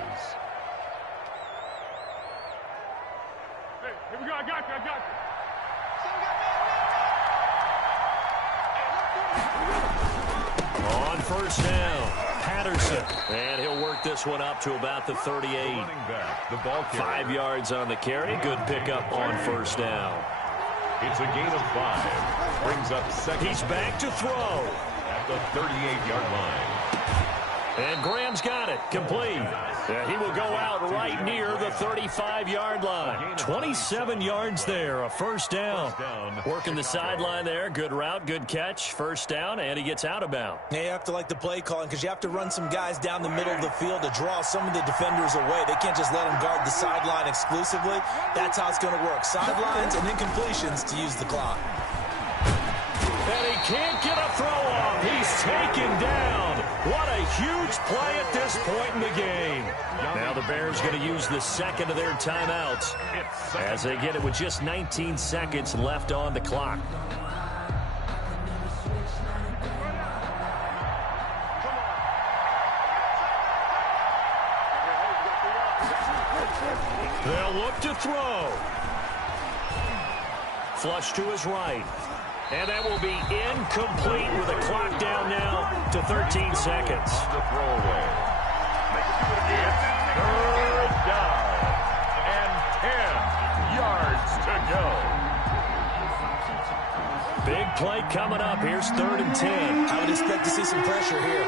Hey, here we go. I got you. On first down, Patterson. And he'll work this one up to about the 38. 5 yards on the carry. Good pickup on first down. It's a gain of 5. Brings up second. He's back to throw. At the 38-yard line. And Graham's got it. Complete. He will go out right near the 35-yard line. 27 yards there. A first down. Working the sideline there. Good route. Good catch. First down. And he gets out of bounds. Yeah, you have to like the play calling because you have to run some guys down the middle of the field to draw some of the defenders away. They can't just let them guard the sideline exclusively. That's how it's going to work. Sidelines and incompletions to use the clock. And he can't get a throw off. He's taken down. What a huge play at this point in the game. Now the Bears going to use the second of their timeouts as they get it with just 19 seconds left on the clock. They'll look to throw. Flush to his right. And that will be incomplete with a clock down now to 13 seconds. On the throwaway. It's third down and 10 yards to go. Big play coming up. Here's 3rd and 10. I would expect to see some pressure here.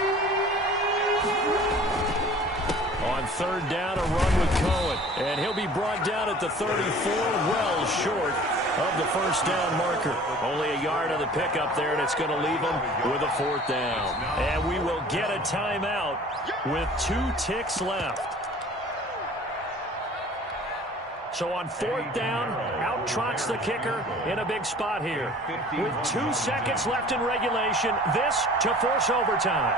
On 3rd down, a run with Cohen. And he'll be brought down at the 34, well short of the first down marker. Only a yard on the pickup there, and it's going to leave them with a 4th down. And we will get a timeout with 2 ticks left. So on 4th down, out trots the kicker in a big spot here. With 2 seconds left in regulation, this to force overtime.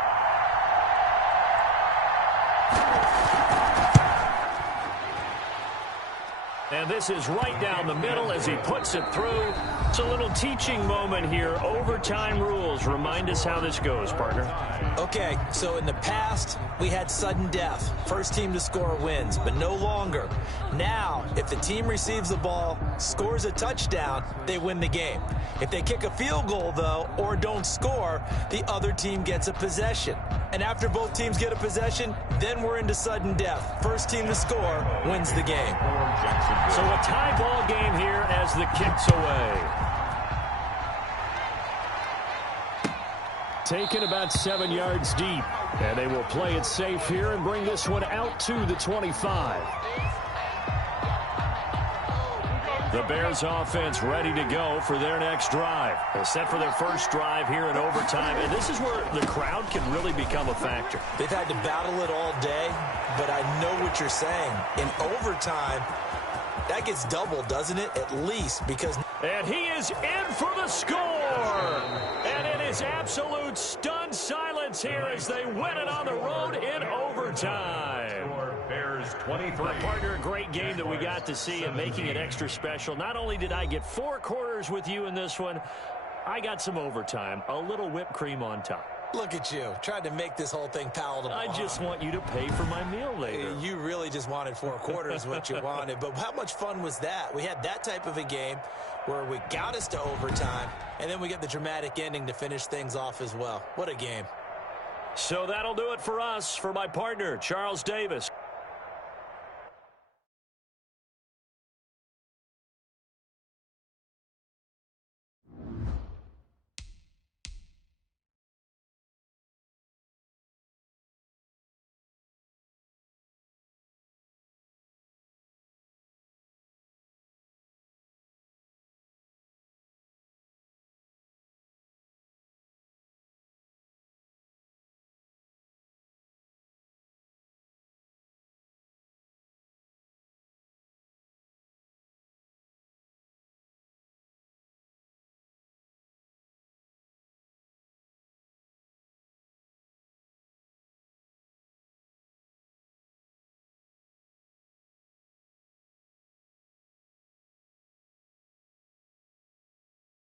And this is right down the middle as he puts it through. It's a little teaching moment here. Overtime rules. Remind us how this goes, partner. Okay, so in the past, we had sudden death. First team to score wins, but no longer. Now, if the team receives the ball, scores a touchdown, they win the game. If they kick a field goal, though, or don't score, the other team gets a possession. And after both teams get a possession, then we're into sudden death. First team to score wins the game. So a tie ball game here as the kick's away. Taken about 7 yards deep. And they will play it safe here and bring this one out to the 25. The Bears offense ready to go for their next drive. They're set for their first drive here in overtime. And this is where the crowd can really become a factor. They've had to battle it all day, but I know what you're saying. In overtime, that gets doubled, doesn't it? At least because... And he is in for the score. And it is absolute stunned silence here as they win it on the road in overtime. Bears 23. Partner, a great game that we got to see and making it extra special. Not only did I get 4 quarters with you in this one, I got some overtime, a little whipped cream on top. Look at you, trying to make this whole thing palatable. I just want you to pay for my meal later. You really just wanted 4 quarters, what you wanted. But how much fun was that? We had that type of a game where we got us to overtime, and then we get the dramatic ending to finish things off as well. What a game. So that'll do it for us. For my partner, Charles Davis.